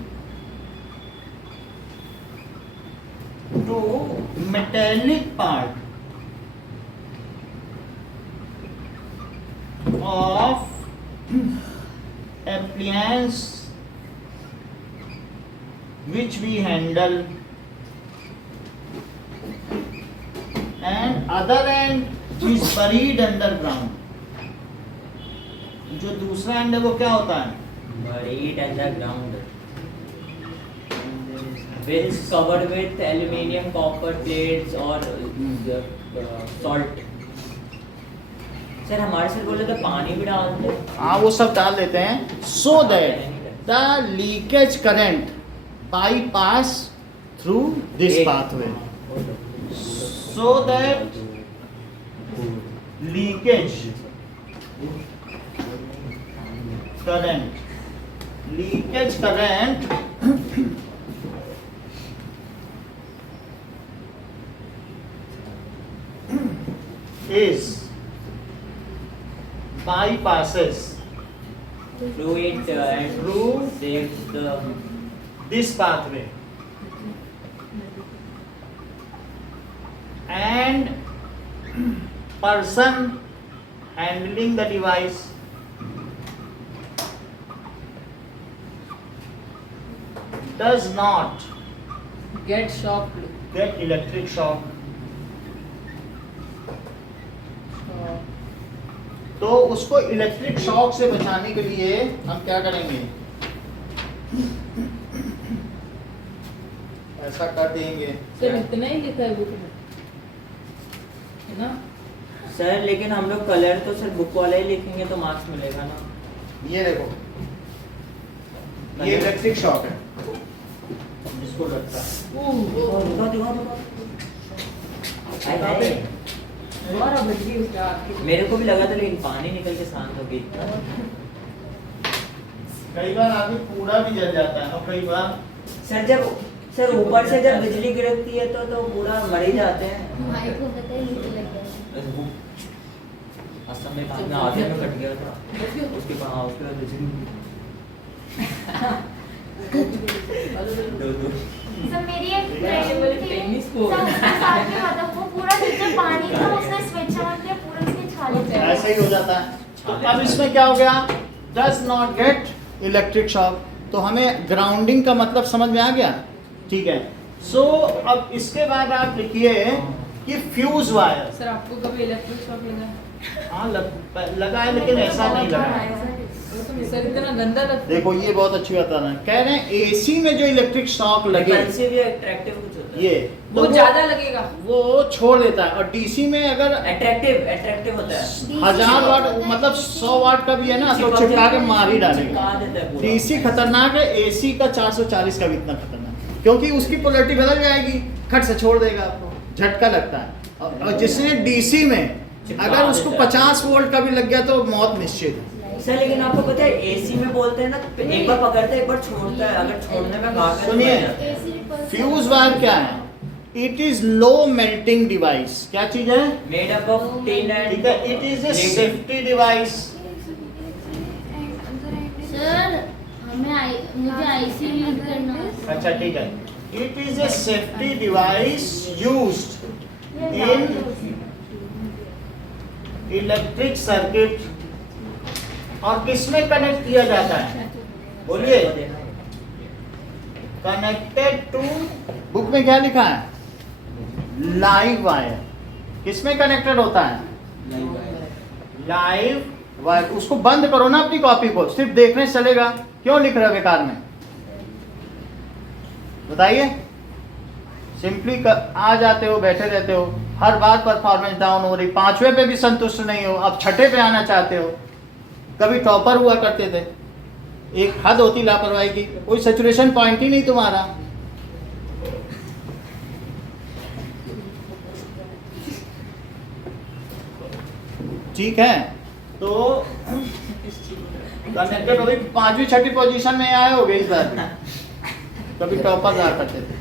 to metallic part of appliance which we handle, and other end is buried underground। जो दूसरा एंड है वो क्या होता है, buried underground, with covered with aluminium, copper plates और salt। सर हमारे सर बोले तो पानी भी डालते हैं। हाँ वो सब डाल देते हैं, so that the leakage current bypass through this pathway, so that leakage current is bypasses through it and through saves the this pathway, and person handling the device does not get shocked, get electric shock। तो उसको electric shock से बचाने के लिए हम क्या करेंगे, ऐसा कर देंगे। सर इतना ही लिखा है बुक में, है ना सर, लेकिन हम लोग कलर तो सर बुक वाला ही लिखेंगे तो मार्क्स मिलेगा ना। ये देखो, ये इलेक्ट्रिक शॉक है जिसको लगता है। मेरे को भी लगा था लेकिन पानी निकल के शांत हो गई। कई बार आदमी पूरा भी जल जाता है और कई बार सर ऊपर से जब बिजली गिरती है तो पूरा मर ही जाते हैं। भाई को पता ही नहीं लग गया। असम में काम में आधे में कट गया था उसके बाद बिजली सर मेरी एक फ्रेंड थी, सर उसके साथ में मतलब वो पूरा नीचे पानी था, उसने स्विच ऑन किया, पूरा उसके ऐसा ही हो जाता है। तो अब इसमें क्या हो गया, does not gate electric shock. तो हमें ग्राउंडिंग का मतलब समझ में आ गया, ठीक है। सो अब इसके बाद आप लिखिए कि फ्यूज वायर। सर आपको कभी इलेक्ट्रिक शॉक लगा? हाँ लगा है, लेकिन ऐसा नहीं लगा है। सर इतना गंदा लगता है। देखो ये बहुत अच्छी बात है, कह रहे हैं एसी में जो इलेक्ट्रिक शॉक लगे, रिपल्सिव या अट्रैक्टिव कुछ होता है। ये वो ज्यादा लगेगा, वो छोड़ देता है। और डीसी में अगर अट्रैक्टिव होता है। 1000 वाट मतलब 100 वाट का भी है ना, तो चिपका के मार ही डालेगा। डीसी खतरनाक है, एसी का 440 का भी इतना खतरनाक है, क्योंकि उसकी पोलैरिटी बदल जाएगी, खट से छोड़ देगा आपको, झटका लगता है। और जिसने डीसी में अगर उसको 50 वोल्ट का भी लग गया तो मौत निश्चित है। सर लेकिन आपको पता है एसी में बोलते हैं ना, एक बार पकड़ता है एक बार छोड़ता है, अगर छोड़ने में भाग गया तो सुनिए, मर जाता है। फ्यूज वायर क्या है? It is low melting device. क्या चीज है? Made up of tin and, ठीक है, it is A safety device. Sir मुझे आईसी यूज करना है। अच्छा ठीक है, it is A safety device used in electric circuit. और किसमें कनेक्ट किया जाता है? बोलिए। कनेक्टेड टू, बुक में क्या लिखा है? Live wire. किसमें कनेक्टेड होता है? Live wire. उसको बंद करो ना अपनी कॉपी को, सिर्फ देखने से चलेगा? क्यों लिख रहे हो बेकार में? बताइए। सिंपली आ जाते हो, बैठे रहते हो, हर बार परफॉर्मेंस डाउन हो रही, 5वें पे भी संतुष्ट नहीं हो, अब 6ठे पे आना चाहते हो। कभी टॉपर हुआ करते थे, एक हद होती लापरवाही की, कोई सैचुरेशन पॉइंट ही नहीं तुम्हारा। ठीक है, तो कनेक्टेड हो गई, 5वीं 6ठी पोजीशन में आए हो गए इस बार। कभी टॉपर रहा करते थे।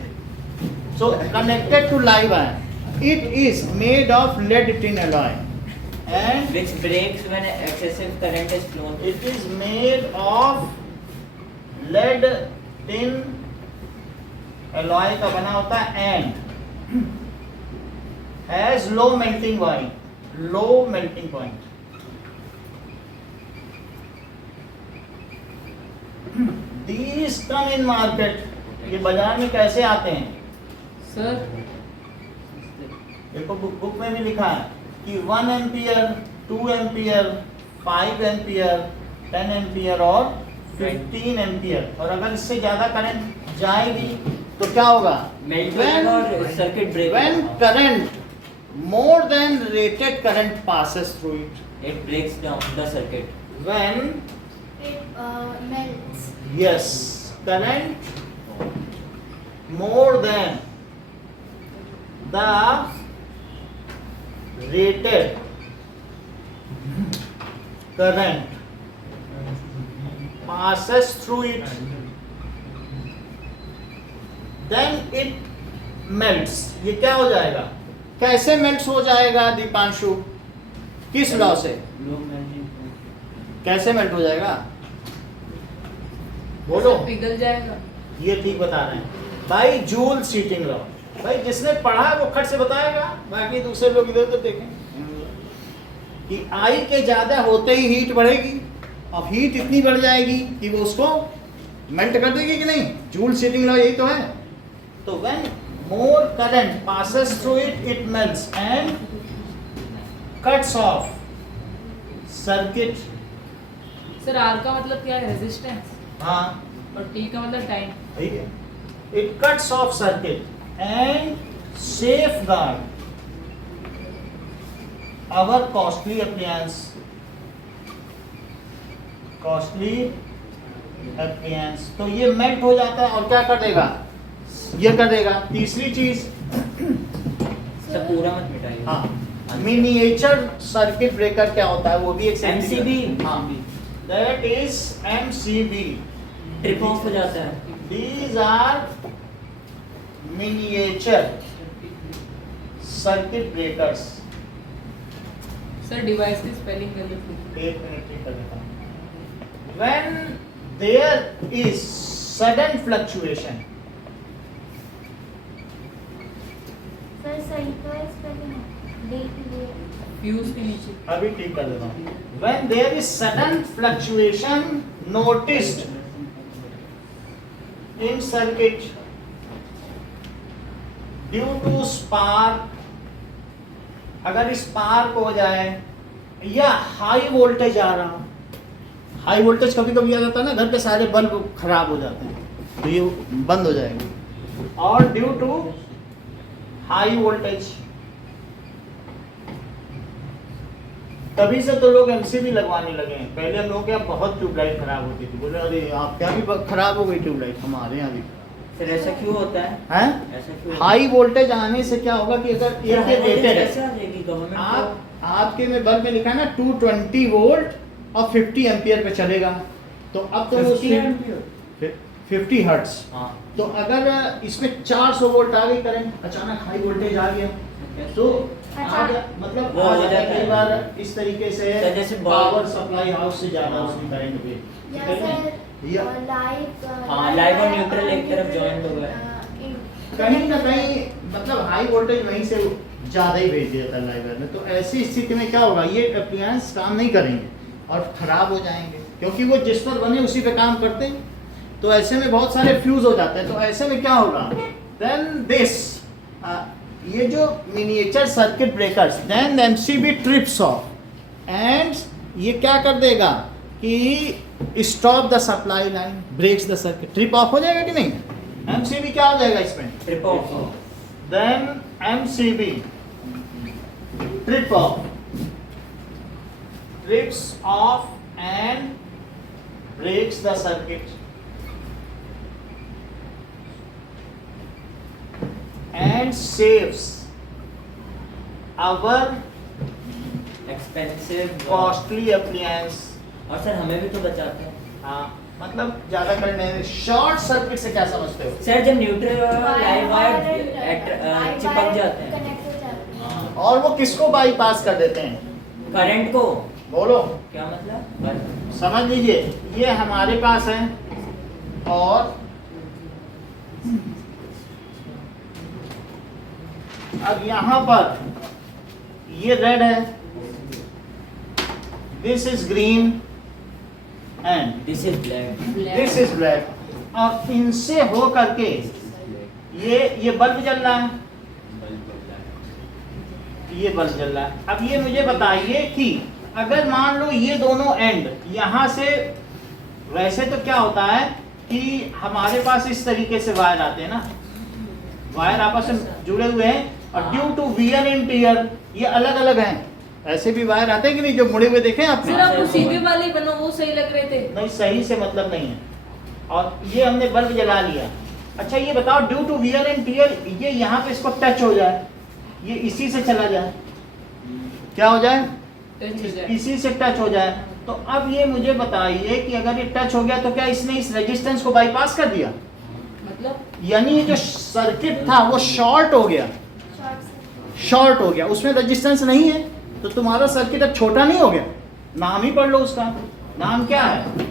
So connected to live wire, it is made of lead tin alloy and which breaks when excessive current is flown. it is made of lead tin alloy का बना होता है and has low melting point. These come in market. ये बाजार में कैसे आते हैं? सर देखो बुक में भी लिखा है कि 1 एम्पियर, 2 एम्पियर, 5 एम्पियर, 10 एम्पियर और 15 एम्पियर। और अगर इससे ज्यादा करंट जाएगी तो क्या होगा? Circuit break. When current more than rated current passes through it, it breaks down the circuit. when It melts. yes, current more than the rated current passes through it, then it melts. ये क्या हो जाएगा? कैसे melt हो जाएगा दीपांशु? किस law से? कैसे मेल्ट हो जाएगा? बोलो। पिघल जाएगा। ये ठीक बता रहे हैं भाई, जूल सीटिंग लॉ। भाई जिसने पढ़ा है वो खट से बताएगा, बाकी दूसरे लोग इधर उधर देखें कि आई के ज्यादा होते ही हीट बढ़ेगी। अब हीट इतनी बढ़ जाएगी कि वो उसको मेल्ट कर देगी कि नहीं? जूल सीटिंग लॉ यही तो है। तो when more current passes through it, it melts and cuts off circuit. Sir R का मतलब क्या है? रेजिस्टेंस। हाँ, और टी का मतलब टाइम। ठीक है। It cuts off circuit and safeguard our costly appliance. तो ये मेल्ट हो जाता है और क्या कर देगा? ये कर देगा। तीसरी चीज, सब पूरा मत मिटाइए। हाँ, मिनिएचर सर्किट ब्रेकर क्या होता है? वो भी एक MCB। हाँ, that is MCB। Trip off हो जाता है। These are miniature circuit breakers. Sir device की स्पेलिंग कर लीजिए। एक मिनट ठीक कर देता हूं। When there is sudden fluctuation, sir सही तो है स्पेलिंग, D के लिए फ्यूज के नीचे अभी ठीक कर देता हूँ। When there is sudden fluctuation noticed in circuit due to spark, अगर स्पार्क हो जाए या हाई वोल्टेज आ रहा, हाई वोल्टेज कभी कभी आ जाता है ना, घर पे सारे बल्ब खराब हो जाते हैं तो ये बंद हो जाएंगे, और ड्यू टू हाई वोल्टेज, तभी से तो लोग एमसीबी लगवाने लगे हैं। पहले हम लोग क्या बहुत ट्यूबलाइट खराब होती थी, बोले अरे आप क्या भी खराब हो गई ट्यूबलाइट हमारे यहाँ भी। फिर ऐसा क्यों होता है? हैं? ऐसा क्यों? हाई वोल्टेज आने से क्या होगा कि अगर ये रेटेड है, कैसे आ जाएगी गवर्नमेंट को? आपके में बल्ब में लिखा है ना 220 वोल्ट और 50 एम्पियर पे चलेगा, तो अब तो 50 हर्ट्ज। हाँ। तो अगर इसमें 400 वोल्ट आ गई करंट, अचानक हाई वोल्टेज आ गया तो मतलब वो हो जाता है। कई बार इस तरीके से तो जैसे पावर सप्लाई हाउस से ज्यादा उसकी करंट पे हाँ, लाइव और न्यूट्रल एक तरफ जॉइंट हो गया। कहीं ना कहीं मतलब हाई वोल्टेज वहीं से ज्यादा ही भेज दिया था लाइव में। तो ऐसी स्थिति में क्या होगा, ये एप्लायंस काम नहीं करेंगे और खराब हो जाएंगे, क्योंकि वो जिस पर बने उसी पे काम करते हैं। तो ऐसे में बहुत सारे फ्यूज हो जाते हैं। तो ऐसे में क्या होगा, देन दिस ये जो miniature circuit breakers, then MCB trips off and ये क्या कर देगा कि stop the supply line, breaks the circuit. Trip off हो जाएगा कि नहीं, एमसीबी क्या हो जाएगा इसमें, trip off. Then MCB trip off, trips off and breaks the circuit and saves our expensive costly appliance। और सर हमें भी तो बचाते हैं। हाँ, मतलब ज्यादा करने शॉर्ट सर्किट से क्या समझते हो? सर जब न्यूट्रल और लाइव वायर चिपक जाते हैं और वो किसको बाईपास कर देते हैं, करंट को। बोलो क्या मतलब? समझ लीजिए, ये हमारे पास है और अब यहां पर ये रेड है, this is green and this is black. This is black, और इनसे हो करके ये बल्ब जल रहा है, ये बल्ब जल रहा है। अब ये मुझे बताइए कि अगर मान लो ये दोनों एंड यहां से, वैसे तो क्या होता है कि हमारे पास इस तरीके से वायर आते हैं ना, वायर आपस में जुड़े हुए हैं, और due to wear and tear ये अलग अलग हैं। ऐसे भी वायर आते हैं कि नहीं, जो मुड़े हुए देखे आपने? सर आप वो सीधे वाले बनो, वो सही लग रहे थे। नहीं, सही से मतलब नहीं है। और ये हमने बल्ब जला लिया। अच्छा ये बताओ, due to wear and tear ये यहाँ पे इसको टच हो जाए, ये इसी से चला जाए, क्या हो जाए, इसी से टच हो जाए। तो अब ये मुझे बताइए कि अगर ये टच हो गया तो क्या इसने इस रेजिस्टेंस को बाईपास कर दिया, मतलब यानी ये जो सर्किट था वो शॉर्ट हो गया, शॉर्ट हो गया, उसमें रेजिस्टेंस नहीं है, तो तुम्हारा सर्किट अब छोटा नहीं हो गया। नाम ही पढ़ लो उसका, नाम क्या है,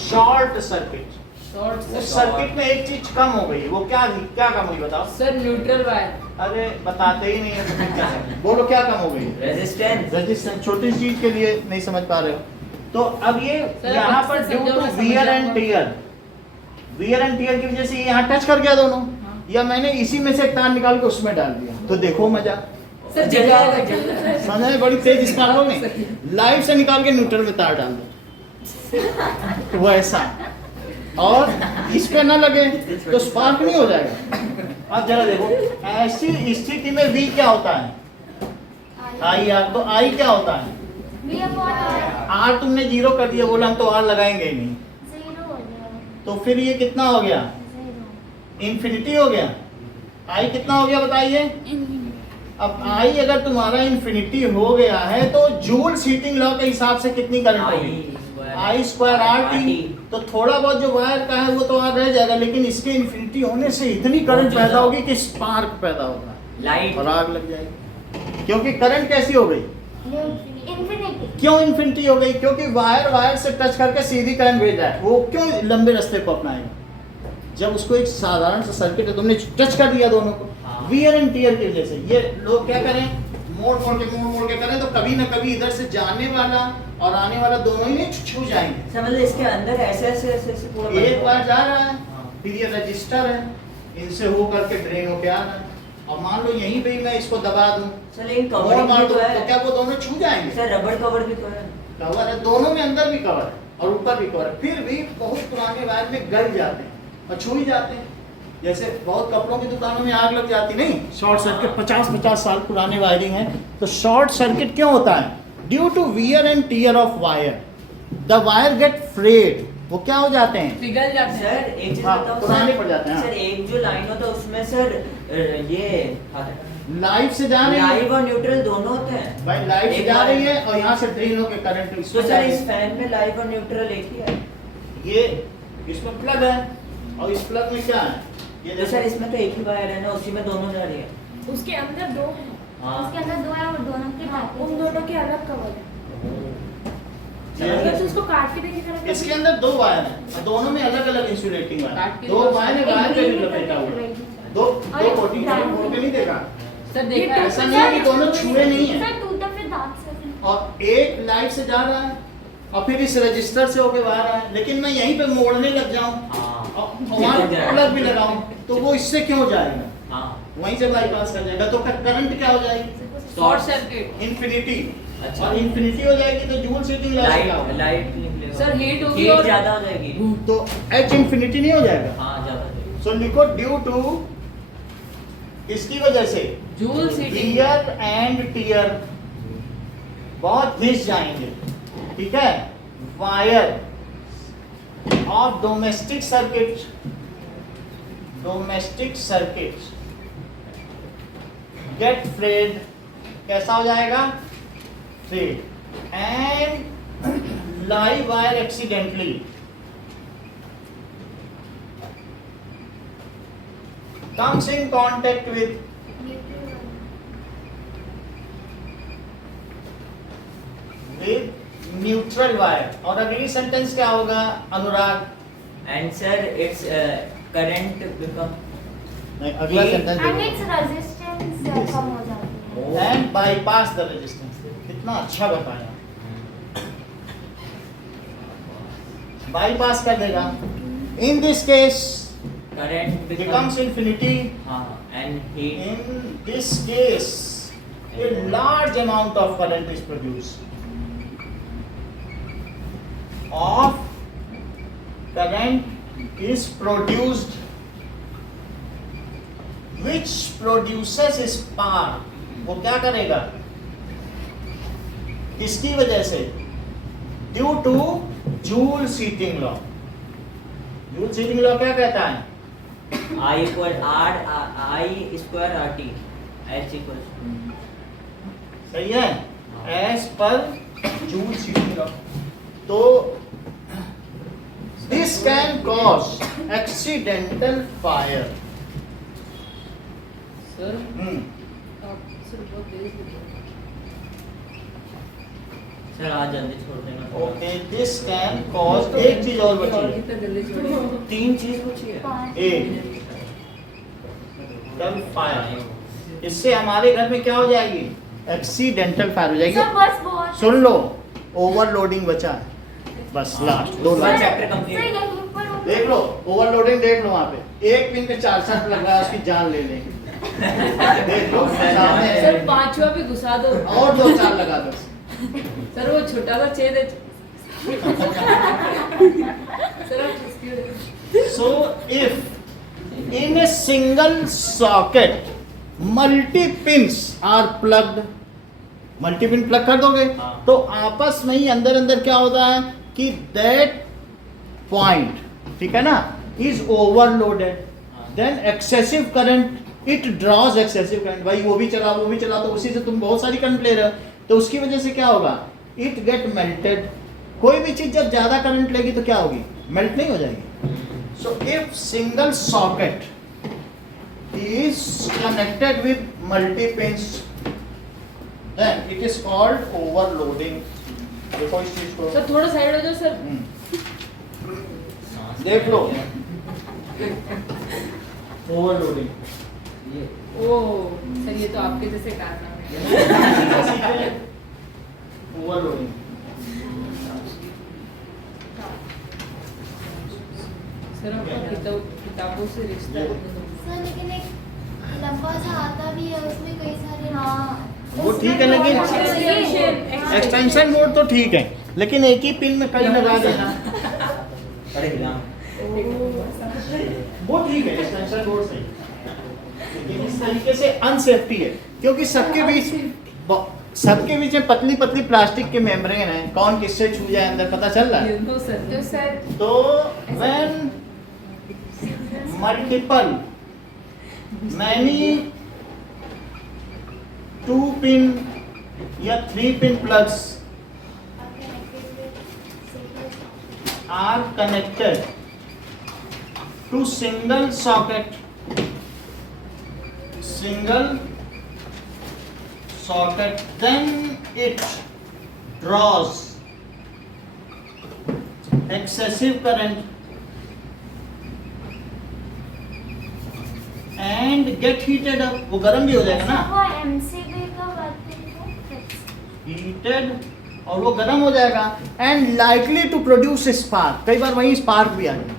शॉर्ट सर्किट। उस सर्किट में एक चीज कम हो गई, वो क्या थी, क्या कम हुई बताओ? Sir neutral wire. अरे बताते ही नहीं है तो फिर क्या है? बोलो क्या कम हो गई? रेजिस्टेंस। रेजिस्टेंस, छोटी चीज के लिए नहीं समझ पा रहे हो। तो अब ये यहाँ पर due to wear and tear, wear and tear की वजह से यहाँ टच कर गया दोनों, या मैंने इसी में से एक तार निकाल के उसमें डाल दिया, तो देखो मजा। सर जगह समझ में बड़ी तेज स्पार्क में लाइव से निकाल के न्यूट्रल में तार डाल दो, वैसा, और इस पे ना लगे तो स्पार्क नहीं हो जाएगा। अब जरा देखो, ऐसी स्थिति में V क्या होता है, आई आर, तो आई क्या होता है, आर तुमने 0 कर दिया, बोला हम तो आर लगाएंगे ही नहीं, तो फिर ये कितना हो गया, इन्फिनिटी हो गया। आई कितना हो गया बताइए? अब आई अगर तुम्हारा इन्फिनिटी हो गया है तो जूल हीटिंग लॉ के हिसाब से कितनी करंट होगी, आई स्क्वायर आर टी। तो थोड़ा बहुत जो वायर का है वो तो आर रह जाएगा, लेकिन इसके इन्फिनिटी होने से इतनी करंट पैदा होगी कि स्पार्क पैदा होगा, लाइट और आग लग जाएगी। क्योंकि करंट कैसी हो गई, क्यों इन्फिनिटी हो गई? क्योंकि वायर से टच करके सीधी करंट भेज रहा है, वो क्यों लंबे रास्ते को अपनाएगा? जब उसको एक साधारण सा सर्किट है, तुमने टच कर दिया दोनों को, वियर एंड टियर की वजह से। ये लोग क्या करें, मोड़ मोड़ के करें तो कभी ना कभी इधर से जाने वाला और आने वाला दोनों ही छू जाएंगे। सर मतलब इसके अंदर ऐसे पूरा एक बार जा रहा है, फिर ये रजिस्टर है, इनसे हो करके ड्रेन होके आ रहा है, और मान लो यहीं पे ही मैं इसको दबा दूं, सर लेकिन मोड़ कवर मार भी दूं, तो है तो क्या वो दोनों छू जाएंगे? सर, रबड़ कवर भी तो है। कवर है, दोनों में अंदर भी कवर है और ऊपर भी कवर है, फिर भी बहुत पुराने वायर में गल जाते हैं और छू ही जाते हैं। जैसे बहुत कपड़ों की दुकानों में आग लग जाती नहीं, शॉर्ट सर्किट 50-50 साल पुराने वायरिंग है, तो शॉर्ट सर्किट क्यों होता है? Due to wear and tear of wire the wire get frayed, वो क्या हो जाते हैं? पिघल जाते हैं। सर एक चीज हाँ, बताओ पुराने पड़ जाते हैं, हाँ। सर एक जो लाइन होता है उसमें सर ये लाइव से जा रही है, लाइव और न्यूट्रल दोनों होते हैं भाई लाइव से एक जा बार- रही है और यहाँ से ड्रेन होके करंट तो इसमें सर जा इस रही है। फैन में लाइव और न्यूट्रल एक ही है। ये इसमें प्लग है और इस प्लग में क्या है? ये तो सर इसमें तो एक ही वायर है ना, उसी में दोनों जा रही है। उसके अंदर दो हैं, हाँ उसके अंदर दो है और दोनों के हाँ, उन दोनों के अलग कवर है। ये- अगर तू उसको काट के देखेगा ना इसके अंदर दो वायर है और दोनों में अलग अलग इंसुलेटिंग वायर, काट के दो दो वायर है, वायर पे भी लपेटा हुआ है। दो कोटिंग मोड़ के नहीं देखा, सर देखा है? ऐसा नहीं है कि दोनों छुए नहीं है। सर टूटा फिर दांत से और एक लाइट से जा रहा है और फिर इस रजिस्टर से होके बाहर आया, लेकिन मैं यहीं पे मोड़ने लग जाऊं हाँ और वहाँ प्लग भी लगाऊं, तो वो इससे क्यों जाएगा? हाँ वहीं से बाईपास कर जाएगा, तो करंट क्या हो जाएगी? Short circuit. इन्फिनिटी। अच्छा। और इन्फिनिटी हो जाएगी तो जूल सीटिंग लॉस क्या होगा? लाइट निकलेगा सर हीट होगी हीट और ज्यादा हो जाएगी। तो H इन्फिनिटी नहीं हो जाएगा? हाँ ज्यादा हो जाएगी। सो लिखो ड्यू टू, इसकी वजह से joule heating. Wear and tear बहुत घिस जाएंगे, ठीक है? Wire of domestic circuit get frayed, कैसा हो जाएगा? Frayed and live wire accidentally comes in contact with neutral wire। और अगली सेंटेंस क्या होगा अनुराग? And sir, its current become नहीं, अगला सेंटेंस एंड इट्स रेजिस्टेंस कम हो जाती है। And bypass the resistance. कितना अच्छा बताया, बाईपास कर देगा। In this case current becomes infinity। हाँ and heat In this case, a large amount of current is produced. Which produces spark। वो क्या करेगा? किसकी वजह से? Due to joule heating law. Joule heating law क्या कहता है? I equal R I square RT H equal सही है, as per Joule heating law. तो this can cause accidental fire. Sir आप सर बहुत तेज लिख रहे हैं। सर आज जल्दी छोड़ देना। ओके, दिस कैन कॉज, एक चीज और बची है, कितना जल्दी छोड़ेंगे? तीन चीज बची है। एक फायर, इससे हमारे घर में क्या हो जाएगी? एक्सीडेंटल फायर हो सर जाएगी। बस बहुत सुन लो, ओवरलोडिंग बचा है, बस लास्ट दो one last chapter sir complete. यहीं पर हो- देख लो, ओवरलोडिंग देख लो, वहाँ पे एक पिन पे 4 शर्ट लग रहा है, उसकी जान ले लेंगे। देख लो सामने है। सर पांचवा भी घुसा दो। और 2-4 लगा दो। सर वो छोटा सा छेद है। सर आप इसकी So if in a single socket multi pins are plugged, multi pin plug कर दोगे तो आपस में ही अंदर अंदर क्या होता है कि that point, ठीक है ना, is overloaded, then excessive current, it draws excessive current। भाई वो भी चला तो उसी से तुम बहुत सारी करंट ले रहे हो, तो उसकी वजह से क्या होगा? It get melted। कोई भी चीज जब ज्यादा करंट लेगी तो क्या होगी? मेल्ट नहीं हो जाएगी। So if single socket is connected with multi pins, then it is called overloading। देखो इस चीज को, सर थोड़ा साइड हो जाओ सर। देख लो, ओवरलोडिंग। ओ सर ये तो आपके जैसे कारनामे हैं। ओवरलोडिंग। सर आपका किताबों से रिश्ता है। सर लेकिन एक लंबा सा आता भी है, उसमें कई सारे वो ठीक है, लेकिन एक्सटेंशन बोर्ड तो ठीक है, लेकिन एक ही पिन में कई लगा देना अरे हिला वो ठीक है, एक्सटेंशन बोर्ड सही। लेकिन इस तरीके से अनसेफ्टी है, क्योंकि सबके बीच में पतली पतली प्लास्टिक के मेम्ब्रेन है, कौन किससे छू जाए अंदर पता चल रहा है। तो सर तो व्हेन मल्टीपल मैनी 2 पिन या 3 pin plugs are connected to single socket, then it draws excessive current and get heated up, वो गर्म भी हो जाएगा ना, वो एमसीबी का बात है, heated और वो गर्म हो जाएगा and likely to produce spark, कई बार वहीं spark भी आ जाए,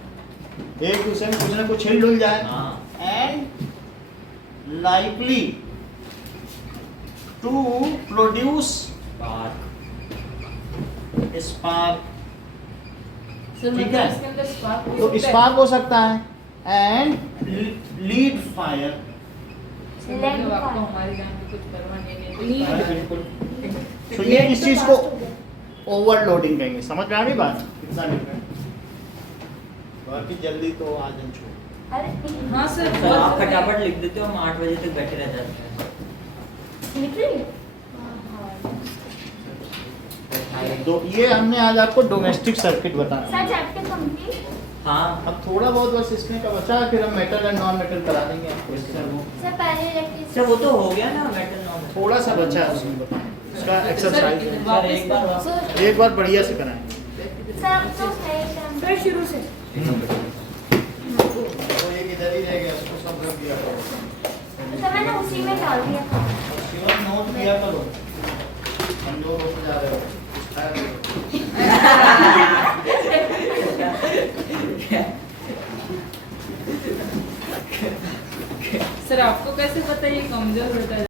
एक दूसरे में कुछ ना कुछ हिल डुल जाए, and likely to produce spark, ठीक है, इसके अंदर स्पार्क तो spark हो सकता है and lead fire, आपको हमारी जान की कुछ परवाह नहीं है। बिल्कुल। तो ये इस चीज को ओवरलोडिंग कहेंगे, समझ में आ गई बात कितना डिफरेंट। बाकी जल्दी तो आज हम छोड़, हाँ सर तो आप फटाफट लिख देते हो, हम 8 बजे तक बैठे रह जाते हैं। तो ये हमने आज आपको डोमेस्टिक सर्किट बताया। Sir chapter complete. हाँ अब थोड़ा बहुत बस इसमें का बचा, फिर हम मेटल एंड नॉन मेटल करा देंगे आपको इसके साथ। सर पहले इलेक्ट्रिसिटी सर वो तो हो गया ना मेटल नॉन। थोड़ा सा बचा है उसमें बताएं, इसका एक्सरसाइज सर एक बार वापस एक बार बढ़िया से कराएं। सर अब तो है फिर शुरू से तो एक इधर ही रह गया, उसको सब रख दिया करो, सर मैंने उसी में डाल दिया था। शिवर नोट किया करो, हम लोग हो जा रहे हो। सर आपको कैसे पता ये कमजोर होता है?